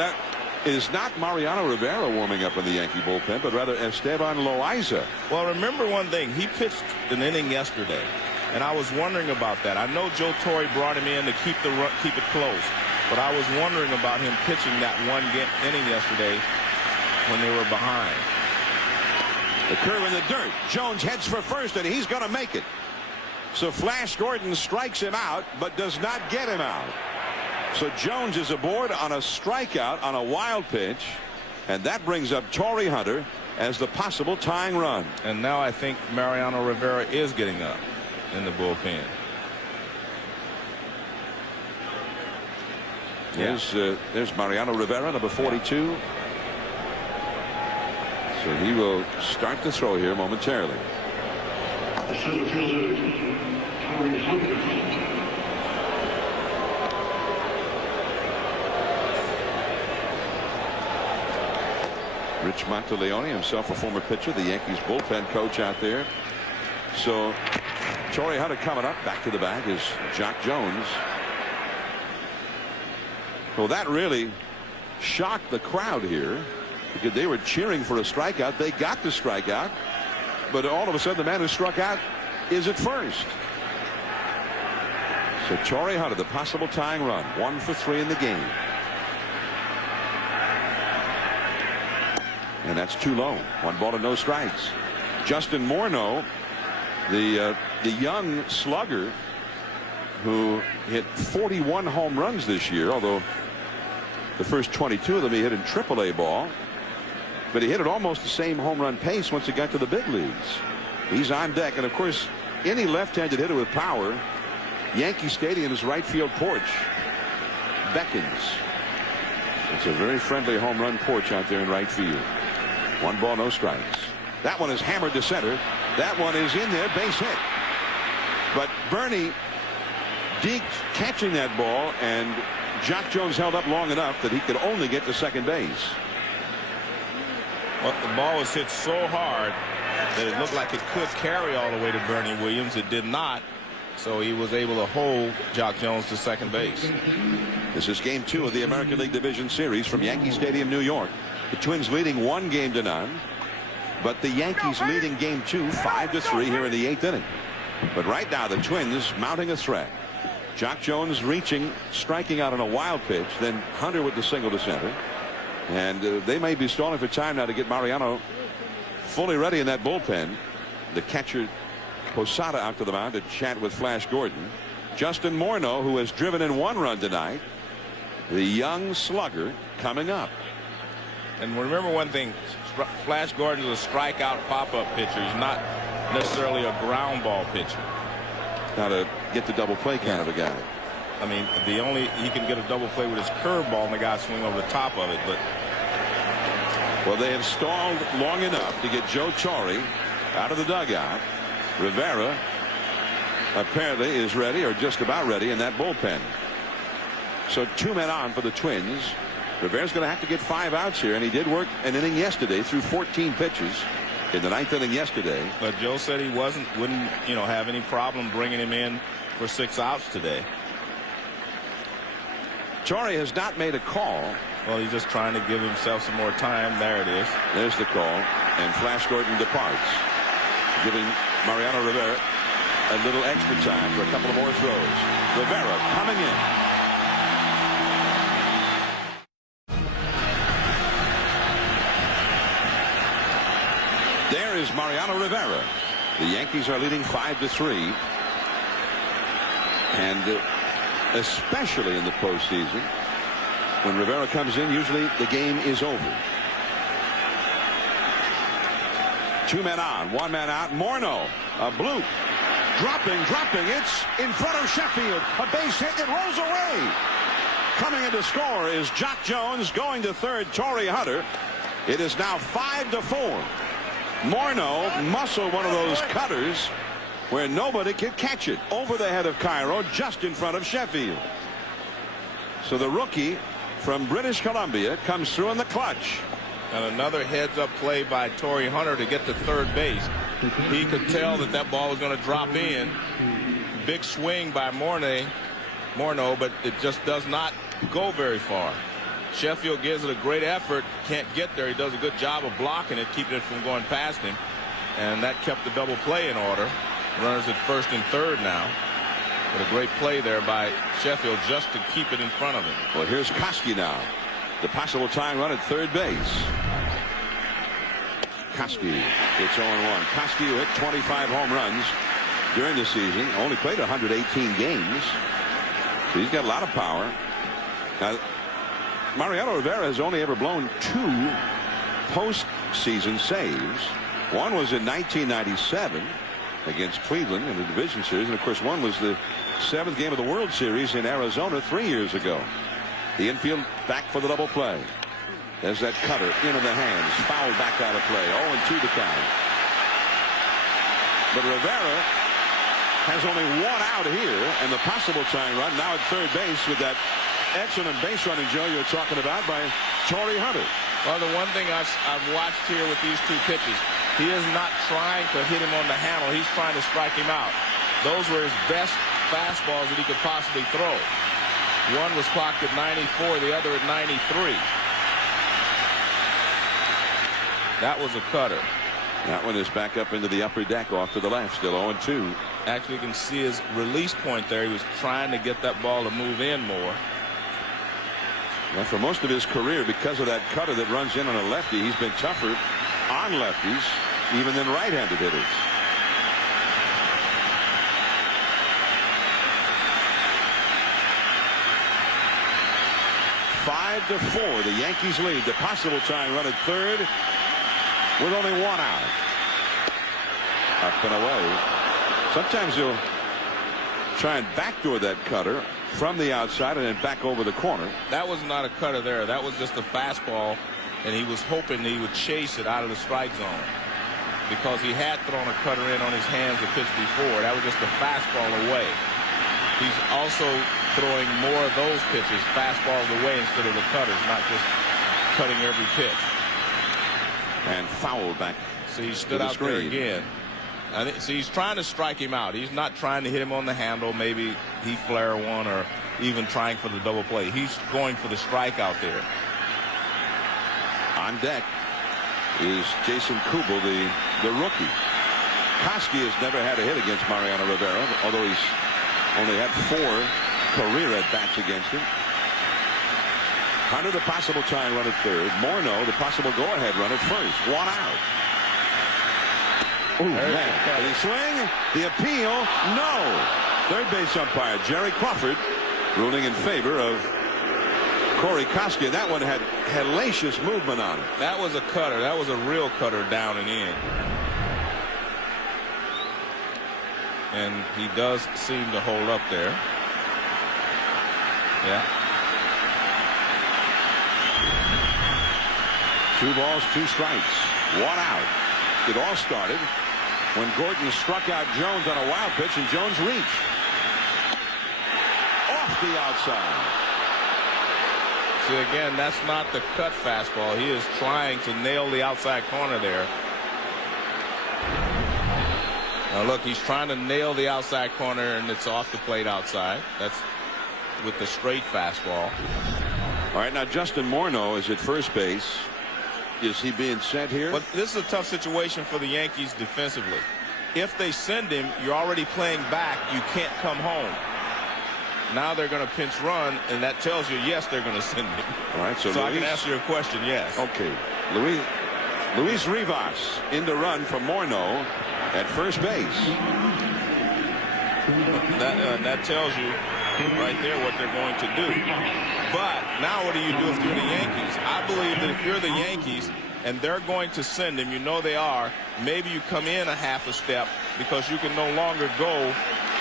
It is not Mariano Rivera warming up in the Yankee bullpen, but rather Esteban Loaiza. Well, remember one thing. He pitched an inning yesterday, and I was wondering about that. I know Joe Torre brought him in to keep it close, but I was wondering about him pitching that one inning yesterday when they were behind. The curve in the dirt. Jones heads for first, and he's going to make it. So Flash Gordon strikes him out, but does not get him out. So Jones is aboard on a strikeout on a wild pitch, and that brings up Torrey Hunter as the possible tying run. And now I think Mariano Rivera is getting up in the bullpen. There's Mariano Rivera, number 42. So he will start the throw here momentarily. The center fielder, Torrey Hunter. Rich Monteleone, himself a former pitcher, the Yankees bullpen coach out there. So Torrey Hunter coming up. Back to the bag is Jock Jones. Well, that really shocked the crowd here because they were cheering for a strikeout. They got the strikeout, but all of a sudden the man who struck out is at first. So Torrey Hunter, the possible tying run, 1 for 3 in the game. And that's too low. 1 ball and no strikes. Justin Morneau, the young slugger who hit 41 home runs this year, although the first 22 of them he hit in AAA ball. But he hit at almost the same home run pace once he got to the big leagues. He's on deck. And of course, any left-handed hitter with power, Yankee Stadium's right field porch beckons. It's a very friendly home run porch out there in right field. 1 ball, no strikes. That one is hammered to center. That one is in there, base hit. But Bernie deked catching that ball, and Jock Jones held up long enough that he could only get to second base. Well, the ball was hit so hard that it looked like it could carry all the way to Bernie Williams. It did not. So he was able to hold Jock Jones to second base. This is game 2 of the American League Division Series from Yankee Stadium, New York. The Twins leading 1 game to none, but the Yankees leading game 2 5-3 here in the 8th inning. But right now the Twins mounting a threat. Jock Jones reaching, striking out on a wild pitch, then Hunter with the single to center. And they may be stalling for time now to get Mariano fully ready in that bullpen. The catcher Posada out to the mound to chat with Flash Gordon. Justin Morneau, who has driven in 1 run tonight, the young slugger, coming up. And remember one thing, Flash Gordon is a strikeout pop-up pitcher. He's not necessarily a ground ball pitcher. Not a get the double play kind of a guy. I mean, he can get a double play with his curveball and the guy swing over the top of it. But well, they have stalled long enough to get Joe Torre out of the dugout. Rivera apparently is ready, or just about ready, in that bullpen. So 2 men on for the Twins. Rivera's going to have to get 5 outs here, and he did work an inning yesterday through 14 pitches in the 9th inning yesterday. But Joe said he wouldn't have any problem bringing him in for 6 outs today. Torre has not made a call. Well, he's just trying to give himself some more time. There it is. There's the call, and Flash Gordon departs, giving Mariano Rivera a little extra time for a couple of more throws. Rivera coming in. There is Mariano Rivera. The Yankees are leading 5-3. And especially in the postseason, when Rivera comes in, usually the game is over. 2 men on, 1 man out. Morneau, a bloop. Dropping. It's in front of Sheffield. A base hit. It rolls away. Coming in to score is Jock Jones. Going to third, Torrey Hunter. It is now 5-4. Morneau muscled one of those cutters where nobody could catch it. Over the head of Cairo, just in front of Sheffield. So the rookie from British Columbia comes through in the clutch. And another heads-up play by Torrey Hunter to get to third base. He could tell that ball was going to drop in. Big swing by Morneau, but it just does not go very far. Sheffield gives it a great effort, can't get there. He does a good job of blocking it, keeping it from going past him, and that kept the double play in order. Runners at first and third now. But a great play there by Sheffield just to keep it in front of him. Well, here's Koski now. The possible tying run at third base. Koski, it's 0-1. Koski, who hit 25 home runs during the season, only played 118 games. So he's got a lot of power. Now, Mariano Rivera has only ever blown 2 postseason saves. One was in 1997 against Cleveland in the division series, and of course one was the 7th game of the World Series in Arizona 3 years ago. The infield back for the double play. There's that cutter into the hands, fouled back out of play. 0-2 the count. But Rivera has only 1 out here, and the possible tying run now at third base with that excellent base running, Joe, you're talking about, by Torrey Hunter. Well, the one thing I've watched here with these 2 pitches, he is not trying to hit him on the handle. He's trying to strike him out. Those were his best fastballs that he could possibly throw. One was clocked at 94, the other at 93. That was a cutter. That one is back up into the upper deck off to the left, still 0-2. Actually, you can see his release point there. He was trying to get that ball to move in more. Well, for most of his career, because of that cutter that runs in on a lefty, he's been tougher on lefties even than right-handed hitters. Five to 4, the Yankees lead. The possible tying run at third with only 1 out. Up and away. Sometimes he'll try and backdoor that cutter from the outside and then back over the corner. That was not a cutter there. That was just a fastball, and he was hoping he would chase it out of the strike zone because he had thrown a cutter in on his hands a pitch before. That was just a fastball away. He's also throwing more of those pitches, fastballs away instead of the cutters, not just cutting every pitch. And foul back. So he stood out there again. See, he's trying to strike him out. He's not trying to hit him on the handle. Maybe he flare one or even trying for the double play. He's going for the strike out there. On deck is Jason Kubel, the rookie. Koski has never had a hit against Mariano Rivera, although he's only had 4 career at-bats against him. Hunter, the possible tying run at third. Morneau, the possible go-ahead run at first. 1 out. Ooh, man. Did he swing? The appeal? No. Third base umpire Jerry Crawford ruling in favor of Corey Koski. That one had hellacious movement on it. That was a cutter. That was a real cutter down and in. And he does seem to hold up there. Yeah. 2 balls, 2 strikes. 1 out. It all started when Gordon struck out Jones on a wild pitch, and Jones reached off the outside. See, again, that's not the cut fastball. He is trying to nail the outside corner there. Now look, he's trying to nail the outside corner, and it's off the plate outside. That's with the straight fastball. All right, now Justin Morneau is at first base. Is he being sent here? But this is a tough situation for the Yankees defensively. If they send him, you're already playing back. You can't come home. Now they're going to pinch run, and that tells you, yes, they're going to send him. All right, so I can answer your question, yes. Okay. Luis Rivas in the run for Morneau at first base. That tells you right there what they're going to do. But now what do you do if you're the Yankees? I believe that if you're the Yankees and they're going to send him, you know they are, maybe you come in a half a step because you can no longer go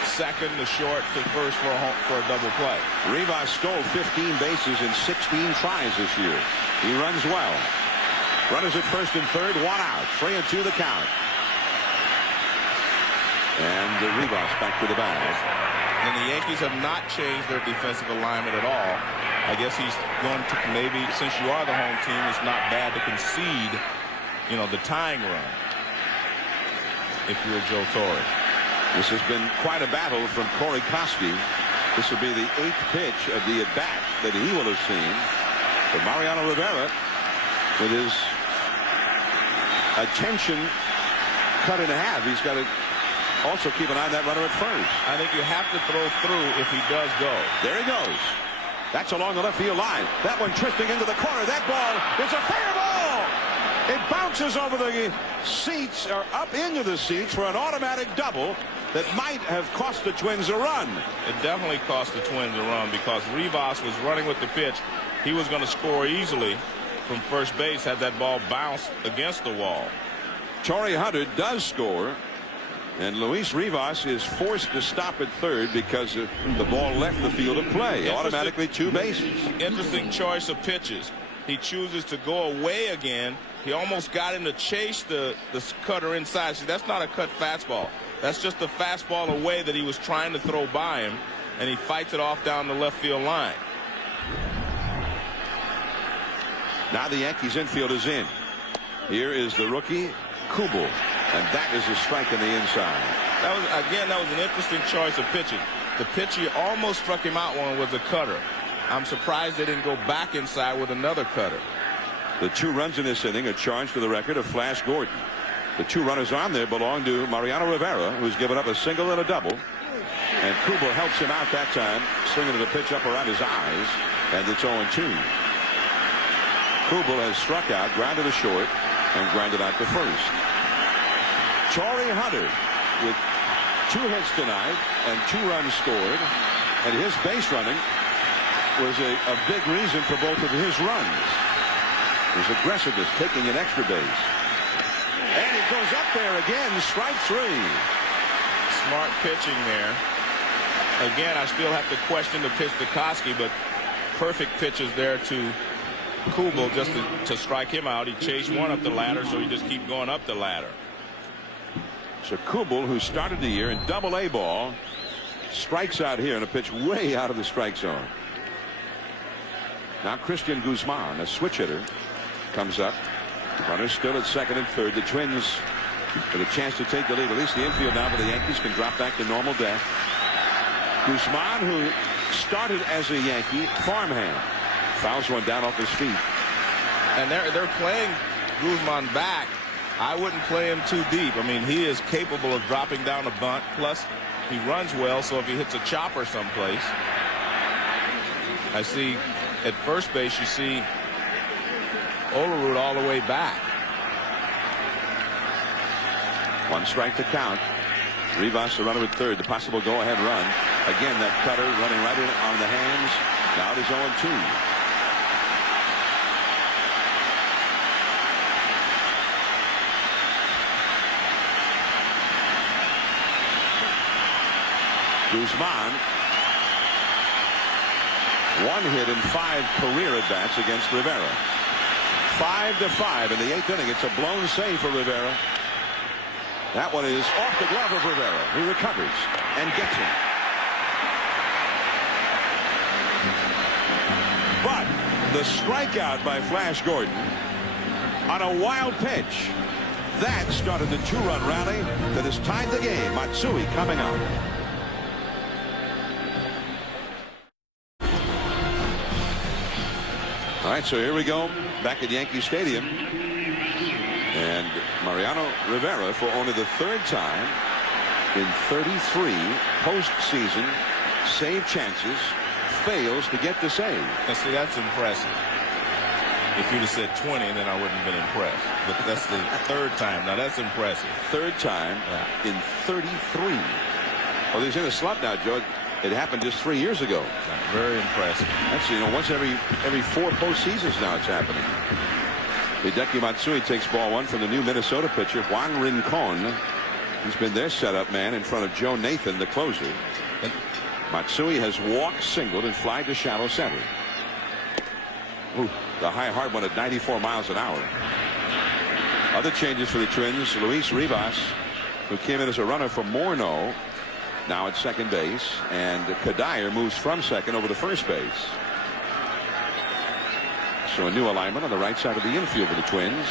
second to short to first for a double play. Rivas stole 15 bases in 16 tries this year. He runs well. Runners at first and third, 1 out. 3-2 the count. And Rivas back to the bag. And the Yankees have not changed their defensive alignment at all. I guess he's going to maybe, since you are the home team, it's not bad to concede, the tying run if you're Joe Torre. This has been quite a battle from Corey Koski. This will be the 8th pitch of the at-bat that he will have seen. But Mariano Rivera, with his attention cut in half, he's got to also keep an eye on that runner at first. I think you have to throw through if he does go. There he goes. That's along the left field line. That one twisting into the corner. That ball is a fair ball. It bounces over the seats, or up into the seats, for an automatic double that might have cost the Twins a run. It definitely cost the Twins a run because Rivas was running with the pitch. He was going to score easily from first base had that ball bounced against the wall. Torrey Hunter does score, and Luis Rivas is forced to stop at third because the ball left the field of play. Automatically 2 bases. Interesting choice of pitches. He chooses to go away again. He almost got him to chase the cutter inside. See, that's not a cut fastball. That's just a fastball away that he was trying to throw by him, and he fights it off down the left field line. Now the Yankees infield is in. Here is the rookie Kubel, and that is a strike on the inside. That was an interesting choice of pitching. The pitch he almost struck him out on was a cutter. I'm surprised they didn't go back inside with another cutter. The 2 runs in this inning are charged to the record of Flash Gordon. The 2 runners on there belong to Mariano Rivera, who's given up a single and a double. And Kubel helps him out that time, swinging the pitch up around his eyes, and it's 0-2. Kubel has struck out, grounded to short, and grounded out to first. Torrey Hunter with 2 hits tonight and 2 runs scored, and his base running was a big reason for both of his runs. His aggressiveness, taking an extra base. And it goes up there again, strike 3. Smart pitching there. Again, I still have to question the pitch to Koski, but perfect pitches there to Kubel just to strike him out. He chased one up the ladder, so he just keep going up the ladder. So Kubel, who started the year in Double-A ball, strikes out here in a pitch way out of the strike zone. Now Christian Guzman, a switch hitter, comes up. Runners still at second and third. The Twins with a chance to take the lead. At least the infield now for the Yankees can drop back to normal depth. Guzman, who started as a Yankee farmhand, fouls one down off his feet. And they're playing Guzman back. I wouldn't play him too deep. I mean, he is capable of dropping down a bunt. Plus, he runs well, so if he hits a chopper someplace. I see at first base, you see Olerud all the way back. 1 strike to count. Rivas, the runner at third, the possible go-ahead run. Again, that cutter running right in on the hands. Now it is 0-2. Guzman, 1 hit in 5 career at-bats against Rivera. 5-5 in the 8th inning. It's a blown save for Rivera. That one is off the glove of Rivera. He recovers and gets him. But the strikeout by Flash Gordon on a wild pitch, that started the 2-run rally that has tied the game. Matsui coming out. All right, so here we go back at Yankee Stadium. And Mariano Rivera, for only the 3rd time in 33 postseason save chances, fails to get the save. Now, see, that's impressive. If you'd have said 20, then I wouldn't have been impressed. But that's the 3rd time. Now, that's impressive. 3rd time in 33. Oh, he's in a slump now, Joe. It happened just 3 years ago. Very impressive. Actually, once every 4 postseasons now it's happening. Hideki Matsui takes ball 1 from the new Minnesota pitcher, Juan Rincon. He's been their setup man in front of Joe Nathan, the closer. And Matsui has walked, singled, and fly to shallow center. Ooh, the high hard one at 94 miles an hour. Other changes for the Twins. Luis Rivas, who came in as a runner for Morneau, now at second base, and Kadire moves from second over to first base. So a new alignment on the right side of the infield for the Twins.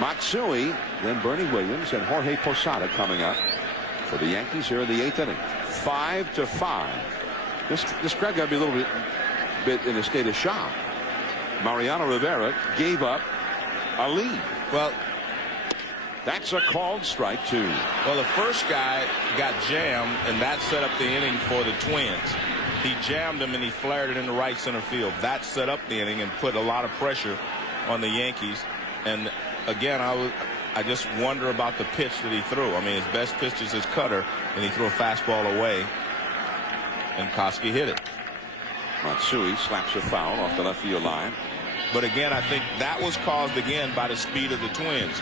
Matsui, then Bernie Williams, and Jorge Posada coming up for the Yankees here in the 8th inning. 5-5. This crowd got to be a little bit in a state of shock. Mariano Rivera gave up a lead. Well, that's a called strike 2. Well, the first guy got jammed, and that set up the inning for the Twins. He jammed him, and he flared it into right center field. That set up the inning and put a lot of pressure on the Yankees. And again, I just wonder about the pitch that he threw. I mean, his best pitch is his cutter, and he threw a fastball away, and Koski hit it. Matsui slaps a foul off the left field line. But again, I think that was caused again by the speed of the Twins.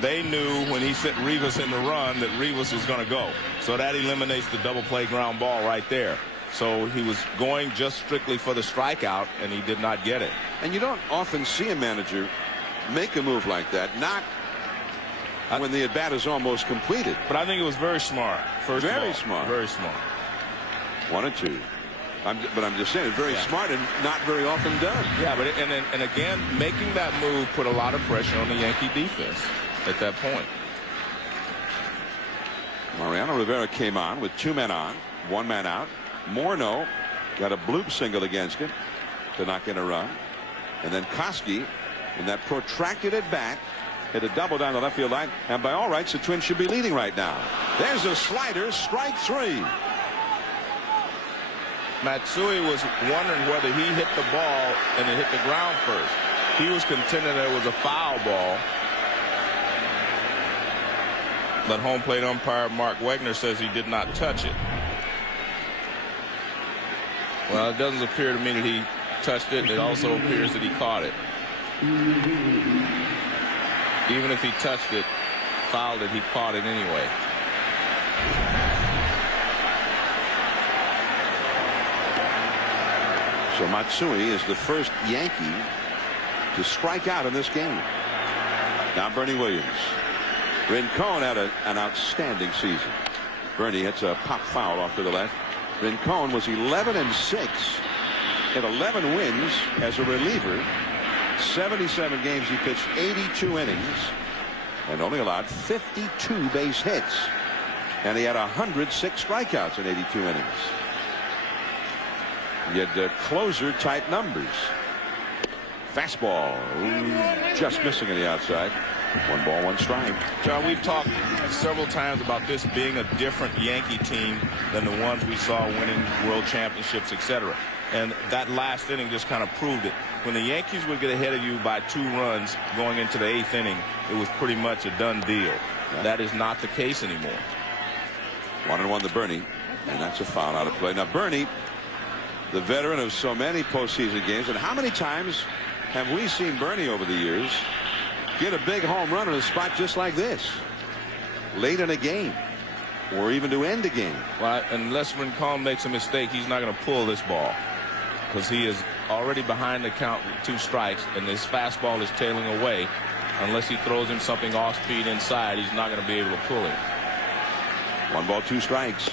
They knew when he sent Rivas in the run that Rivas was going to go. So that eliminates the double play ground ball right there. So he was going just strictly for the strikeout, and he did not get it. And you don't often see a manager make a move like that, not when the at-bat is almost completed. But I think it was very smart. Very smart. Very smart. 1-2. But I'm just saying, it's very smart and not very often done. Yeah, but and again, making that move put a lot of pressure on the Yankee defense at that point. Mariano Rivera came on with 2 men on, 1 man out. Morneau got a bloop single against him to knock in a run. And then Koski, in that protracted at bat, hit a double down the left field line. And by all rights, the Twins should be leading right now. There's a slider, strike 3. Matsui was wondering whether he hit the ball and it hit the ground first. He was contending that it was a foul ball. But home plate umpire Mark Wegner says he did not touch it. Well, it doesn't appear to me that he touched it. It also appears that he caught it. Even if he touched it, fouled it, he caught it anyway. So Matsui is the first Yankee to strike out in this game. Now Bernie Williams. Rincon had an outstanding season. Bernie hits a pop foul off to the left. Rincon was 11-6. Had 11 wins as a reliever. 77 games. He pitched 82 innings and only allowed 52 base hits. And he had 106 strikeouts in 82 innings. He had closer type numbers. Fastball just missing on the outside. 1 ball, 1 strike. John, we've talked several times about this being a different Yankee team than the ones we saw winning world championships, etc. And that last inning just kind of proved it. When the Yankees would get ahead of you by 2 runs going into the 8th inning, it was pretty much a done deal. Yeah. That is not the case anymore. 1-1 to Bernie, and that's a foul out of play. Now Bernie, the veteran of so many postseason games, and how many times have we seen Bernie over the years get a big home run in a spot just like this, late in a game, or even to end a game? Well, unless Rincon makes a mistake, he's not going to pull this ball because he is already behind the count with 2 strikes, and his fastball is tailing away. Unless he throws him something off speed inside, he's not going to be able to pull it. 1 ball, 2 strikes,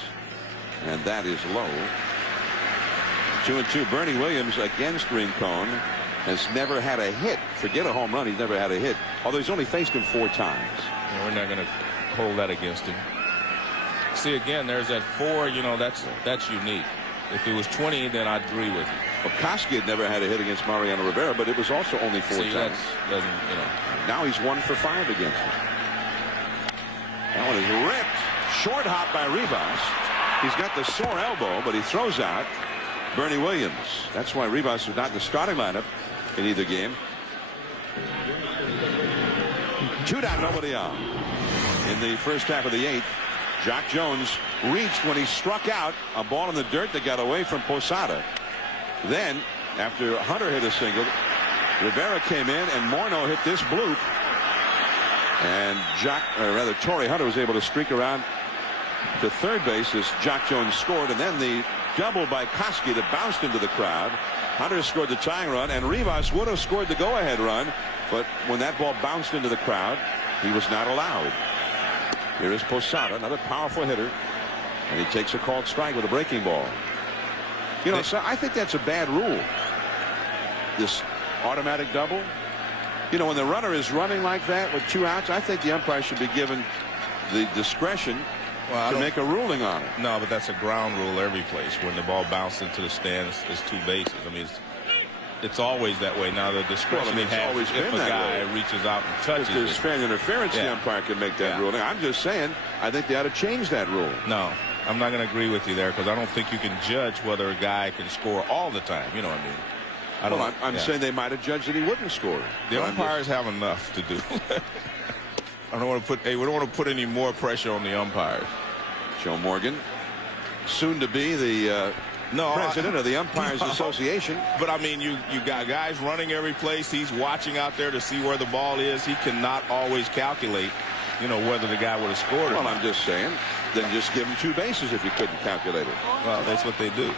and that is low. 2-2. Bernie Williams against Rincon has never had a hit. Forget a home run, he's never had a hit, although he's only faced him 4 times. Yeah, we're not going to hold that against him. See, again, there's that 4, you know, that's unique. If it was 20, then I'd agree with you. Well, Koski had never had a hit against Mariano Rivera, but it was also only 4 times. That doesn't, you know. Now he's 1 for 5 against him. That one is ripped. Short hop by Rivas. He's got the sore elbow, but he throws out Bernie Williams. That's why Rivas was not in the starting lineup in either game. 2 down, nobody out. In the first half of the 8th, Jock Jones reached when he struck out a ball in the dirt that got away from Posada. Then, after Hunter hit a single, Rivera came in and Morneau hit this bloop. And Torrey Hunter was able to streak around to third base as Jock Jones scored. And then the double by Koski that bounced into the crowd. Hunter scored the tying run, and Rivas would have scored the go-ahead run, but when that ball bounced into the crowd, he was not allowed. Here is Posada, another powerful hitter, and he takes a called strike with a breaking ball. You know, so I think that's a bad rule, this automatic double. You know, when the runner is running like that with 2 outs, I think the umpire should be given the discretion to make a ruling on it. No, but that's a ground rule every place. When the ball bounced into the stands, it's 2 bases. I mean, it's always that way. Now the discretion it's always if been a that guy way. reaches out and touches If there's it. fan interference, the umpire can make that ruling. I'm just saying, I think they ought to change that rule. No, I'm not going to agree with you there because I don't think you can judge whether a guy can score all the time. You know what I mean? I'm saying they might have judged that he wouldn't score. The umpires have enough to do. I don't want to put. Hey, we don't want to put any more pressure on the umpires. Joe Morgan, soon to be the president of the Umpires Association. But I mean, you got guys running every place. He's watching out there to see where the ball is. He cannot always calculate, whether the guy would have scored or not. I'm just saying, then just give him 2 bases if you couldn't calculate it. Well, that's what they do.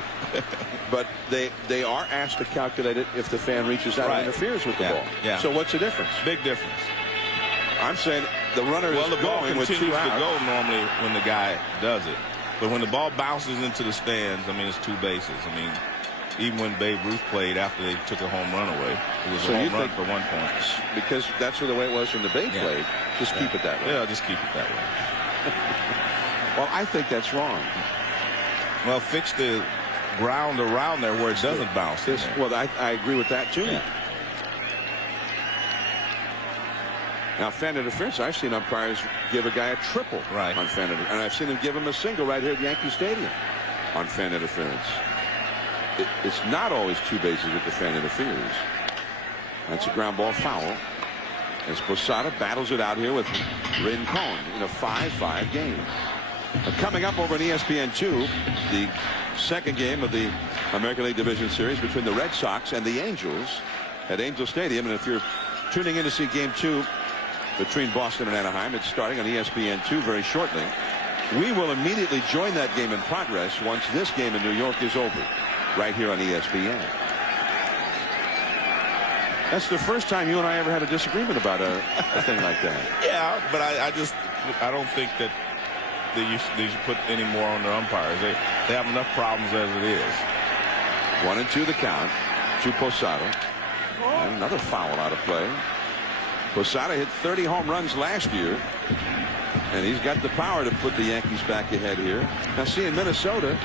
But they are asked to calculate it if the fan reaches out and interferes with the ball. Yeah. So what's the difference? Big difference. I'm saying the runner is the ball going with 2 continues out. to go normally when the guy does it. But when the ball bounces into the stands, I mean, it's 2 bases. I mean, even when Babe Ruth played after they took a home run away, it was a home run for 1 point. Because that's the way it was when the Babe played. Just keep it that way. Yeah, just keep it that way. Well, I think that's wrong. Well, fix the ground around there where it doesn't bounce. Well, I agree with that, too. Yeah. Now, fan interference, I've seen umpires give a guy a triple on fan interference. And I've seen them give him a single right here at Yankee Stadium on fan interference. It's not always 2 bases if the fan interferes. That's a ground ball foul. As Posada battles it out here with Rincon in a 5-5 game. Coming up over on ESPN2, the second game of the American League Division Series between the Red Sox and the Angels at Angel Stadium. And if you're tuning in to see Game 2 between Boston and Anaheim, it's starting on ESPN2 very shortly. We will immediately join that game in progress once this game in New York is over, right here on ESPN. That's the first time you and I ever had a disagreement about a thing like that. Yeah, but I don't think that they should put any more on their umpires. They have enough problems as it is. 1-2 the count to Posada. And another foul out of play. Posada hit 30 home runs last year, and he's got the power to put the Yankees back ahead here. Now, see, in Minnesota,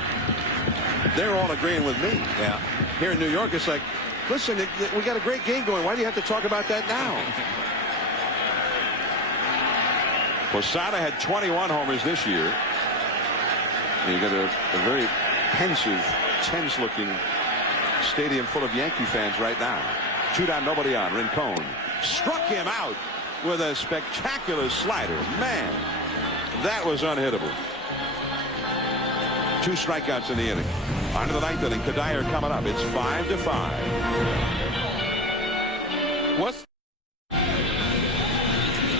they're all agreeing with me. Yeah. Here in New York, it's like, listen, we got a great game going. Why do you have to talk about that now? Posada had 21 homers this year. And you got a very pensive, tense-looking stadium full of Yankee fans right now. 2 down, nobody on. Rincon struck him out with a spectacular slider. Man, that was unhittable. 2 strikeouts in the inning. On to the 9th inning. Kadire coming up. It's 5-5.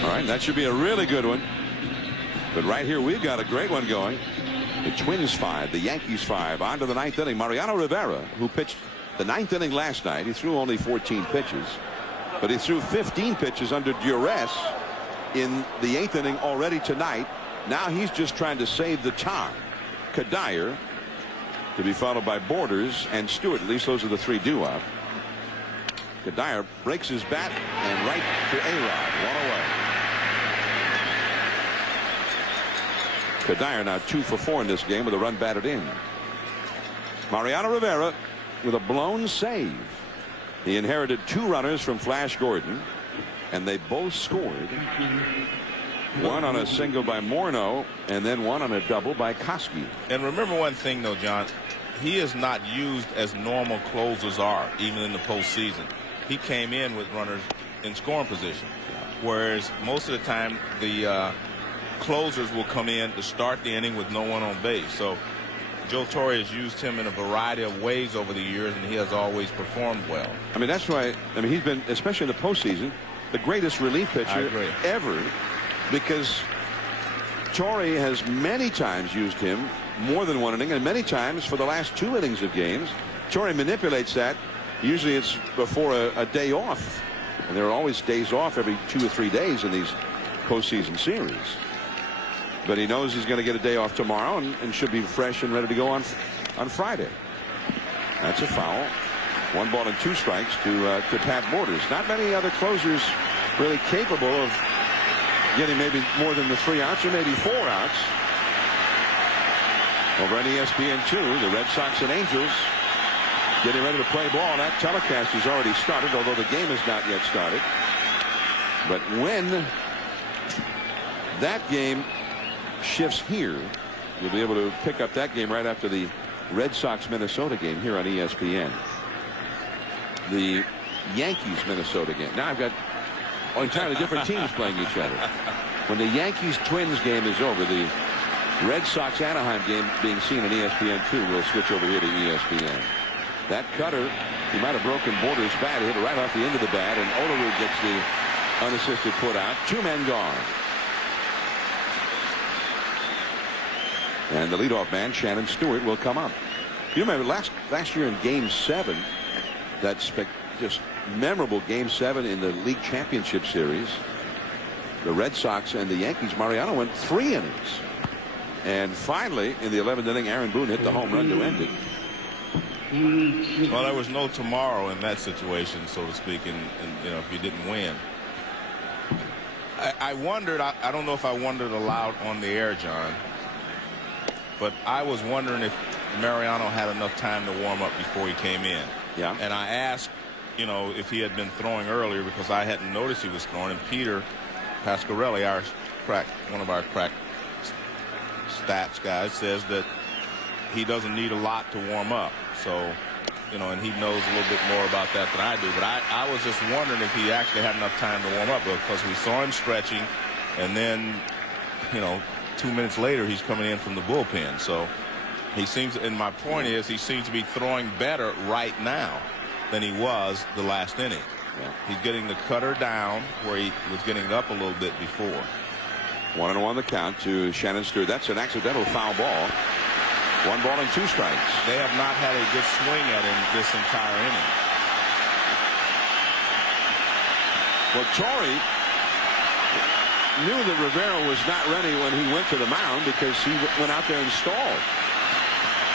All right, that should be a really good one. But right here, we've got a great one going. The Twins 5, the Yankees 5. On to the 9th inning. Mariano Rivera, who pitched the 9th inning last night. He threw only 14 pitches. But he threw 15 pitches under duress in the 8th inning already tonight. Now he's just trying to save the tie. Kadire to be followed by Borders and Stewart. At least those are the 3 due-up. Kadire breaks his bat and right to A-Rod. 1 away. Kadire now 2 for 4 in this game with a run batted in. Mariano Rivera with a blown save. He inherited 2 runners from Flash Gordon, and they both scored. One on a single by Morneau, and then one on a double by Koski. And remember one thing, though, John. He is not used as normal closers are, even in the postseason. He came in with runners in scoring position, whereas most of the time the closers will come in to start the inning with no one on base. So Joe Torre has used him in a variety of ways over the years, and he has always performed well. I mean, that's why, he's been, especially in the postseason, the greatest relief pitcher ever, because Torre has many times used him more than 1 inning, and many times for the last 2 innings of games. Torre manipulates that. Usually it's before a day off, and there are always days off every 2 or 3 days in these postseason series. But he knows he's going to get a day off tomorrow and should be fresh and ready to go on Friday. That's a foul. 1 ball and 2 strikes to Pat Borders. Not many other closers really capable of getting maybe more than the 3 outs or maybe 4 outs. Over on ESPN2, the Red Sox and Angels. getting ready to play ball. That telecast has already started, although the game has not yet started. But when that game shifts here, you'll be able to pick up that game right after the Red Sox-Minnesota game here on ESPN. The Yankees-Minnesota game. Now I've got entirely different teams playing each other. When the Yankees-Twins game is over, the Red Sox-Anaheim game being seen on ESPN2 will switch over here to ESPN. That cutter, he might have broken Borders' bat. He hit it right off the end of the bat, and Olerud gets the unassisted put out. 2 men gone. And the leadoff man, Shannon Stewart, will come up. You remember last year in Game 7, that just memorable Game 7 in the League Championship Series. The Red Sox and the Yankees, Mariano went 3 innings. And finally, in the 11th inning, Aaron Boone hit the home run to end it. Well, there was no tomorrow in that situation, so to speak, and you know, if you didn't win. I wondered, I don't know if I wondered aloud on the air, John, but I was wondering if Mariano had enough time to warm up before he came in. Yeah. And I asked, you know, if he had been throwing earlier because I hadn't noticed he was throwing. And Peter Pasquarelli, one of our crack stats guys, says that he doesn't need a lot to warm up. So, you know, and he knows a little bit more about that than I do. But I was just wondering if he actually had enough time to warm up, because we saw him stretching, and then, you know, 2 minutes later he's coming in from the bullpen. So he seems, and my point is, he seems to be throwing better right now than he was the last inning. Yeah. He's getting the cutter down where he was getting it up a little bit before. 1-1 the count to Shannon Stewart. That's an accidental foul ball. 1 ball and 2 strikes. They have not had a good swing at him this entire inning. Well, Torrey knew that Rivera was not ready when he went to the mound, because he went out there and stalled.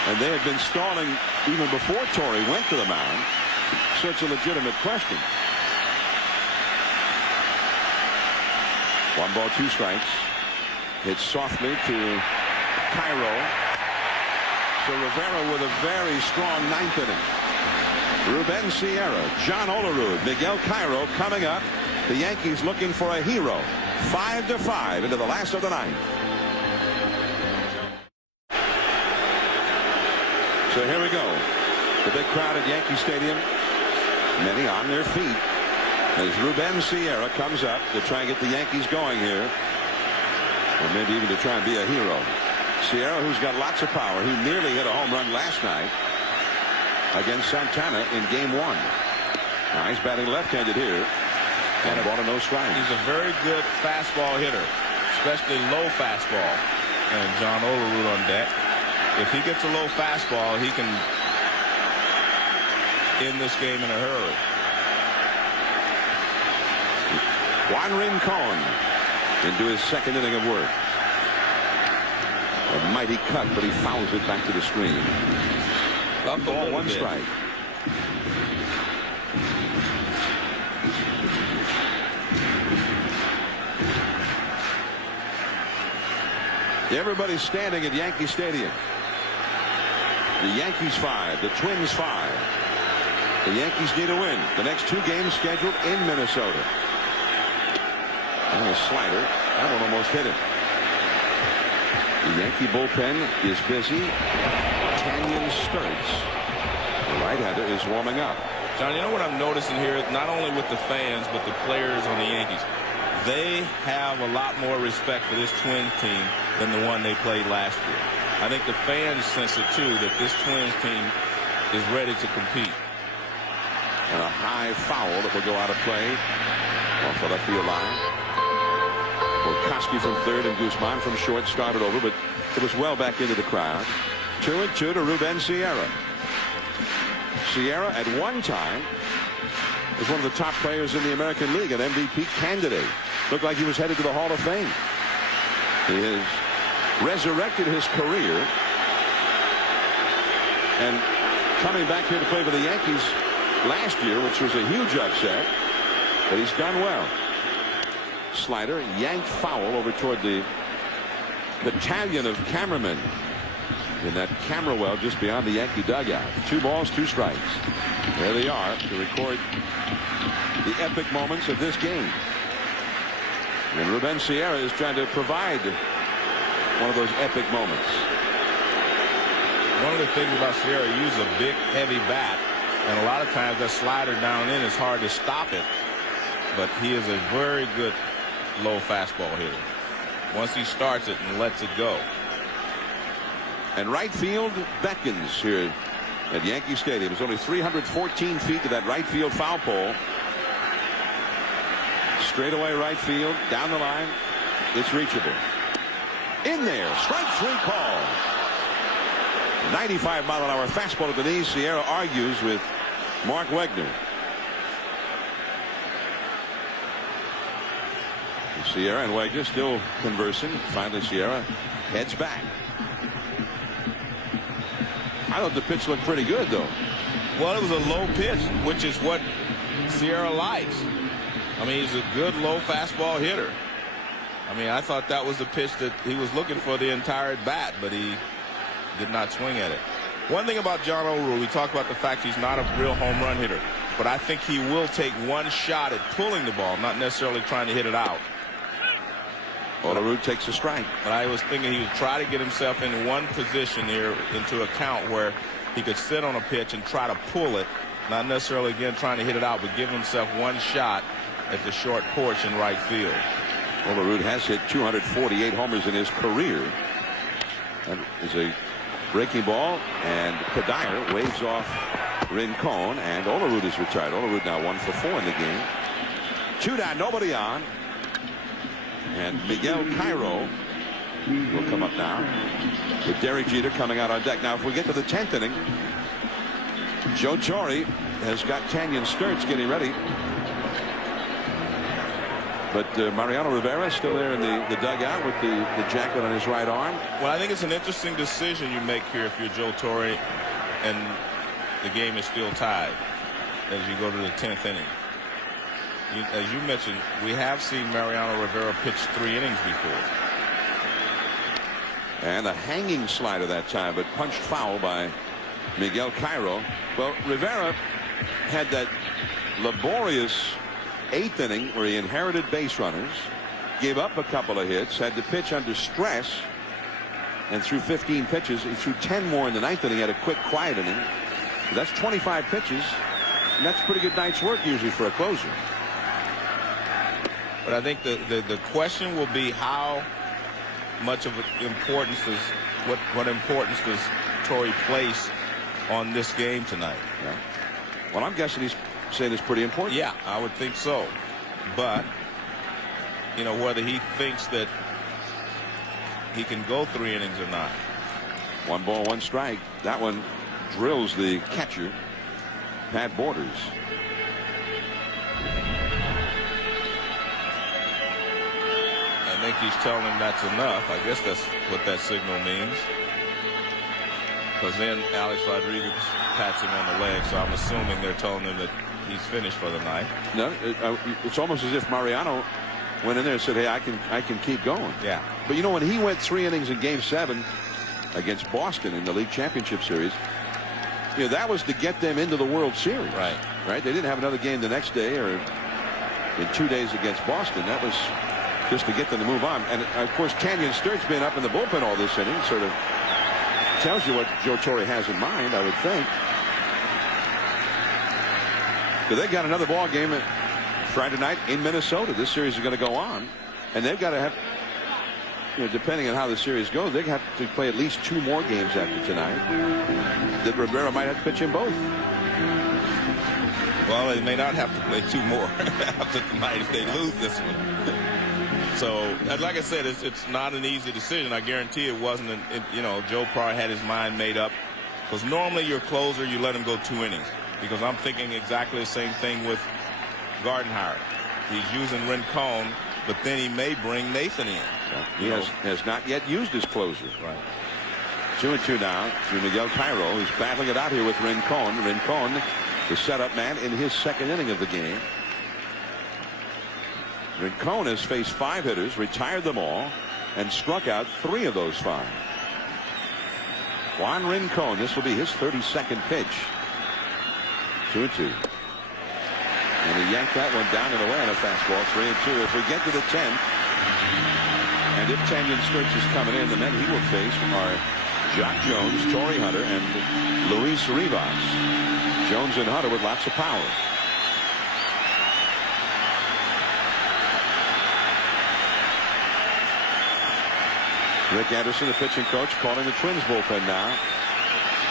And they had been stalling even before Torrey went to the mound. So it's a legitimate question. 1 ball, 2 strikes. Hits softly to Cairo. So Rivera with a very strong 9th inning. Ruben Sierra, John Olerud, Miguel Cairo coming up. The Yankees looking for a hero. 5-5 into the last of the 9th. So here we go. The big crowd at Yankee Stadium. Many on their feet as Ruben Sierra comes up to try and get the Yankees going here. Or maybe even to try and be a hero. Sierra, who's got lots of power. He nearly hit a home run last night against Santana in Game 1. Now he's batting left-handed here. And a ball to no strikes. He's a very good fastball hitter, especially low fastball. And John Olerud on deck. If he gets a low fastball, he can end this game in a hurry. Juan Rincon into his 2nd inning of work. A mighty cut, but he fouls it back to the screen. Up ball, 1 strike. Everybody's standing at Yankee Stadium. The Yankees 5, the Twins 5. The Yankees need a win. The next 2 games scheduled in Minnesota. And a slider. That one almost hit him. The Yankee bullpen is busy. Canyon Sturts, the right-hander, is warming up. John, you know what I'm noticing here, not only with the fans, but the players on the Yankees. They have a lot more respect for this Twins team than the one they played last year. I think the fans sense it, too, that this Twins team is ready to compete. And a high foul that will go out of play off the left field line. Koski from third and Guzman from short started over, but it was well back into the crowd. 2-2 to Ruben Sierra. Sierra at one time was one of the top players in the American League, an MVP candidate. Looked like he was headed to the Hall of Fame. He has resurrected his career, and coming back here to play for the Yankees last year, which was a huge upset, but he's done well. Slider yanked foul over toward the battalion of cameramen in that camera well just beyond the Yankee dugout. 2 balls, 2 strikes. There they are to record the epic moments of this game. And Ruben Sierra is trying to provide one of those epic moments. One of the things about Sierra, he uses a big, heavy bat, and a lot of times that slider down in is hard to stop it. But he is a very good low fastball hitter once he starts it and lets it go. And right field beckons here at Yankee Stadium. It's only 314 feet to that right field foul pole. Straight away right field, down the line. It's reachable. In there, strike 3 call. 95-mile-an-hour fastball to the knees. Sierra argues with Mark Wegner. Sierra and Wegner still conversing. Finally, Sierra heads back. I thought the pitch looked pretty good, though. Well, it was a low pitch, which is what Sierra likes. I mean, he's a good low fastball hitter. I mean, I thought that was the pitch that he was looking for the entire at bat, but he did not swing at it. One thing about John Olerud, we talked about the fact he's not a real home run hitter, but I think he will take one shot at pulling the ball, not necessarily trying to hit it out. Olerud takes a strike. But I was thinking he would try to get himself in one position here into a count where he could sit on a pitch and try to pull it, not necessarily again trying to hit it out, but give himself one shot at the short porch in right field. Olerud has hit 248 homers in his career. That is a breaking ball, and Kadire waves off Rincon, and Olerud is retired. Olerud now 1 for 4 in the game. 2 down, nobody on. And Miguel Cairo will come up now with Derek Jeter coming out on deck. Now, if we get to the 10th inning, Joe Torre has got Tanyan Sturtz getting ready. But Mariano Rivera still there in the dugout with the jacket on his right arm. Well, I think it's an interesting decision you make here if you're Joe Torre and the game is still tied as you go to the 10th inning. As you mentioned, we have seen Mariano Rivera pitch 3 innings before. And a hanging slider that time, but punched foul by Miguel Cairo. Well, Rivera had that laborious 8th inning where he inherited base runners, gave up a couple of hits, had to pitch under stress, and threw 15 pitches. He threw 10 more in the 9th inning, had a quick, quiet inning. That's 25 pitches, and that's a pretty good night's work usually for a closer. But I think the question will be how much of importance does what importance does Torre place on this game tonight? Yeah. Well, I'm guessing he's saying it's pretty important. Yeah, I would think so. But you know, whether he thinks that he can go 3 innings or not. 1 ball, 1 strike. That one drills the catcher, Pat Borders. I think he's telling him that's enough. I guess that's what that signal means. Because then Alex Rodriguez pats him on the leg, so I'm assuming they're telling him that he's finished for the night. No, it's almost as if Mariano went in there and said, hey, I can keep going. Yeah. But you know, when he went 3 innings in Game 7 against Boston in the League Championship Series, you know, that was to get them into the World Series. Right. Right. They didn't have another game the next day or in 2 days against Boston. That was just to get them to move on. And of course, Tanyan Sturtz being up in the bullpen all this inning sort of tells you what Joe Torre has in mind, I would think. But they've got another ball game Friday night in Minnesota. This series is going to go on, and they've got to have, you know, depending on how the series goes, they have to play at least 2 more games after tonight. That Rivera might have to pitch in both. Well, they may not have to play 2 more after tonight if they lose this one. So, like I said, it's not an easy decision. I guarantee it wasn't. You know, Joe probably had his mind made up, because normally your closer, you let him go 2 innings. Because I'm thinking exactly the same thing with Gardenhire. He's using Rincon, but then he may bring Nathan in. He has not yet used his closer. Right. 2-2 now to Miguel Cairo. He's battling it out here with Rincon. Rincon, the setup man in his 2nd inning of the game. Rincon has faced 5 hitters, retired them all, and struck out 3 of those 5. Juan Rincon, this will be his 32nd pitch. 2-2. And he yanked that one down and away on a fastball. 3-2. If we get to the 10th, and if Tanyan Sturts is coming in, the men he will face are Jock Jones, Torrey Hunter, and Luis Rivas. Jones and Hunter with lots of power. Rick Anderson, the pitching coach, calling the Twins bullpen now.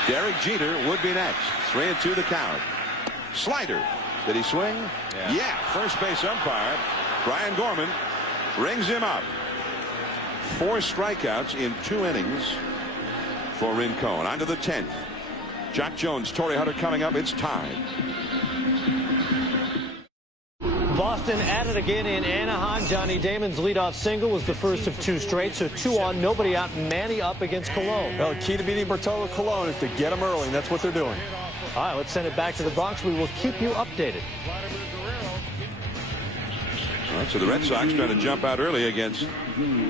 Derek Jeter would be next. 3-2 the count. Slider. Did he swing? Yeah. First base umpire Brian Gorman rings him up. 4 strikeouts in 2 innings for Rincon. On to the 10th. Jock Jones, Torrey Hunter coming up. It's tied. Boston at it again in Anaheim. Johnny Damon's leadoff single was the first of 2 straight, so 2 on, nobody out. Manny up against Colon. Well, the key to beating Bartolo Colon is to get him early, and that's what they're doing. All right, let's send it back to the Bronx. We will keep you updated. All right, so the Red Sox trying to jump out early against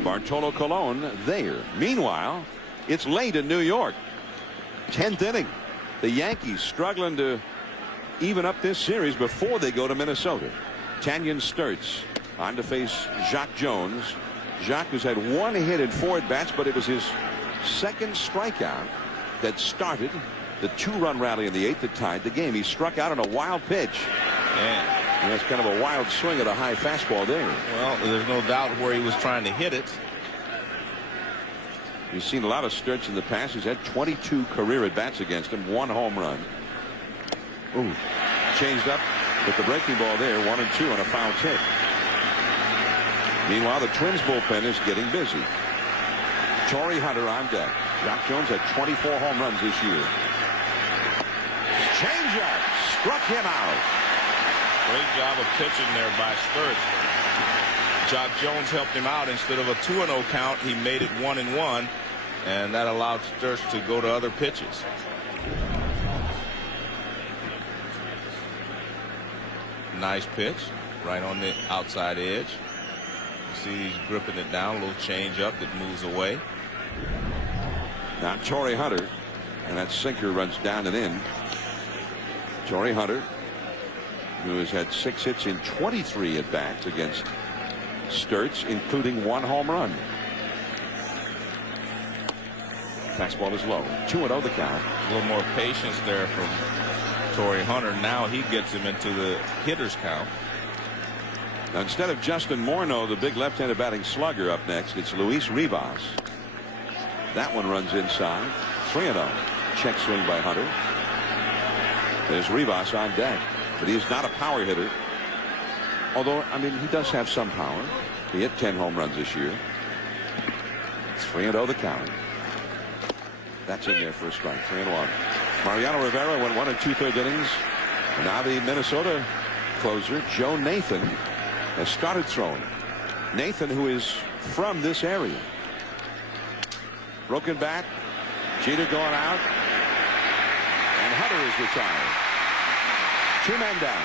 Bartolo Colon there. Meanwhile, it's late in New York. 10th inning. The Yankees struggling to even up this series before they go to Minnesota. Tanyan Sturts on to face Jock Jones. Jock has had 1 hit in 4 at-bats, but it was his 2nd strikeout that started the 2-run rally in the 8th that tied the game. He struck out on a wild pitch. And that's kind of a wild swing at a high fastball there. Well, there's no doubt where he was trying to hit it. You've seen a lot of Sturts in the past. He's had 22 career at-bats against him. 1 home run. Ooh. Changed up with the breaking ball there. 1-2 on a foul tip. Meanwhile, the Twins bullpen is getting busy. Torrey Hunter on deck. Jock Jones had 24 home runs this year. Changeup struck him out. Great job of pitching there by Sturts. Jock Jones helped him out. Instead of a 2-0 count, he made it 1-1, and that allowed Sturts to go to other pitches. Nice pitch right on the outside edge. You see he's gripping it down. A little change up that moves away. Now Torrey Hunter, and that sinker runs down and in. Torrey Hunter, who has had 6 hits in 23 at bats against Sturts, including 1 home run. Fastball is low. 2-0 the count. A little more patience there from Torrey Hunter. Now he gets him into the hitter's count. Now instead of Justin Morneau, the big left-handed batting slugger, up next, it's Luis Rivas. That one runs inside. 3-0. Check swing by Hunter. There's Rivas on deck, but he is not a power hitter. Although, I mean, he does have some power. He hit 10 home runs this year. 3-0 the count. That's in there for a strike. 3-1. Mariano Rivera went 1 2/3 innings. And now the Minnesota closer, Joe Nathan, has started throwing. Nathan, who is from this area. Broken bat. Jeter going out. And Hunter is retired. 2 men down.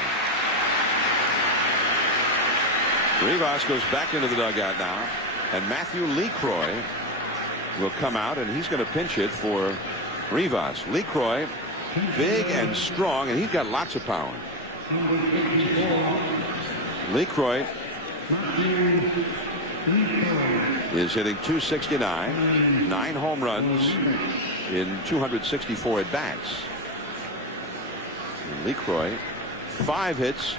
Rivas goes back into the dugout now. And Matthew LeCroy will come out, and he's going to pinch hit for Rivas. LeCroy, big and strong, and he's got lots of power. LeCroy is hitting .269, 9 home runs in 264 at bats. And LeCroy, 5 hits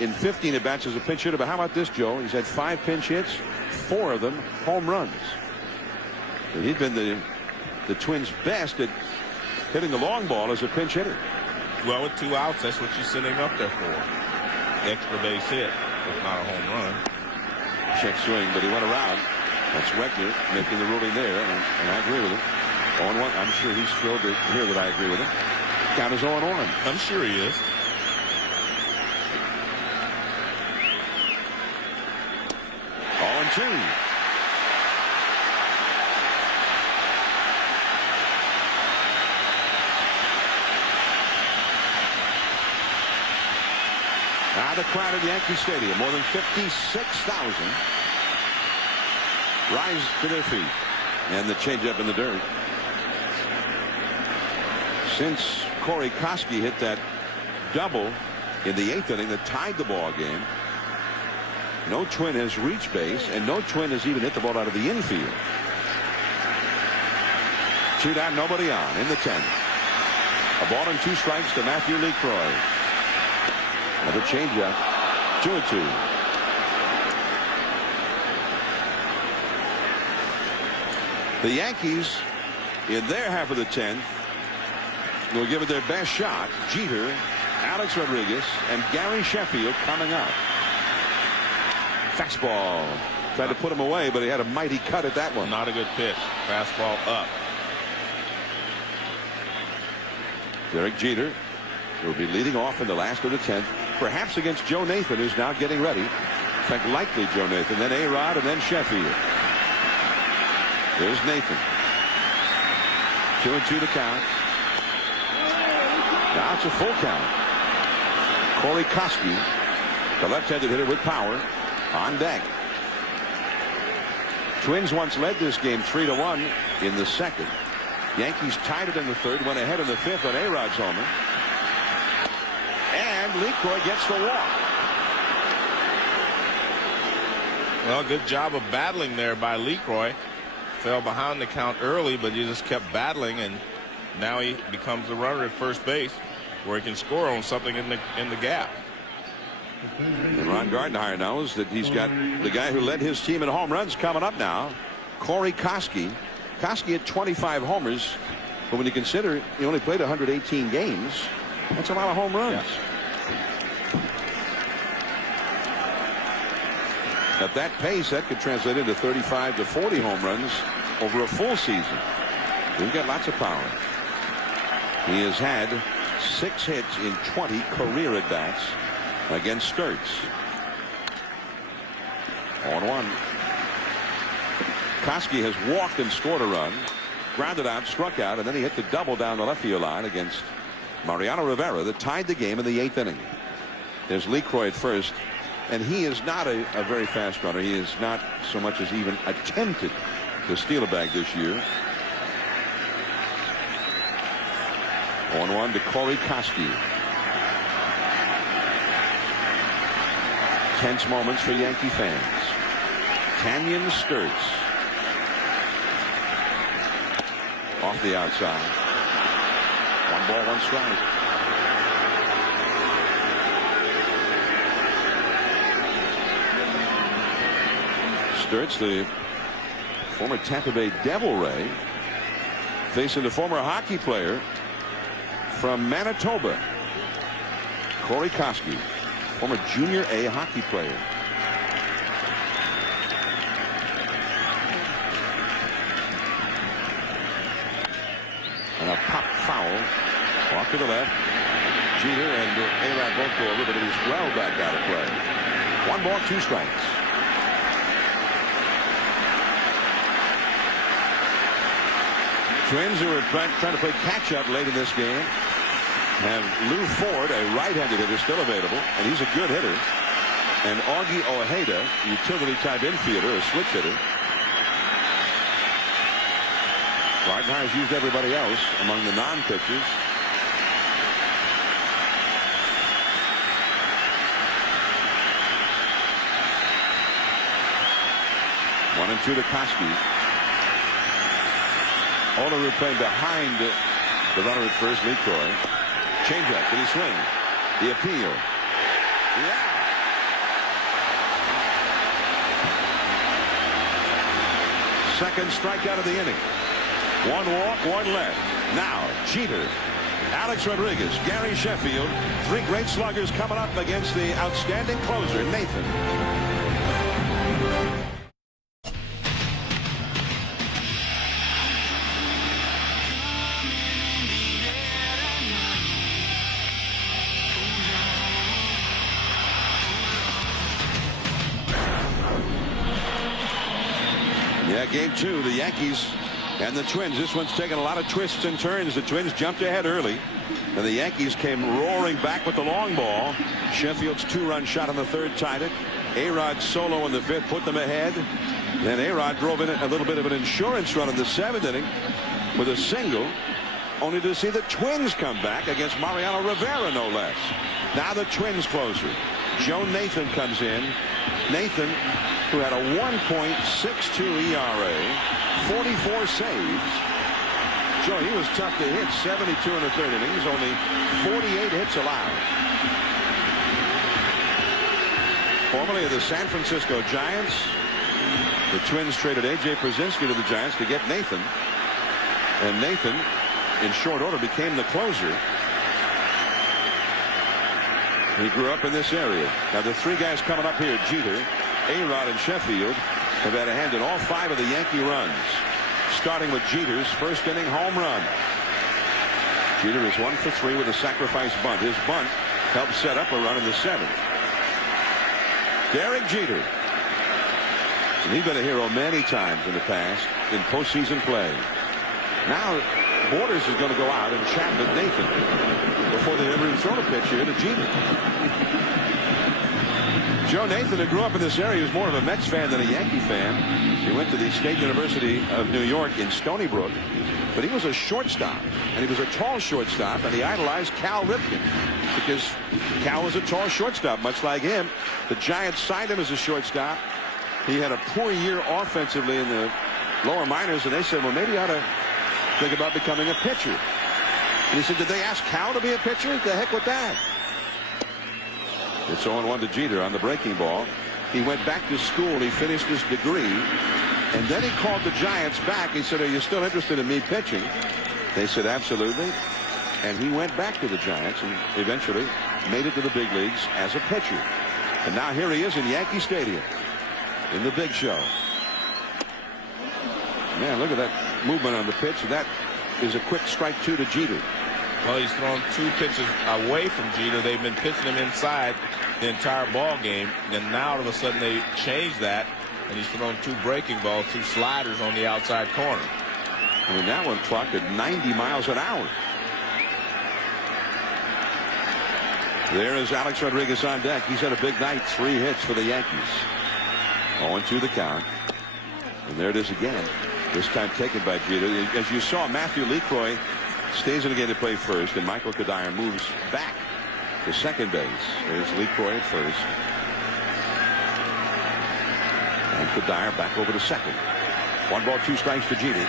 in 15 at bats as a pinch hitter. But how about this, Joe? He's had 5 pinch hits, 4 of them home runs. So he's been the Twins' best at hitting the long ball as a pinch hitter. Well, with 2 outs, that's what you send him up there for. Extra base hit, if not a home run. Check swing, but he went around. That's Wegner making the ruling there, and I agree with him. 0-1. I'm sure he's thrilled to hear that I agree with him. Count is 0-1. I'm sure he is. All in 2. Now the crowd at Yankee Stadium, more than 56,000, rise to their feet. And the changeup in the dirt. Since Corey Koski hit that double in the 8th inning that tied the ball game, no Twin has reached base, and no Twin has even hit the ball out of the infield. 2 down, nobody on in the 10th. A ball and 2 strikes to Matthew LeCroy. Another changeup. 2-2. The Yankees, in their half of the 10th, will give it their best shot. Jeter, Alex Rodriguez, and Gary Sheffield coming up. Fastball. Tried to put him away, but he had a mighty cut at that one. Not a good pitch. Fastball up. Derek Jeter will be leading off in the last of the 10th, perhaps against Joe Nathan, who's now getting ready. In fact, likely Joe Nathan, then A-Rod, and then Sheffield. There's Nathan. 2-2 to count. Now it's a full count. Corey Koski, the left-handed hitter with power, on deck. Twins once led this game 3-1 in the 2nd. Yankees tied it in the 3rd, went ahead in the 5th on A-Rod's homer. And LeCroy gets the walk. Well, good job of battling there by LeCroy. Fell behind the count early, but he just kept battling, and now he becomes the runner at first base, where he can score on something in the gap. And Ron Gardenhire knows that he's got the guy who led his team in home runs coming up now, Corey Koski. Koski had 25 homers, but when you consider he only played 118 games, that's a lot of home runs. Yeah. At that pace, that could translate into 35 to 40 home runs over a full season. He's got lots of power. He has had 6 hits in 20 career at-bats against Sturts. 0-1. Koski has walked and scored a run, grounded out, struck out, and then he hit the double down the left field line against Mariano Rivera that tied the game in the 8th inning. There's LeCroy at first, and he is not a very fast runner. He has not so much as even attempted to steal a bag this year. 0-1 to Corey Koski. Tense moments for Yankee fans. Canyon Sturts. Off the outside. 1 ball, 1 strike. Sturts, the former Tampa Bay Devil Ray, facing the former hockey player from Manitoba, Corey Koski, former Junior A hockey player. And a pop foul off to the left. Jeter and A-Rod both go over, but it is well back out of play. 1 ball, 2 strikes. Twins, who are trying to play catch-up late in this game, have Lou Ford, a right-handed hitter, still available, and he's a good hitter. And Augie Ojeda, utility-type infielder, a switch hitter. Gardenhire's used everybody else among the non-pitchers. One and 2 to Koski. Olerud playing behind the runner at first, LeCroy. Changeup. Did he swing? The appeal. Yeah. Second strikeout of the inning. 1 walk, 1 left. Now, Jeter, Alex Rodriguez, Gary Sheffield, 3 great sluggers coming up against the outstanding closer, Nathan. Yeah, game 2, the Yankees and the Twins. This one's taken a lot of twists and turns. The Twins jumped ahead early, and the Yankees came roaring back with the long ball. Sheffield's 2-run shot in the 3rd tied it. A-Rod solo in the 5th put them ahead. Then A-Rod drove in a little bit of an insurance run in the 7th inning with a single. only to see the Twins come back against Mariano Rivera, no less. Now the Twins closer. Joe Nathan comes in. Nathan, who had a 1.62 ERA, 44 saves. Joe, he was tough to hit, 72 in the third innings, only 48 hits allowed. Formerly of the San Francisco Giants, the Twins traded A.J. Przinsky to the Giants to get Nathan. And Nathan, in short order, became the closer. He grew up in this area. Now the three guys coming up here, Jeter, A-Rod, and Sheffield, have had a hand in all 5 of the Yankee runs. Starting with Jeter's first inning home run. Jeter is 1 for 3 with a sacrifice bunt. His bunt helped set up a run in the 7th. Derek Jeter. And he's been a hero many times in the past in postseason play. Now Borders is going to go out and chat with Nathan before they ever even throw a pitch here to Jeter. Joe Nathan, who grew up in this area, was more of a Mets fan than a Yankee fan. He went to the State University of New York in Stony Brook, but he was a shortstop, and he was a tall shortstop, and he idolized Cal Ripken because Cal was a tall shortstop, much like him. The Giants signed him as a shortstop. He had a poor year offensively in the lower minors, and they said, well, maybe you ought to think about becoming a pitcher. And he said, did they ask Cal to be a pitcher? The heck with that. It's 0-1 to Jeter on the breaking ball. He went back to school. He finished his degree. And then he called the Giants back. He said, are you still interested in me pitching? They said, absolutely. And he went back to the Giants and eventually made it to the big leagues as a pitcher. And now here he is in Yankee Stadium in the big show. Man, look at that movement on the pitch. That is a quick strike 2 to Jeter. Well, he's thrown 2 pitches away from Jeter. They've been pitching him inside the entire ball game. And now all of a sudden they changed that, and he's thrown 2 breaking balls, 2 sliders on the outside corner. I mean, that one clocked at 90 miles an hour. There is Alex Rodriguez on deck. He's had a big night. 3 hits for the Yankees. 0-2 the count. And there it is again. This time taken by Jeter. As you saw, Matthew LeCroy stays in the game to play first, and Michael Kadire moves back to second base. There's LeCroy at first. And Kadire back over to second. 1 ball, 2 strikes to Jeter.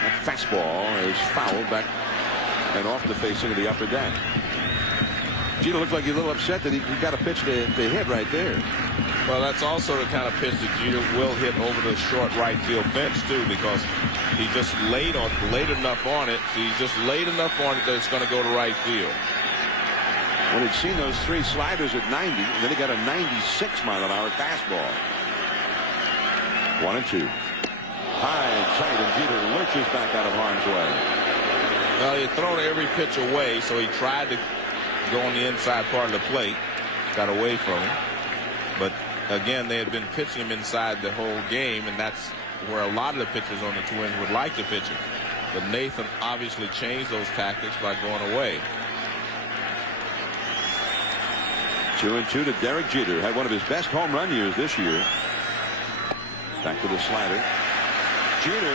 That fastball is fouled back and off the facing of the upper deck. Jeter looked like he's a little upset that he got a pitch to hit right there. Well, that's also the kind of pitch that Jeter will hit over the short right field fence too, because he just laid enough on it. He's just laid enough on it that it's going to go to right field. When he'd seen those 3 sliders at 90, and then he got a 96-mile-an-hour fastball. 1-2. High and tight, and Jeter lurches back out of harm's way. Well, he had thrown every pitch away, so he tried to go on the inside part of the plate. Got away from him. But again, they had been pitching him inside the whole game, and that's where a lot of the pitchers on the Twins would like to pitch him. But Nathan obviously changed those tactics by going away. 2-2 to Derek Jeter. Had one of his best home run years this year. Back to the slider. Jeter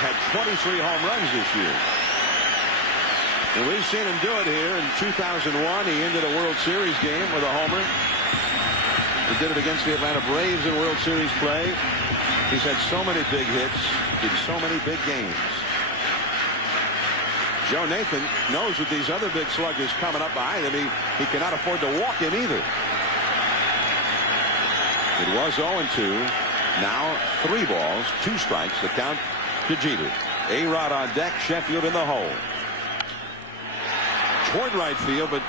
had 23 home runs this year. And we've seen him do it here in 2001. He ended a World Series game with a homer. He did it against the Atlanta Braves in World Series play. He's had so many big hits in so many big games. Joe Nathan knows with these other big sluggers coming up behind him, he cannot afford to walk him either. It was 0-2. Now 3 balls, 2 strikes. The count to Jeter. A-Rod on deck, Sheffield in the hole. Toward right field, but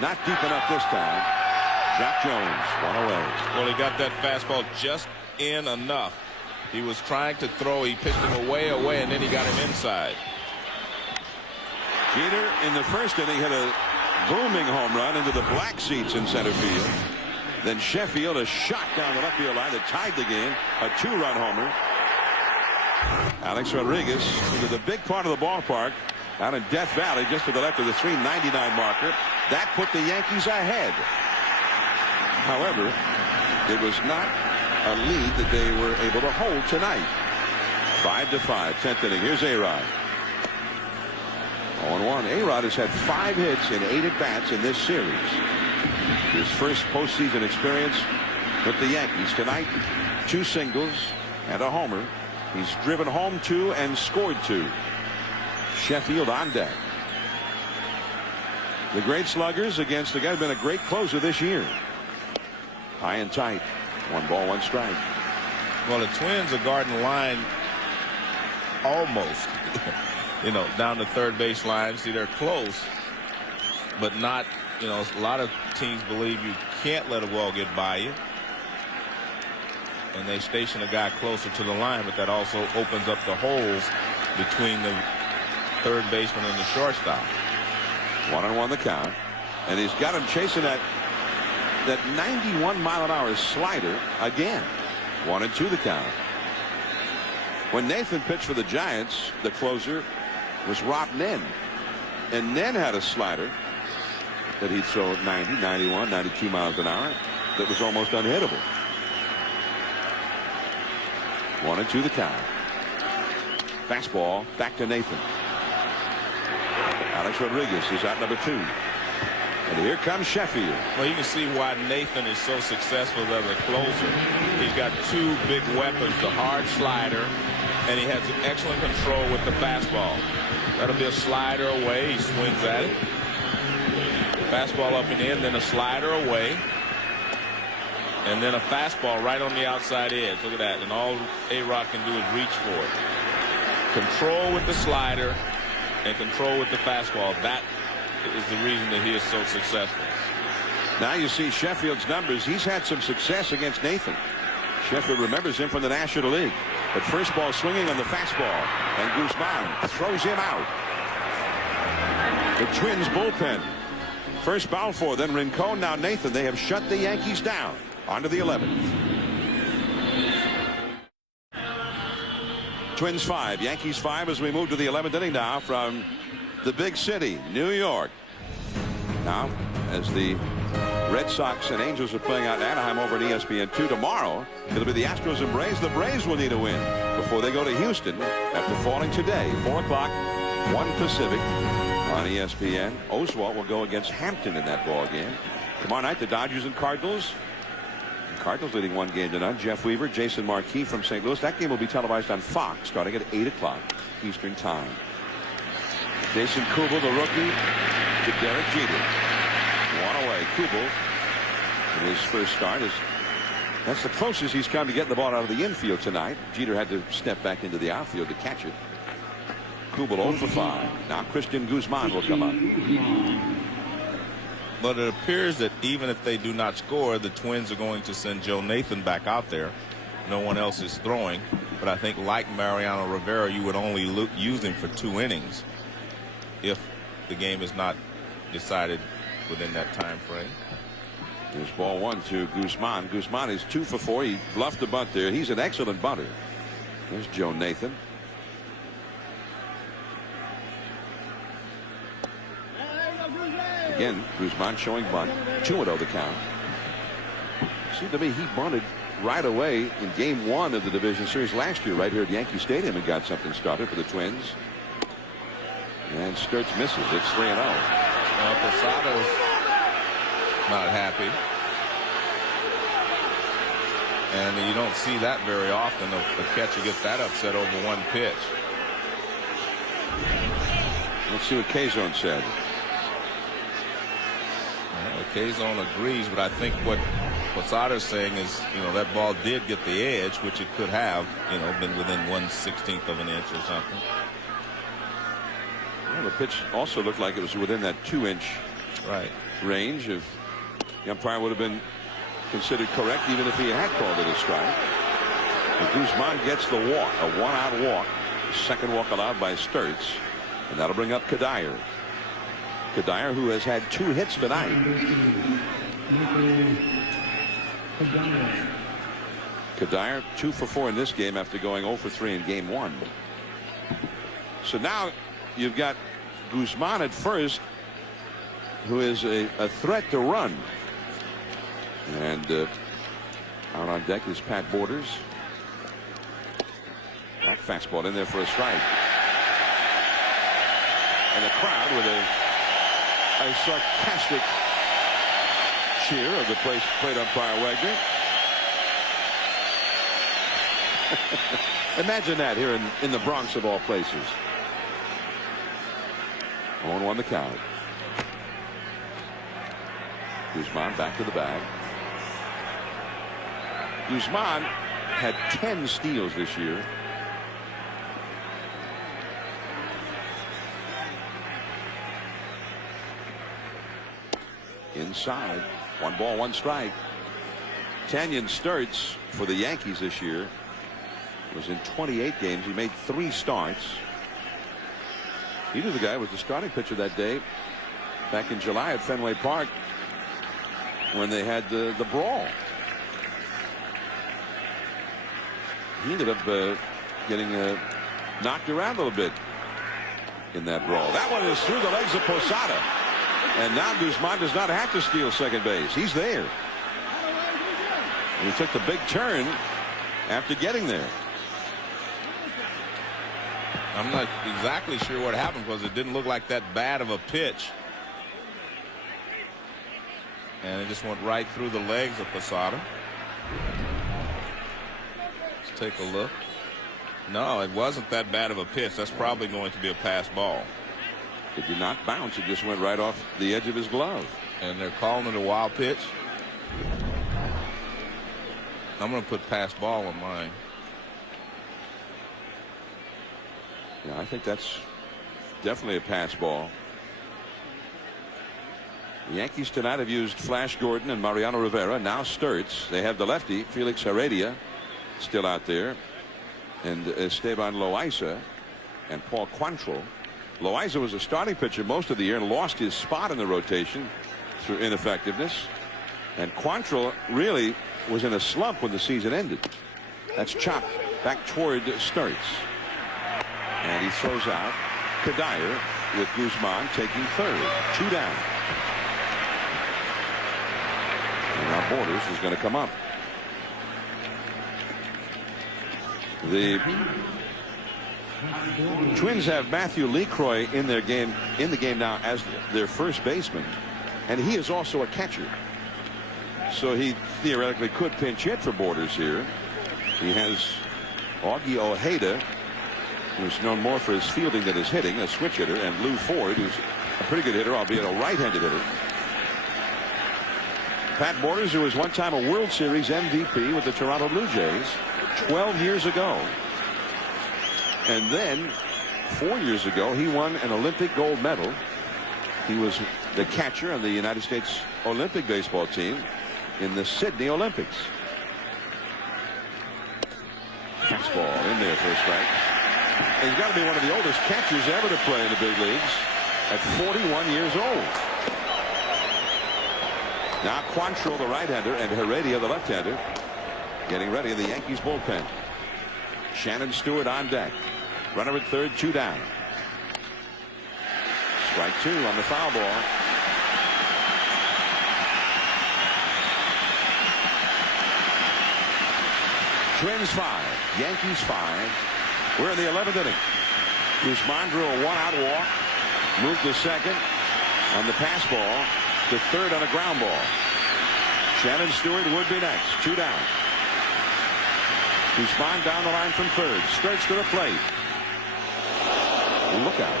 not deep enough this time. Jack Jones, 1 away. Well, he got that fastball just in enough. He was trying to throw. He pitched him away, and then he got him inside. Jeter in the first inning hit a booming home run into the black seats in center field. Then Sheffield, a shot down the left field line that tied the game. A 2-run homer. Alex Rodriguez into the big part of the ballpark out in Death Valley, just to the left of the 399 marker. That put the Yankees ahead. However, it was not a lead that they were able to hold tonight. 5-5, 10th inning. Here's A-Rod. 0-1. A-Rod has had 5 hits in 8 at-bats in this series. His first postseason experience with the Yankees. Tonight, 2 singles and a homer. He's driven home 2 and scored 2. Sheffield on deck. The great sluggers against the guy who's been a great closer this year. High and tight. 1 ball, 1 strike. Well, the Twins are guarding the line almost, down the third base line. See, they're close, but not, a lot of teams believe you can't let a ball get by you. And they station a guy closer to the line, but that also opens up the holes between the third baseman and the shortstop. 1-1 the count, and he's got him chasing that 91-mile-an-hour slider again. 1-2 the count. When Nathan pitched for the Giants, the closer was Rob Nen, and Nen had a slider that he'd throw 90, 91, 92 miles an hour that was almost unhittable. 1-2 the count. Fastball back to Nathan. Alex Rodriguez is at number 2. And here comes Sheffield. Well, you can see why Nathan is so successful as a closer. He's got 2 big weapons, the hard slider, and he has excellent control with the fastball. That'll be a slider away. He swings at it. Fastball up and in, then a slider away. And then a fastball right on the outside edge. Look at that. And all A-Rod can do is reach for it. Control with the slider and control with the fastball. That is the reason that he is so successful. Now you see Sheffield's numbers. He's had some success against Nathan. Sheffield remembers him from the National League. But first ball swinging on the fastball. And Guzman throws him out. The Twins bullpen. First Balfour, then Rincon, now Nathan. They have shut the Yankees down. On to the 11th. Twins 5, Yankees 5 as we move to the 11th inning now from the big city, New York. Now, as the Red Sox and Angels are playing out in Anaheim over at ESPN2 tomorrow, it'll be the Astros and Braves. The Braves will need a win before they go to Houston after falling today. 4 o'clock, 1 Pacific on ESPN. Oswalt will go against Hampton in that ball game. Tomorrow night, the Dodgers and Cardinals. Cardinals leading 1 game tonight. Jeff Weaver, Jason Marquis from St. Louis. That game will be televised on Fox starting at 8 o'clock Eastern Time. Jason Kubel, the rookie, to Derek Jeter. 1 away. Kubel, in his first start, that's the closest he's come to getting the ball out of the infield tonight. Jeter had to step back into the outfield to catch it. Kubel 0 for 5. Now Christian Guzman will come up. But it appears that even if they do not score, the Twins are going to send Joe Nathan back out there. No one else is throwing. But I think, like Mariano Rivera, you would only use him for 2 innings if the game is not decided within that time frame. Here's ball 1 to Guzman. Guzman is 2 for 4. He bluffed the bunt there. He's an excellent bunter. There's Joe Nathan. Again, Guzman showing bunt. 2-0 the count. Seemed to me he bunted right away in game 1 of the division series last year right here at Yankee Stadium and got something started for the Twins. And Sturts misses. It's 3-0. Well, Posado's not happy. And you don't see that very often. The catcher gets that upset over 1 pitch. Let's see what K-Zone said. K-Zone agrees, but I think what Posado's saying is, that ball did get the edge, which it could have, been within 1/16 of an inch or something. Well, the pitch also looked like it was within that 2-inch range. If the umpire would have been considered correct, even if he had called it a strike. But Guzman gets the walk, a 1-out walk. Second walk allowed by Sturts, and that'll bring up Kadire. Kadire, who has had 2 hits tonight. Kadire 2 for 4 in this game after going 0 for 3 in game 1. So now you've got Guzman at first, who is a threat to run. And out on deck is Pat Borders. That fastball in there for a strike. And the crowd with a sarcastic cheer of the plate umpire Wagner. Imagine that here in the Bronx of all places. 0-1 the count. Guzman back to the bag. Guzman had 10 steals this year. Inside. 1 ball, 1 strike. Tanyan Sturtz for the Yankees this year was in 28 games. He made 3 starts. He was the guy who was the starting pitcher that day back in July at Fenway Park when they had the brawl. He ended up getting knocked around a little bit in that brawl. That one is through the legs of Posada. And now Guzman does not have to steal second base. He's there. And he took the big turn after getting there. I'm not exactly sure what happened because it didn't look like that bad of a pitch. And it just went right through the legs of Posada. Let's take a look. No, it wasn't that bad of a pitch. That's probably going to be a pass ball. It did not bounce. It just went right off the edge of his glove. And they're calling it a wild pitch. I'm going to put pass ball on mine. Yeah, I think that's definitely a pass ball. The Yankees tonight have used Flash Gordon and Mariano Rivera. Now Sturtz. They have the lefty Felix Heredia still out there, and Esteban Loaiza and Paul Quantrill. Loaiza was a starting pitcher most of the year and lost his spot in the rotation through ineffectiveness. And Quantrill really was in a slump when the season ended. That's chopped back toward Sturtz. And he throws out Kadire with Guzman taking third. 2 down. And now Borders is going to come up. The Twins have Matthew LeCroy in the game now as their first baseman, and he is also a catcher. So he theoretically could pinch hit for Borders here. He has Augie Ojeda, who's known more for his fielding than his hitting, a switch hitter, and Lou Ford, who's a pretty good hitter, albeit a right-handed hitter. Pat Borders, who was one time a World Series MVP with the Toronto Blue Jays 12 years ago. And then 4 years ago, he won an Olympic gold medal. He was the catcher on the United States Olympic baseball team in the Sydney Olympics. Fastball in there for a strike. And he's got to be one of the oldest catchers ever to play in the big leagues at 41 years old. Now Quantrill, the right-hander, and Heredia, the left-hander, getting ready in the Yankees bullpen. Shannon Stewart on deck. Runner at third, 2 down. Strike 2 on the foul ball. Twins 5, Yankees 5. We're in the 11th inning. Guzman drew a 1-out walk. Moved to second on the pass ball. To third on a ground ball. Shannon Stewart would be next. 2 down. Guzman down the line from third. Sturtz to the plate. Look out.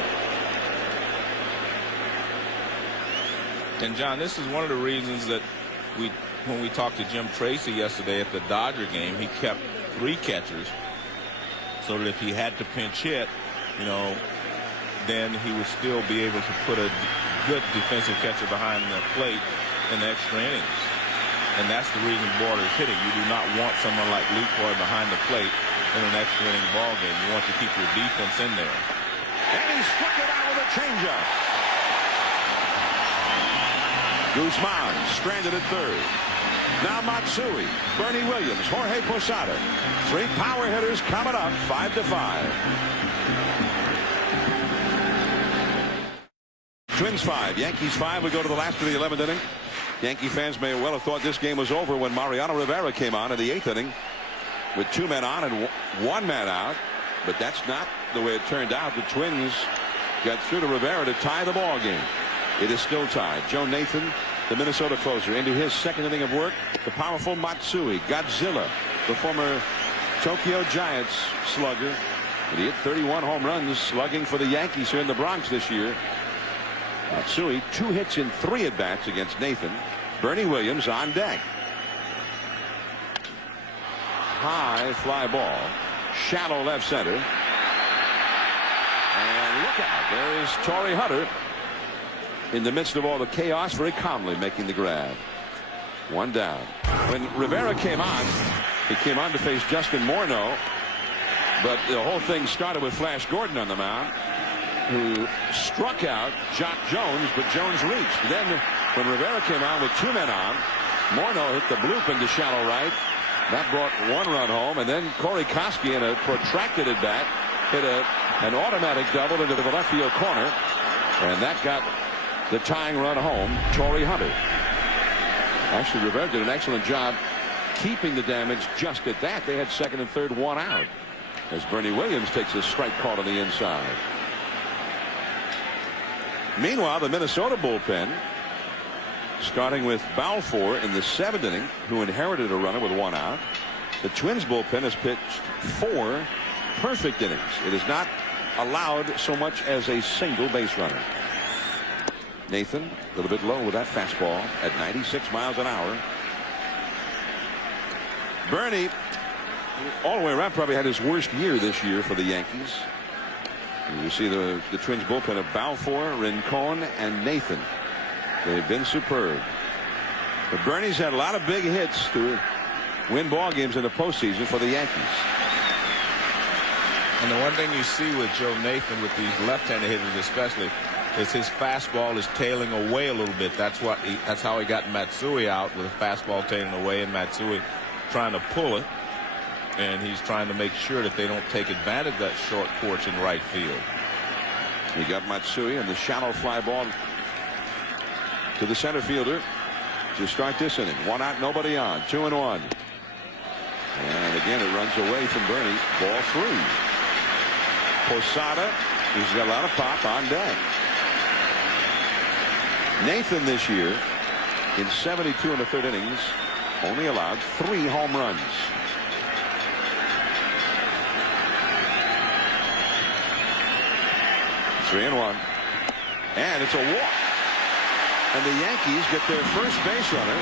And John, this is one of the reasons that when we talked to Jim Tracy yesterday at the Dodger game, he kept 3 catchers so that if he had to pinch hit, you know, then he would still be able to put a good defensive catcher behind the plate in the extra innings. And that's the reason Borders hitting. You do not want someone like LeCroy behind the plate in an extra inning ball game. You want to keep your defense in there. And he struck it out with a changeup. Guzman stranded at third. Now Matsui, Bernie Williams, Jorge Posada. 3 power hitters coming up, 5-5. Twins 5, Yankees 5. We go to the last of the 11th inning. Yankee fans may well have thought this game was over when Mariano Rivera came on in the 8th inning with 2 men on and 1 man out. But that's not the way it turned out. The Twins got through to Rivera to tie the ball game. It is still tied. Joe Nathan, the Minnesota closer, into his second inning of work. The powerful Matsui, Godzilla, the former Tokyo Giants slugger. And he hit 31 home runs slugging for the Yankees here in the Bronx this year. Matsui, 2 hits in 3 at-bats against Nathan. Bernie Williams on deck. High fly ball. Shallow left center. And look out. There is Torrey Hunter in the midst of all the chaos, very calmly making the grab. 1 down. When Rivera came on, he came on to face Justin Morneau. But the whole thing started with Flash Gordon on the mound, who struck out Jock Jones, but Jones reached. Then when Rivera came on with 2 men on, Morneau hit the bloop into shallow right. That brought 1 run home, and then Corey Koski in a protracted at bat hit an automatic double into the left field corner, and that got the tying run home. Torrey Hunter. Actually, Rivera did an excellent job keeping the damage just at that. They had second and third, 1 out, as Bernie Williams takes a strike call on the inside. Meanwhile, the Minnesota bullpen, starting with Balfour in the 7th inning, who inherited a runner with 1 out. The Twins bullpen has pitched 4 perfect innings. It has not allowed so much as a single base runner. Nathan, a little bit low with that fastball at 96 miles an hour. Bernie, all the way around, probably had his worst year this year for the Yankees. You see the Twins bullpen of Balfour, Rincon, and Nathan. They've been superb. But Bernie's had a lot of big hits to win ball games in the postseason for the Yankees. And the one thing you see with Joe Nathan, with these left-handed hitters especially, is his fastball is tailing away a little bit. That's how he got Matsui out, with a fastball tailing away, and Matsui trying to pull it. And he's trying to make sure that they don't take advantage of that short porch in right field. He got Matsui and the shallow fly ball to the center fielder to start this inning. 1 out, nobody on. 2-1. And again, it runs away from Bernie. Ball 3. Posada, he's got a lot of pop on deck. Nathan this year, in 72 1/3 innings, only allowed 3 home runs. Three and 1. And it's a walk. And the Yankees get their first base runner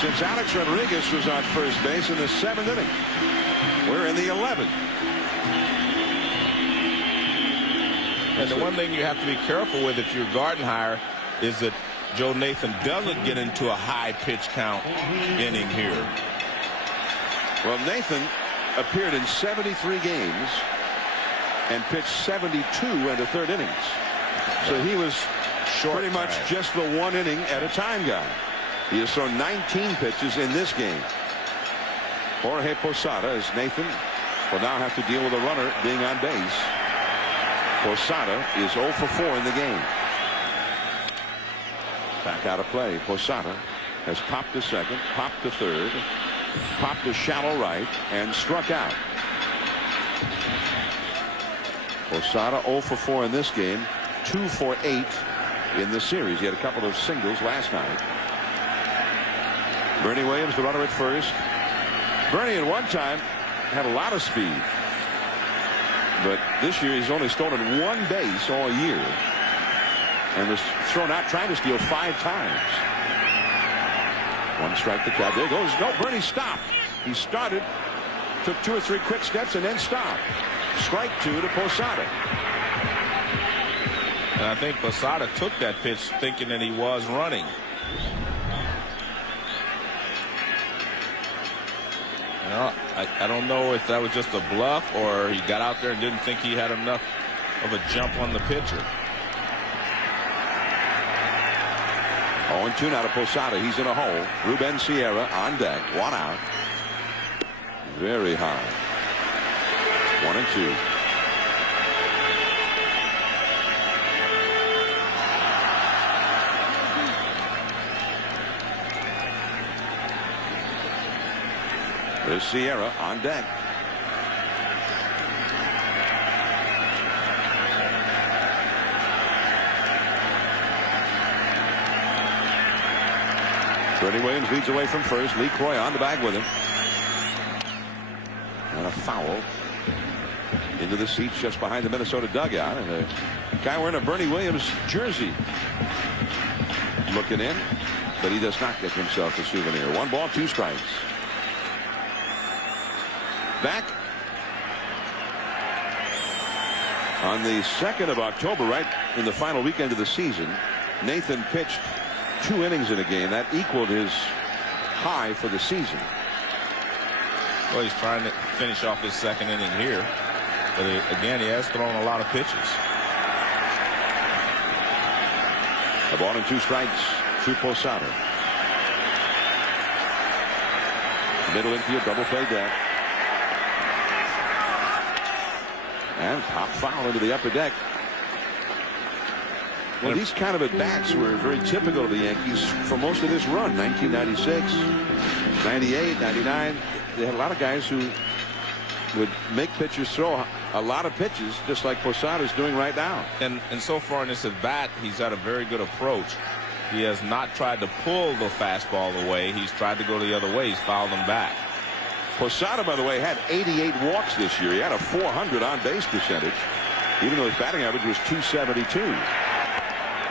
since Alex Rodriguez was on first base in the 7th inning. We're in the 11th. And the one thing you have to be careful with if you're Gardenhire is that Joe Nathan doesn't get into a high pitch count inning here. Well, Nathan appeared in 73 games and pitched 72 1/3 innings. So he was pretty much just the 1 inning at a time guy. He has thrown 19 pitches in this game. Jorge Posada, as Nathan will now have to deal with a runner being on base. Posada is 0 for 4 in the game. Back out of play. Posada has popped to second, popped to third, popped to shallow right, and struck out. Posada 0 for 4 in this game, 2 for 8 in the series. He had a couple of singles last night. Bernie Williams, the runner at first. Bernie at one time had a lot of speed, but this year he's only stolen 1 base all year and was thrown out trying to steal 5 times. 1 strike to count. There goes. No, Bernie stopped. He started, took 2 or 3 quick steps, and then stopped. Strike 2 to Posada. And I think Posada took that pitch thinking that he was running. You know, I don't know if that was just a bluff or he got out there and didn't think he had enough of a jump on the pitcher. 0-2 now to Posada. He's in a hole. Ruben Sierra on deck. 1 out. Very high. 1-2. There's Sierra on deck. Bernie Williams leads away from first. Lee Croy on the bag with him. And a foul into the seats just behind the Minnesota dugout. And a guy wearing a Bernie Williams jersey looking in, but he does not get himself a souvenir. 1 ball, 2 strikes. Back on the 2nd of October, right in the final weekend of the season, Nathan pitched 2 innings in a game. That equaled his high for the season. Well, he's trying to finish off his 2nd inning here. But again, he has thrown a lot of pitches. A ball and 2 strikes to Posada. Middle infield double play deck. And pop foul into the upper deck. Well, these kind of at-bats were very typical of the Yankees for most of this run. 1996, 98, 99. They had a lot of guys who would make pitchers throw a lot of pitches, just like Posada's doing right now. And so far in this at-bat, he's had a very good approach. He has not tried to pull the fastball away. He's tried to go the other way. He's fouled them back. Posada, by the way, had 88 walks this year. He had a 400 on-base percentage, even though his batting average was .272.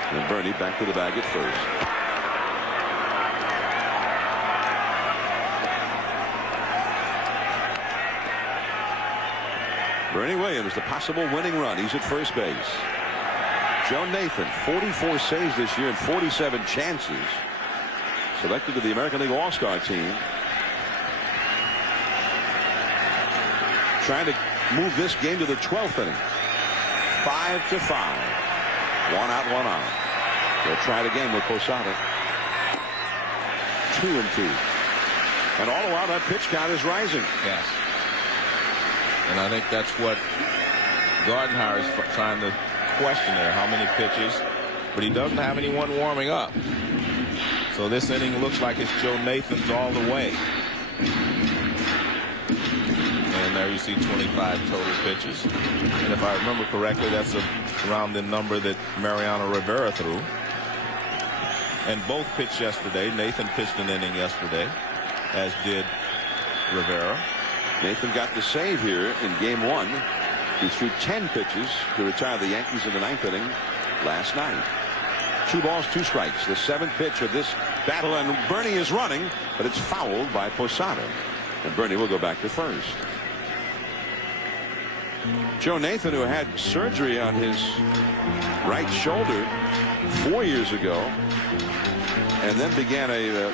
And Bernie back to the bag at first. Bernie Williams, the possible winning run. He's at first base. Joe Nathan, 44 saves this year and 47 chances. Selected to the American League All-Star team. Trying to move this game to the 12th inning. 5-5. 1 out, 1 on. They'll try it again with Posada. 2-2. And all the while that pitch count is rising. Yes. And I think that's what Gardenhire is trying to question there. How many pitches? But he doesn't have anyone warming up. So this inning looks like it's Joe Nathan's all the way. And there you see 25 total pitches. And if I remember correctly, that's around the number that Mariano Rivera threw. And both pitched yesterday. Nathan pitched an inning yesterday, as did Rivera. Nathan got the save here in game 1. He threw 10 pitches to retire the Yankees in the 9th inning last night. 2 balls, 2 strikes. The 7th pitch of this battle, and Bernie is running, but it's fouled by Posada. And Bernie will go back to first. Joe Nathan, who had surgery on his right shoulder 4 years ago, and then began a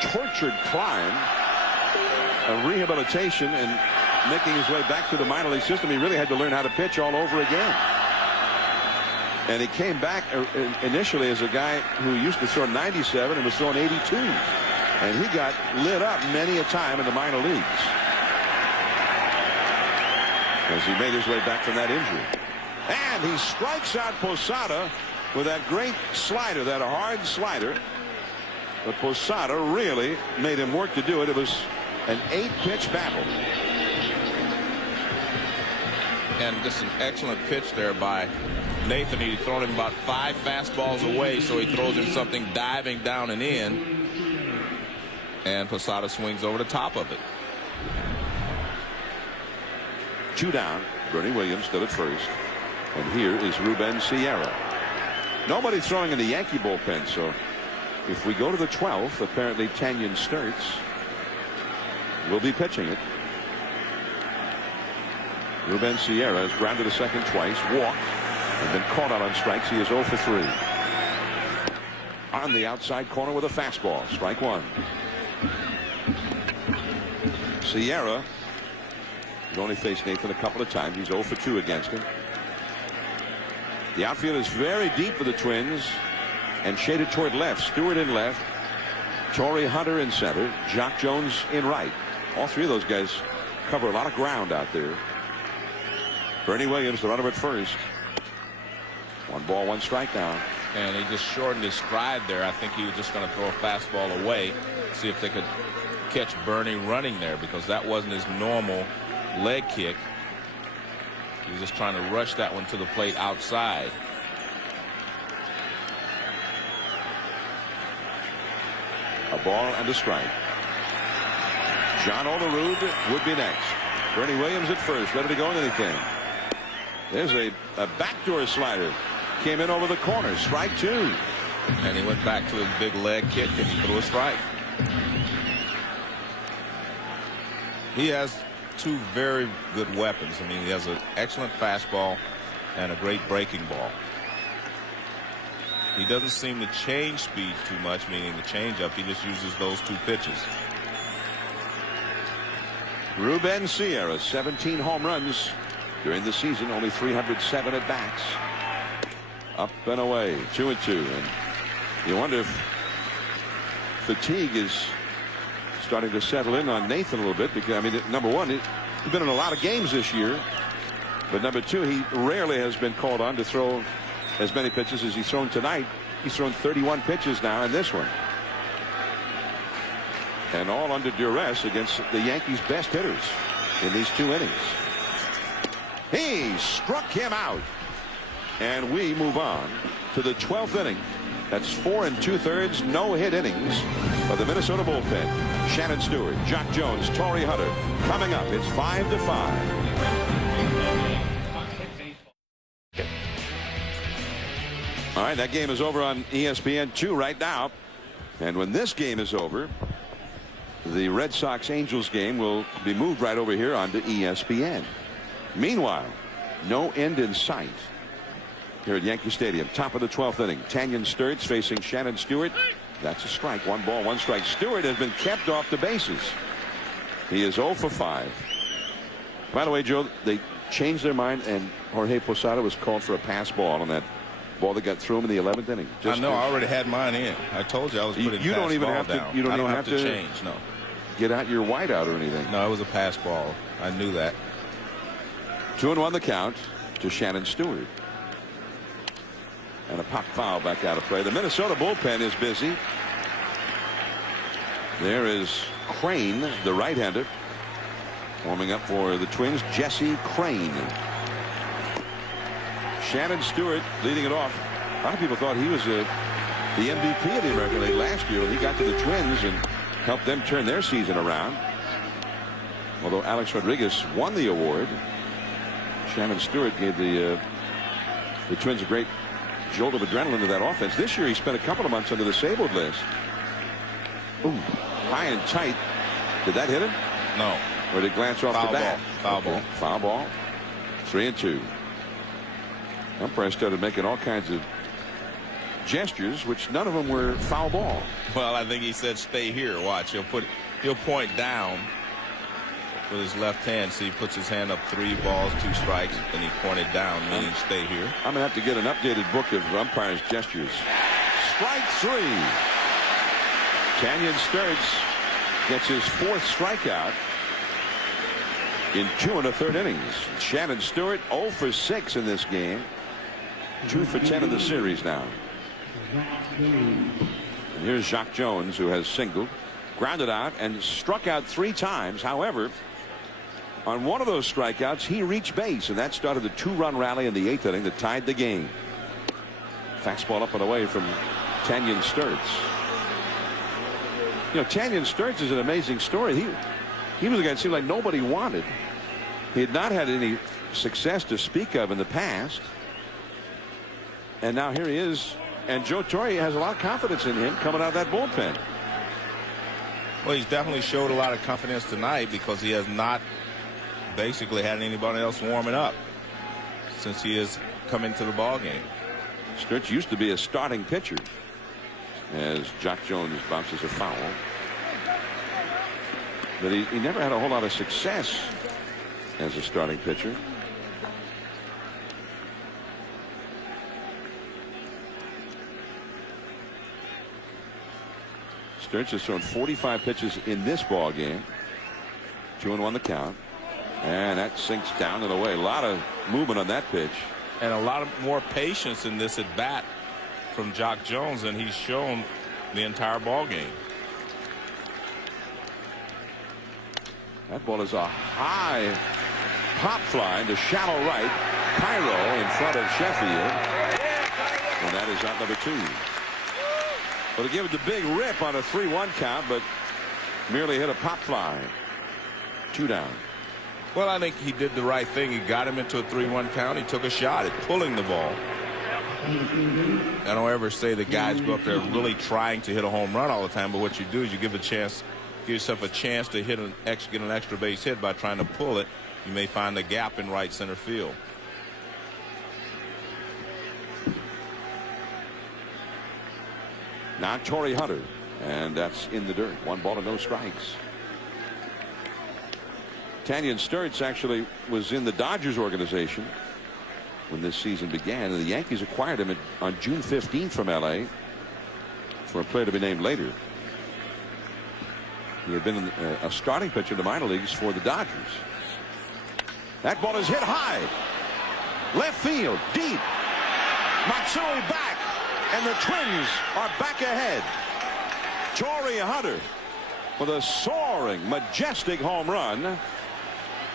tortured climb, a rehabilitation, and making his way back to the minor league system. He really had to learn how to pitch all over again. And he came back initially as a guy who used to throw 97 and was throwing 82. And he got lit up many a time in the minor leagues as he made his way back from that injury. And he strikes out Posada with that great slider, that hard slider. But Posada really made him work to do it. It was an 8-pitch battle. And just an excellent pitch there by Nathan. He'd thrown him about 5 fastballs away, so he throws him something diving down and in. And Posada swings over the top of it. 2 down. Bernie Williams still at first. And here is Ruben Sierra. Nobody throwing in the Yankee bullpen, so if we go to the 12th, apparently Tanyan Sturtz will be pitching it. Ruben Sierra has grounded to second twice, walked, and been caught out on strikes. He is 0 for 3. On the outside corner with a fastball. Strike 1. Sierra has only faced Nathan a couple of times. He's 0 for 2 against him. The outfield is very deep for the Twins and shaded toward left. Stewart in left, Torrey Hunter in center, Jock Jones in right. All 3 of those guys cover a lot of ground out there. Bernie Williams, the runner at first. 1 ball, 1 strike now. And he just shortened his stride there. I think he was just going to throw a fastball away, see if they could catch Bernie running there, because that wasn't his normal leg kick. He was just trying to rush that one to the plate outside. A ball and a strike. John Olerud would be next. Bernie Williams at first, ready to go in anything. There's a backdoor slider. Came in over the corner. Strike two. And he went back to his big leg kick and he threw a strike. He has two very good weapons. I mean, he has an excellent fastball and a great breaking ball. He doesn't seem to change speed too much, meaning the changeup. He just uses those two pitches. Ruben Sierra, 17 home runs during the season, only 307 at bats. Up and away, 2-2, and you wonder if fatigue is starting to settle in on Nathan a little bit, because I mean, number one, he's been in a lot of games this year, but number two, he rarely has been called on to throw as many pitches as he's thrown tonight. He's thrown 31 pitches now in this one, and all under duress against the Yankees' best hitters in these 2 innings. He struck him out, and we move on to the 12th inning. That's 4 2/3 no-hit innings of the Minnesota bullpen. Shannon Stewart, Jock Jones, Torrey Hunter coming up. It's 5-5. All right, that game is over on ESPN2 right now, and when this game is over, the Red Sox-Angels game will be moved right over here onto ESPN. Meanwhile, no end in sight here at Yankee Stadium. Top of the 12th inning. Tanyan Sturtz facing Shannon Stewart. That's a strike. 1 ball, 1 strike. Stewart has been kept off the bases. He is 0 for 5. By the way, Joe, they changed their mind, and Jorge Posada was called for a pass ball on that ball that got through him in the 11th inning. I know. I already had mine in. I told you I was putting you don't even have to. down. You don't even have to change. No. Get out your whiteout or anything. No, it was a pass ball. I knew that. 2-1 the count to Shannon Stewart. And a pop foul back out of play. The Minnesota bullpen is busy. There is Crane, the right-hander, warming up for the Twins. Jesse Crane. Shannon Stewart leading it off. A lot of people thought he was the MVP of the American League last year when he got to the Twins and helped them turn their season around. Although Alex Rodriguez won the award, Shannon Stewart gave the Twins a great jolt of adrenaline to that offense. This year he spent a couple of months under the disabled list. Ooh, high and tight. Did that hit him? No. Or did it glance off the bat? Foul ball. Foul ball. 3-2. Umpire started making all kinds of gestures, which none of them were foul ball. Well, I think he said stay here. Watch, he'll point down with his left hand. See, he puts his hand up, 3 balls, 2 strikes, and he pointed down, meaning stay here. I'm gonna have to get an updated book of umpires' gestures. Strike 3. Tanyan Sturtz gets his 4th strikeout in 2 1/3 innings. Shannon Stewart 0 for 6 in this game. 2 for 10 in the series now. And here's Jock Jones, who has singled, grounded out, and struck out 3 times. However, on one of those strikeouts, he reached base, and that started the 2-run rally in the 8th inning that tied the game. Fastball up and away from Tanyan Sturtz. You know, Tanyan Sturtz is an amazing story. He was a guy that seemed like nobody wanted. He had not had any success to speak of in the past. And now here he is. And Joe Torre has a lot of confidence in him coming out of that bullpen. Well, he's definitely showed a lot of confidence tonight because he has not basically had anybody else warming up since he has come into the ball game. Sturtz used to be a starting pitcher as Jock Jones bounces a foul. But he never had a whole lot of success as a starting pitcher. Sturtz has thrown 45 pitches in this ball game. 2-1 the count. And that sinks down and away. A lot of movement on that pitch. And a lot of more patience in this at bat from Jock Jones than he's shown the entire ball game. That ball is a high pop fly into shallow right. Cairo in front of Sheffield. And that is out number 2. Well, to give it the big rip on a 3-1 count, but merely hit a pop fly. 2 down. Well, I think he did the right thing. He got him into a 3-1 count. He took a shot at pulling the ball. I don't ever say the guys go up there really trying to hit a home run all the time, but what you do is you give yourself a chance to get an extra base hit by trying to pull it. You may find the gap in right center field. Now Torrey Hunter, and that's in the dirt. 1 ball and no strikes. Tanyan Sturtz actually was in the Dodgers organization when this season began, and the Yankees acquired him on June 15th from L.A. for a player to be named later. He had been a starting pitcher in the minor leagues for the Dodgers. That ball is hit high. Left field, deep. Matsui back, and the Twins are back ahead. Torrey Hunter with a soaring, majestic home run.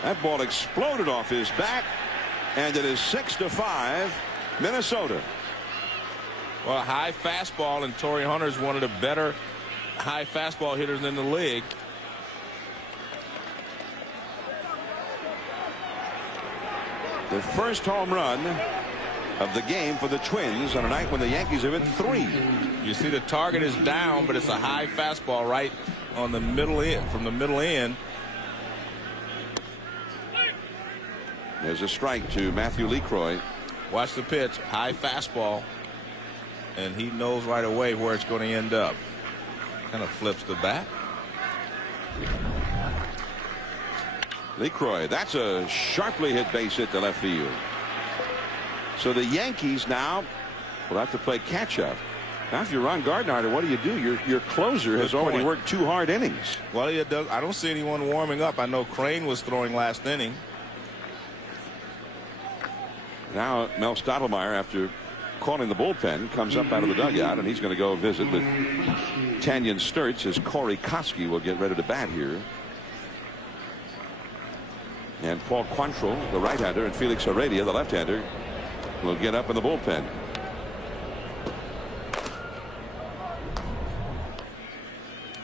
That ball exploded off his bat, and it is 6-5 Minnesota. Well, high fastball, and Torrey Hunter is one of the better high fastball hitters in the league. The first home run of the game for the Twins on a night when the Yankees have hit 3. You see the target is down, but it's a high fastball right on the middle end, from the middle end. There's a strike to Matthew LeCroy. Watch the pitch, high fastball, and he knows right away where it's going to end up. Kind of flips the bat. LeCroy, that's a sharply hit base hit to left field. So the Yankees now will have to play catch up. Now, if you're Ron Gardenhire, what do? Your closer has already worked 2 hard innings. Well, I don't see anyone warming up. I know Crane was throwing last inning. Now Mel Stottlemyre, after calling the bullpen, comes up out of the dugout, and he's going to go visit with Tanyan Sturtz as Corey Koski will get ready to bat here. And Paul Quantrill, the right-hander, and Felix Heredia, the left-hander, will get up in the bullpen.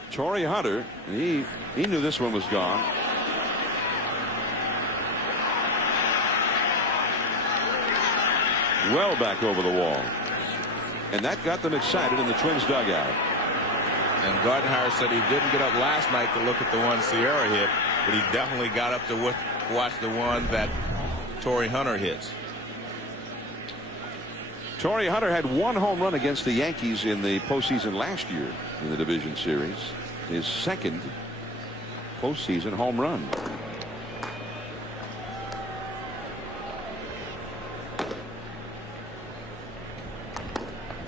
Torrey Hunter, he knew this one was gone. Well back over the wall. And that got them excited in the Twins dugout. And Gardenhire said he didn't get up last night to look at the one Sierra hit, but he definitely got up to watch the one that Torrey Hunter hits. Torrey Hunter had 1 home run against the Yankees in the postseason last year in the division series. His second postseason home run.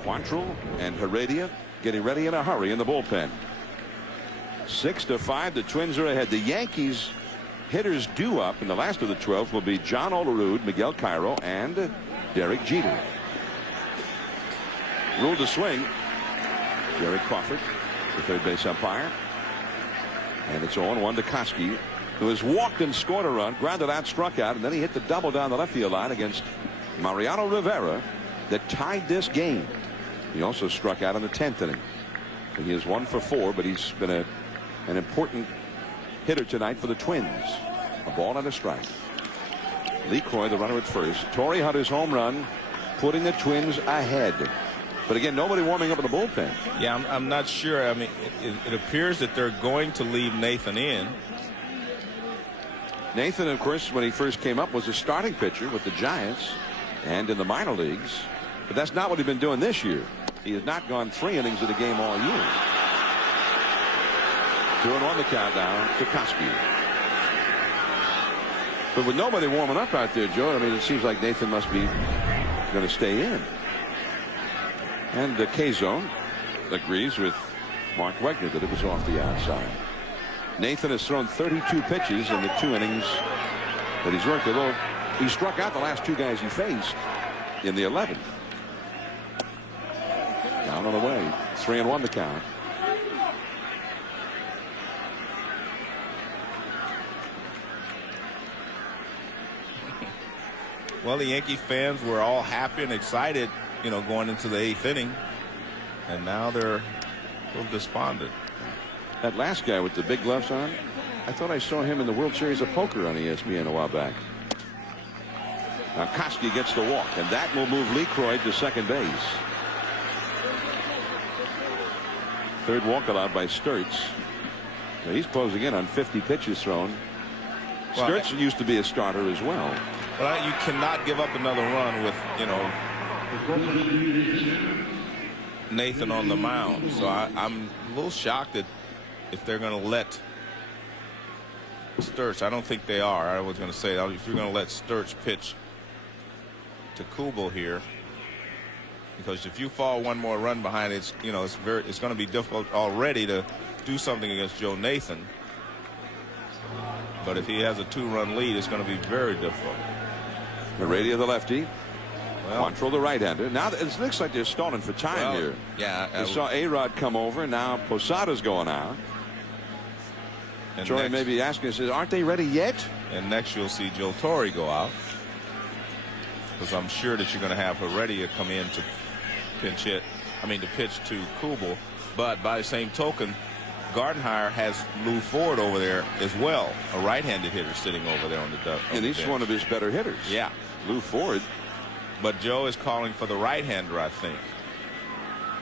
Quantrill and Heredia getting ready in a hurry in the bullpen. 6-5. The Twins are ahead. The Yankees hitters due up in the last of the 12 will be John Olerud, Miguel Cairo, and Derek Jeter. Ruled to swing. Jerry Crawford, the third base umpire. And it's 0-1 to Koski, who has walked and scored a run, grounded out, struck out, and then he hit the double down the left field line against Mariano Rivera that tied this game. He also struck out in the 10th inning. He is 1 for 4, but he's been an important hitter tonight for the Twins. A ball and a strike. LeCroy, the runner at first. Torrey Hunter's home run, putting the Twins ahead. But again, nobody warming up in the bullpen. Yeah, I'm not sure. I mean, it appears that they're going to leave Nathan in. Nathan, of course, when he first came up, was a starting pitcher with the Giants and in the minor leagues. But that's not what he's been doing this year. He has not gone 3 innings of the game all year. 2-1 the count now to Koski. But with nobody warming up out there, Joe, I mean, it seems like Nathan must be going to stay in. And the K-Zone agrees with Mark Wegner that it was off the outside. Nathan has thrown 32 pitches in the 2 innings that he's worked, although he struck out the last 2 guys he faced in the 11th. Down on the way. 3-1 the count. Well, the Yankee fans were all happy and excited, you know, going into the 8th inning. And now they're a little despondent. That last guy with the big gloves on, I thought I saw him in the World Series of Poker on ESPN a while back. Now Koski gets the walk, and that will move Lecroy to second base. Third walk allowed by Sturtz. So he's closing in on 50 pitches thrown. Well, Sturtz used to be a starter as well. Well, you cannot give up another run with, you know, Nathan on the mound. So I'm a little shocked that if they're going to let Sturtz, I don't think they are. I was going to say, if you're going to let Sturtz pitch to Kubel here, because if you fall one more run behind, it's, you know, it's going to be difficult already to do something against Joe Nathan. But if he has a 2-run lead, it's going to be very difficult. Heredia, the lefty. Well, Quantrill, the right-hander. Now it looks like they're stalling for time here. Yeah. I saw A-Rod come over. Now Posada's going out. And Troy next, may be asking, says, aren't they ready yet? And next you'll see Joe Torre go out, because I'm sure that you're going to have Heredia come in to pinch hit. I mean, to pitch to Kubel. But by the same token, Gardenhire has Lou Ford over there as well, a right-handed hitter sitting over there on the bench. And he's one of his better hitters. Yeah. Lou Ford. But Joe is calling for the right-hander, I think.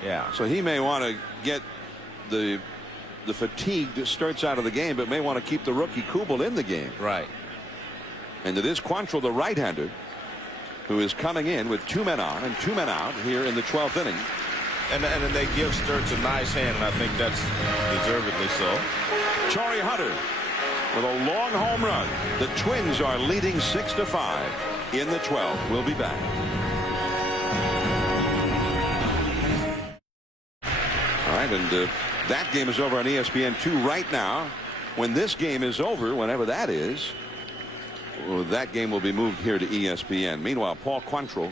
Yeah. So he may want to get the fatigue that starts out of the game, but may want to keep the rookie Kubel in the game. Right. And it is Quantrill, the right-hander, who is coming in with 2 men on and 2 men out here in the 12th inning. And they give Sturtz a nice hand, and I think that's deservedly so. Torrey Hunter with a long home run. The Twins are leading 6-5 in the 12th. We'll be back. All right, and that game is over on ESPN2 right now. When this game is over, whenever that is, well, that game will be moved here to ESPN. Meanwhile, Paul Quantrill,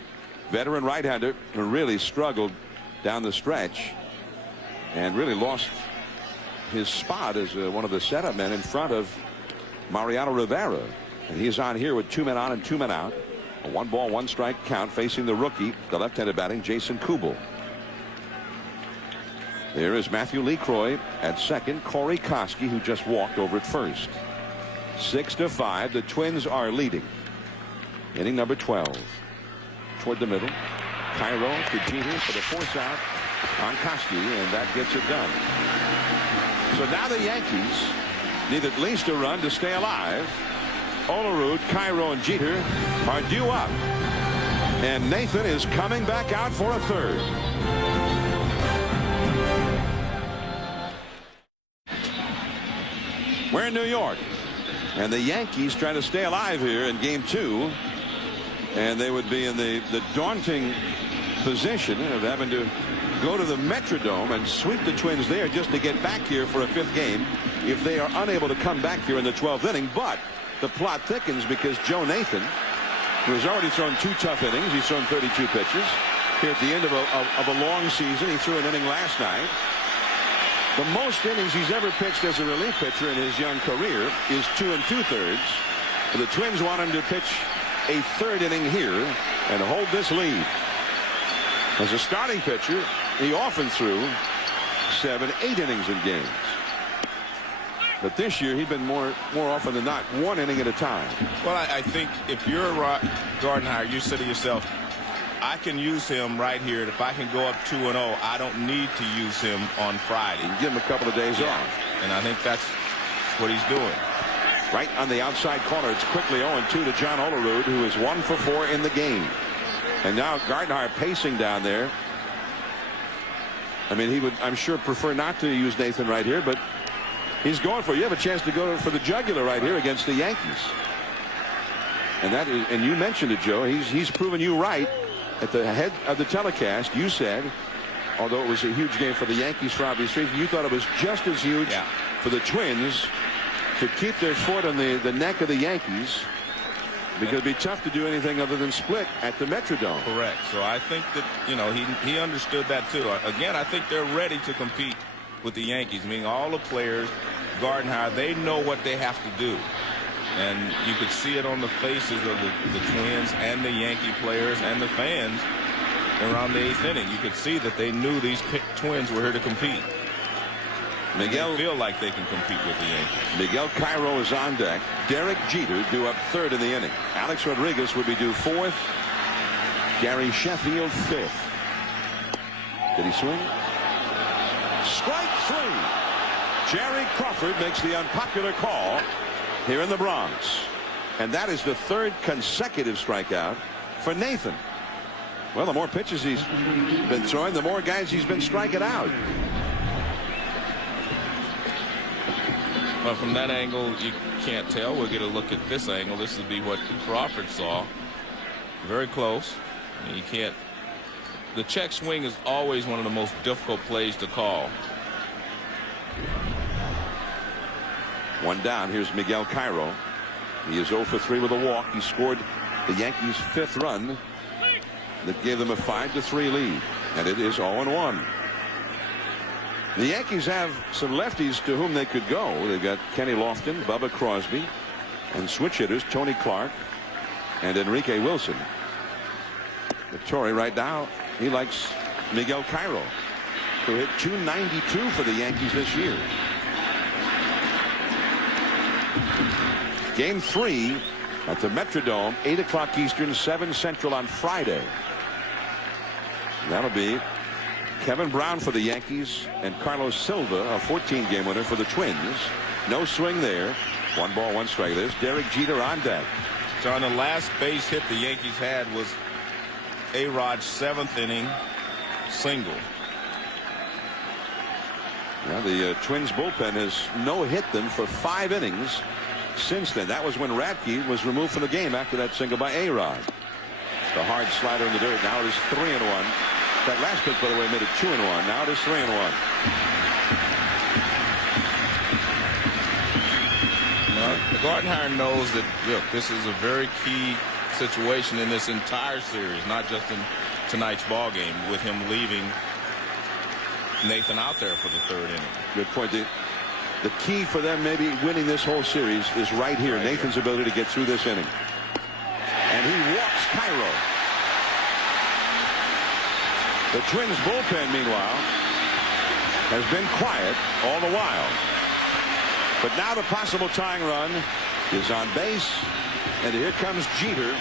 veteran right-hander, who really struggled down the stretch and really lost his spot as one of the setup men in front of Mariano Rivera. And he's on here with 2 men on and 2 men out. A 1-ball, 1-strike count facing the rookie, the left-handed batting Jason Kubel. There is Matthew Lecroy at second. Corey Koski, who just walked, over at first. 6-5. The Twins are leading. Inning number 12. Toward the middle. Cairo to Jeter for the force out on Koski, and that gets it done. So now the Yankees need at least a run to stay alive. Olerud, Cairo, and Jeter are due up. And Nathan is coming back out for a third. We're in New York. And the Yankees trying to stay alive here in game 2. And they would be in the daunting position of having to go to the Metrodome and sweep the Twins there just to get back here for a 5th game if they are unable to come back here in the 12th inning. But the plot thickens because Joe Nathan, who has already thrown 2 tough innings, he's thrown 32 pitches here at the end of a long season. He threw an inning last night. The most innings he's ever pitched as a relief pitcher in his young career is 2 2/3. The Twins want him to pitch a 3rd inning here and hold this lead. As a starting pitcher, he often threw 7, 8 innings in games. But this year, he'd been more often than not 1 inning at a time. Well, I think if you're Gardenhire, you say to yourself, I can use him right here. If I can go up 2-0, I don't need to use him on Friday. Give him a couple of days off. And I think that's what he's doing. Right on the outside corner, it's quickly 0-2 to John Olerud, who is 1 for 4 in the game. And now Gardenhire pacing down there. I mean, he would, I'm sure, prefer not to use Nathan right here, but he's going for it. You have a chance to go for the jugular right here against the Yankees. And that is, and you mentioned it, Joe. He's proven you right. At the head of the telecast, you said, although it was a huge game for the Yankees for obvious reasons, you thought it was just as huge for the Twins to keep their foot on the neck of the Yankees, because it'd be tough to do anything other than split at the Metrodome. Correct. So I think that, you know, he understood that too. Again, I think they're ready to compete with the Yankees, meaning all the players, Gardenhire, they know what they have to do. And you could see it on the faces of the Twins and the Yankee players and the fans around the 8th inning. You could see that they knew these Twins were here to compete. Miguel feel like they can compete with the Yankees. Miguel Cairo is on deck. Derek Jeter due up 3rd in the inning. Alex Rodriguez would be due 4th. Gary Sheffield 5th. Did he swing? Strike 3. Jerry Crawford makes the unpopular call here in the Bronx. And that is the 3rd consecutive strikeout for Nathan. Well, the more pitches he's been throwing, the more guys he's been striking out. Well, from that angle, you can't tell. We'll get a look at this angle. This would be what Crawford saw. Very close. You can't. The check swing is always one of the most difficult plays to call. 1 down. Here's Miguel Cairo. He is 0 for 3 with a walk. He scored the Yankees' 5th run that gave them a 5-3 lead, and it is 0-1. The Yankees have some lefties to whom they could go. They've got Kenny Lofton, Bubba Crosby, and switch hitters Tony Clark and Enrique Wilson. But Torrey right now, he likes Miguel Cairo, who hit .292 for the Yankees this year. Game 3 at the Metrodome, 8 o'clock Eastern, 7 Central on Friday. That'll be Kevin Brown for the Yankees and Carlos Silva, a 14-game winner for the Twins. No swing there. 1 ball, 1 strike. There's Derek Jeter on deck. John, the last base hit the Yankees had was A-Rod's 7th inning single. Now the Twins bullpen has no-hit them for 5 innings since then. That was when Radke was removed from the game after that single by A-Rod. The hard slider in the dirt. Now it is 3-1. That last pitch, by the way, made it 2-1. Now it is 3-1. Well, Gardenhire knows that, look, this is a very key situation in this entire series, not just in tonight's ball game, with him leaving Nathan out there for the 3rd inning. Good point. The key for them maybe winning this whole series is right here. Nathan's ability to get through this inning. And he walks Cairo. The Twins bullpen, meanwhile, has been quiet all the while. But now the possible tying run is on base. And here comes Jeter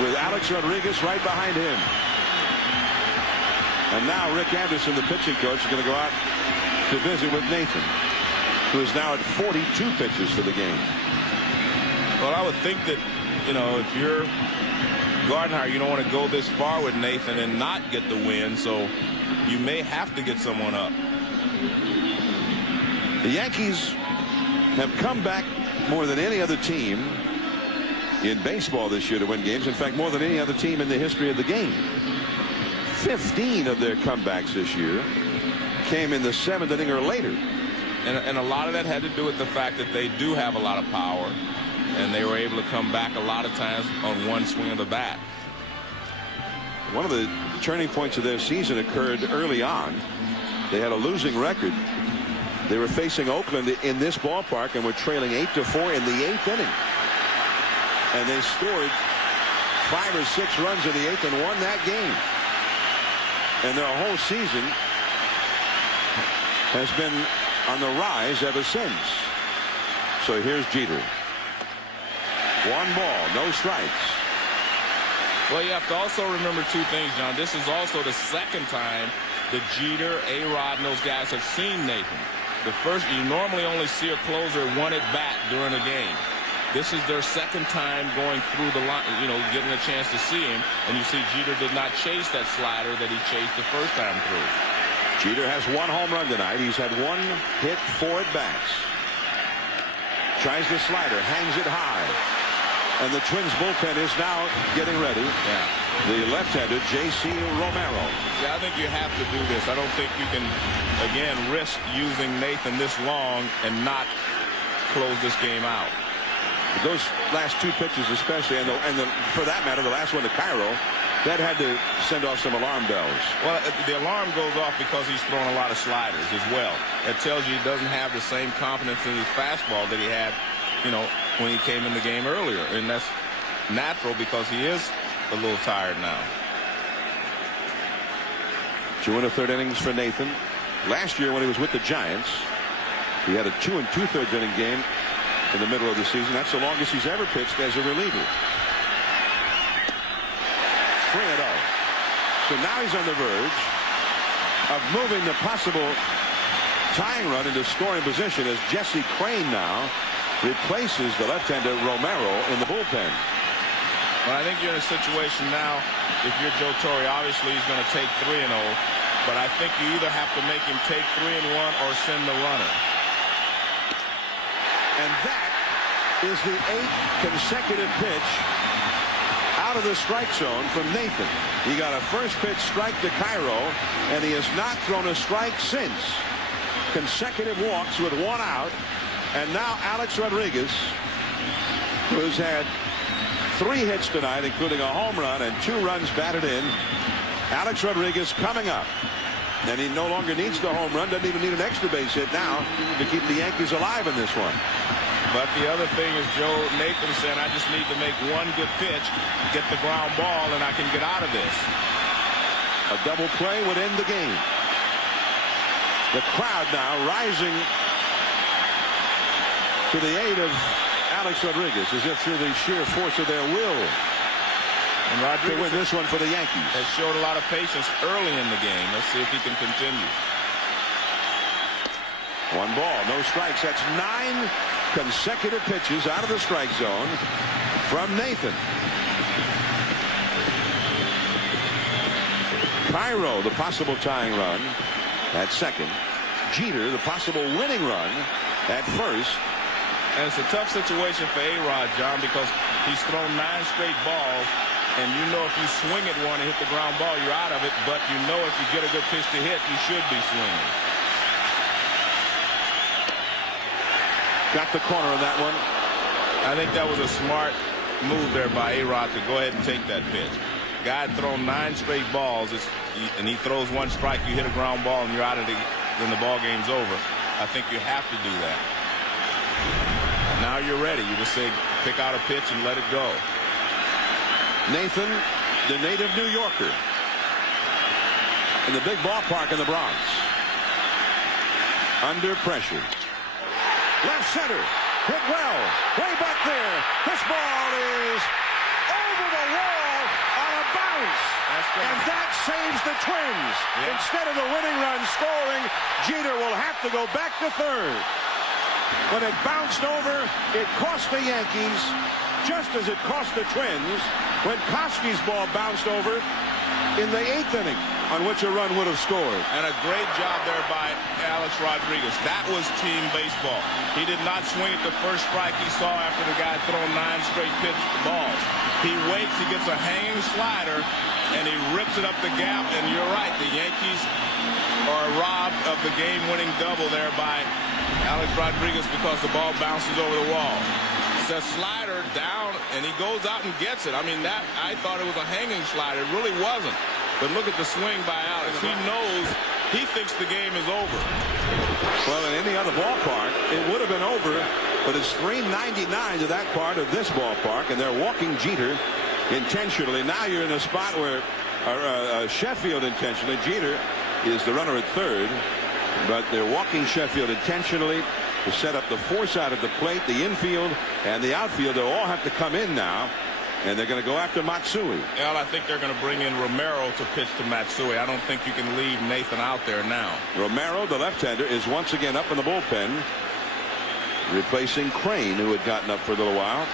with Alex Rodriguez right behind him. And now Rick Anderson, the pitching coach, is going to go out to visit with Nathan, who is now at 42 pitches for the game. Well, I would think that, you know, if you're Gardenhire, you don't want to go this far with Nathan and not get the win, so you may have to get someone up. The Yankees have come back more than any other team in baseball this year to win games. In fact, more than any other team in the history of the game. 15 of their comebacks this year came in the 7th inning or later. And a lot of that had to do with the fact that they do have a lot of power, and they were able to come back a lot of times on one swing of the bat. One of the turning points of their season occurred early on. They had a losing record. They were facing Oakland in this ballpark and were trailing 8-4 in the 8th inning. And they scored 5 or 6 runs in the 8th and won that game. And their whole season has been on the rise ever since. So here's Jeter. 1 ball, no strikes. Well, you have to also remember 2 things, John. This is also the 2nd time that Jeter, A-Rod, and those guys have seen Nathan. The first, you normally only see a closer 1 at bat during a game. This is their 2nd time going through the line, you know, getting a chance to see him. And you see Jeter did not chase that slider that he chased the first time through. Jeter has 1 home run tonight. He's had 1 hit, 4 at bats. Tries the slider, hangs it high. And the Twins bullpen is now getting ready. Yeah. The left-hander, J.C. Romero. Yeah, I think you have to do this. I don't think you can, again, risk using Nathan this long and not close this game out. Those last 2 pitches especially, and for that matter, the last one to Cairo, that had to send off some alarm bells. Well, the alarm goes off because he's throwing a lot of sliders as well. That tells you he doesn't have the same confidence in his fastball that he had, you know, when he came in the game earlier. And that's natural because he is a little tired now. 2 1/3 innings for Nathan. Last year when he was with the Giants, he had a 2 2/3 inning game in the middle of the season. That's the longest he's ever pitched as a reliever. 3-0. So now he's on the verge of moving the possible tying run into scoring position as Jesse Crane now replaces the left-hander Romero in the bullpen. Well, I think you're in a situation now, if you're Joe Torre, obviously he's going to take 3-0, but I think you either have to make him take 3-1 or send the runner. And that is the 8th consecutive pitch out of the strike zone from Nathan. He got a first pitch strike to Cairo, and he has not thrown a strike since. Consecutive walks with 1 out, and now Alex Rodriguez, who's had 3 hits tonight, including a home run and 2 runs batted in. Alex Rodriguez coming up, and he no longer needs the home run, doesn't even need an extra base hit now to keep the Yankees alive in this one. But the other thing is Joe Nathan saying, I just need to make 1 good pitch, get the ground ball, and I can get out of this. A double play would end the game. The crowd now rising to the aid of Alex Rodriguez, as if through the sheer force of their will. And Rodriguez to win this one for the Yankees. Has showed a lot of patience early in the game. Let's see if he can continue. 1 ball, no strikes. That's 9 consecutive pitches out of the strike zone from Nathan. Cairo, the possible tying run at second. Jeter, the possible winning run at first. And it's a tough situation for A-Rod, John, because he's thrown 9 straight balls, and you know if you swing at one and hit the ground ball, you're out of it, but you know if you get a good pitch to hit, you should be swinging. Got the corner on that one. I think that was a smart move there by A-Rod to go ahead and take that pitch. Guy had thrown 9 straight balls, and he throws 1 strike, you hit a ground ball, and you're out of it, then the ball game's over. I think you have to do that. Now you're ready. You just say, pick out a pitch and let it go. Nathan, the native New Yorker, in the big ballpark in the Bronx. Under pressure. Left center. Hit well. Way back there. This ball is over the wall on a bounce. And that saves the Twins. Yeah. Instead of the winning run scoring, Jeter will have to go back to third. When it bounced over, it cost the Yankees, just as it cost the Twins when Koski's ball bounced over in the 8th inning, on which a run would have scored. And a great job there by Alex Rodriguez. That was team baseball. He did not swing at the first strike he saw after the guy had thrown 9 straight pitch balls. He waits, he gets a hanging slider, and he rips it up the gap. And you're right, the Yankees are robbed of the game-winning double there by Alex Rodriguez because the ball bounces over the wall. It's a slider down, and he goes out and gets it. I mean, that I thought it was a hanging slider. It really wasn't. But look at the swing by Alex. He knows, he thinks the game is over. Well, in any other ballpark, it would have been over, but it's 399 to that part of this ballpark, and they're walking Jeter intentionally. Now you're in a spot where Sheffield intentionally. Jeter is the runner at third, but they're walking Sheffield intentionally to set up the 4 side of the plate, the infield, and the outfield. They'll all have to come in now, and they're going to go after Matsui. Well, I think they're going to bring in Romero to pitch to Matsui. I don't think you can leave Nathan out there now. Romero, the left-hander, is once again up in the bullpen, replacing Crane, who had gotten up for a little while.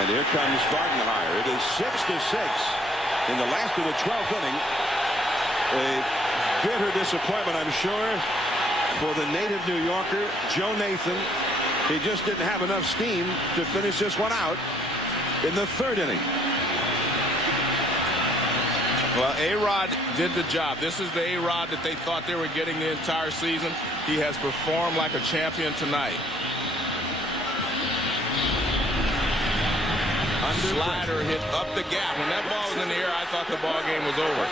And here comes Gardenhire. It is 6-6 in the last of the 12th inning. A bitter disappointment, I'm sure, for the native New Yorker, Joe Nathan. He just didn't have enough steam to finish this one out in the 3rd inning. Well, A-Rod did the job. This is the A-Rod that they thought they were getting the entire season. He has performed like a champion tonight. Slider hit up the gap. When that ball was in the air, I thought the ball game was over.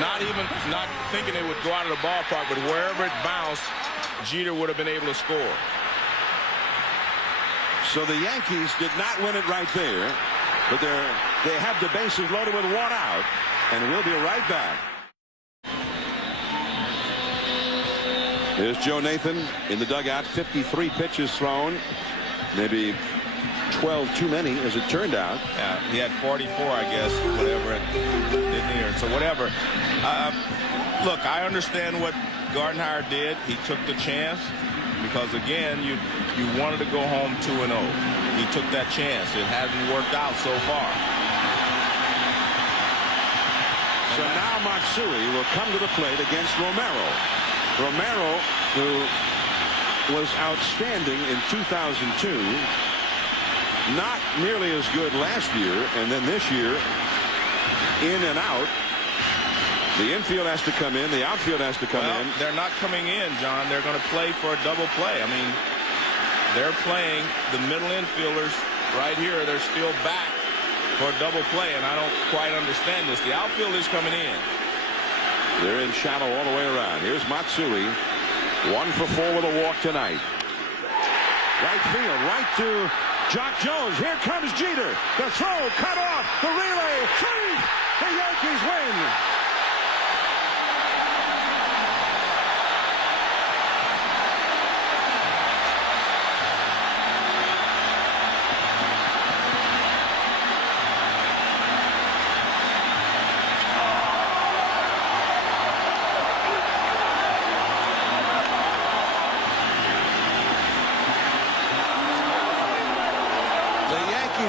Not thinking it would go out of the ballpark, but wherever it bounced, Jeter would have been able to score. So the Yankees did not win it right there. But they have the bases loaded with one out, and we'll be right back. Here's Joe Nathan in the dugout. 53 pitches thrown, maybe 12 too many as it turned out. Yeah, he had 44, I guess, whatever it didn't hear. So whatever. Look, I understand what Gardenhire did. He took the chance because, again, you wanted to go home 2-0. He took that chance. It hasn't worked out so far. So now Matsui will come to the plate against Romero. Romero, who was outstanding in 2002, not nearly as good last year, and then this year, in and out. The infield has to come in. The outfield has to come in. They're not coming in, John. They're going to play for a double play. I mean, they're playing the middle infielders right here. They're still back for a double play, and I don't quite understand this. The outfield is coming in. They're in shallow all the way around. Here's Matsui. 1 for 4 with a walk tonight. Right field, right to Jock Jones. Here comes Jeter. The throw cut off. The relay. Safe. The Yankees win.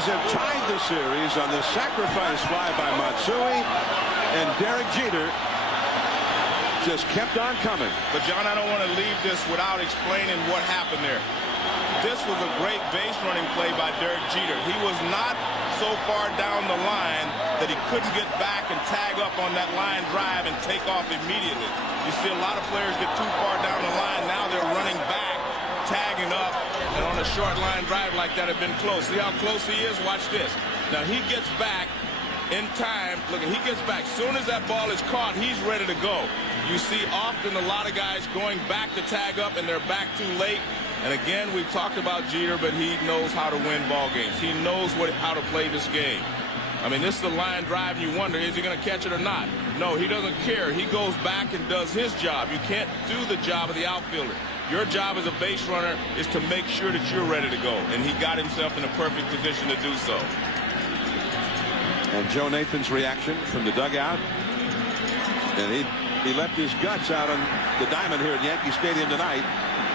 Have tied the series on the sacrifice fly by Matsui, and Derek Jeter just kept on coming. But John, I don't want to leave this without explaining what happened there. This was a great base running play by Derek Jeter. He was not so far down the line that he couldn't get back and tag up on that line drive and take off immediately. You see a lot of players get too far down the line. Now they're running back, tagging up, and on a short line drive like that have been close. See how close he is? Watch this. Now he gets back in time. Look, he gets back. Soon as that ball is caught, he's ready to go. You see often a lot of guys going back to tag up, and they're back too late. And again, we talked about Jeter, but he knows how to win ball games. He knows how to play this game. I mean, this is a line drive, and you wonder, is he going to catch it or not? No, he doesn't care. He goes back and does his job. You can't do the job of the outfielder. Your job as a base runner is to make sure that you're ready to go. And he got himself in a perfect position to do so. And Joe Nathan's reaction from the dugout. And he left his guts out on the diamond here at Yankee Stadium tonight.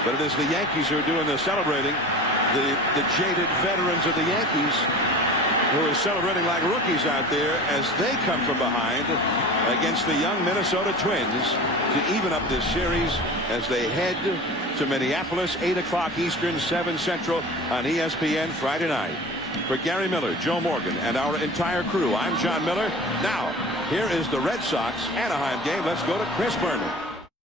But it is the Yankees who are doing the celebrating. The jaded veterans of the Yankees who are celebrating like rookies out there as they come from behind against the young Minnesota Twins to even up this series as they head to Minneapolis, 8 o'clock Eastern, 7 Central on ESPN Friday night. For Gary Miller, Joe Morgan, and our entire crew, I'm John Miller. Now, here is the Red Sox Anaheim game. Let's go to Chris Berman.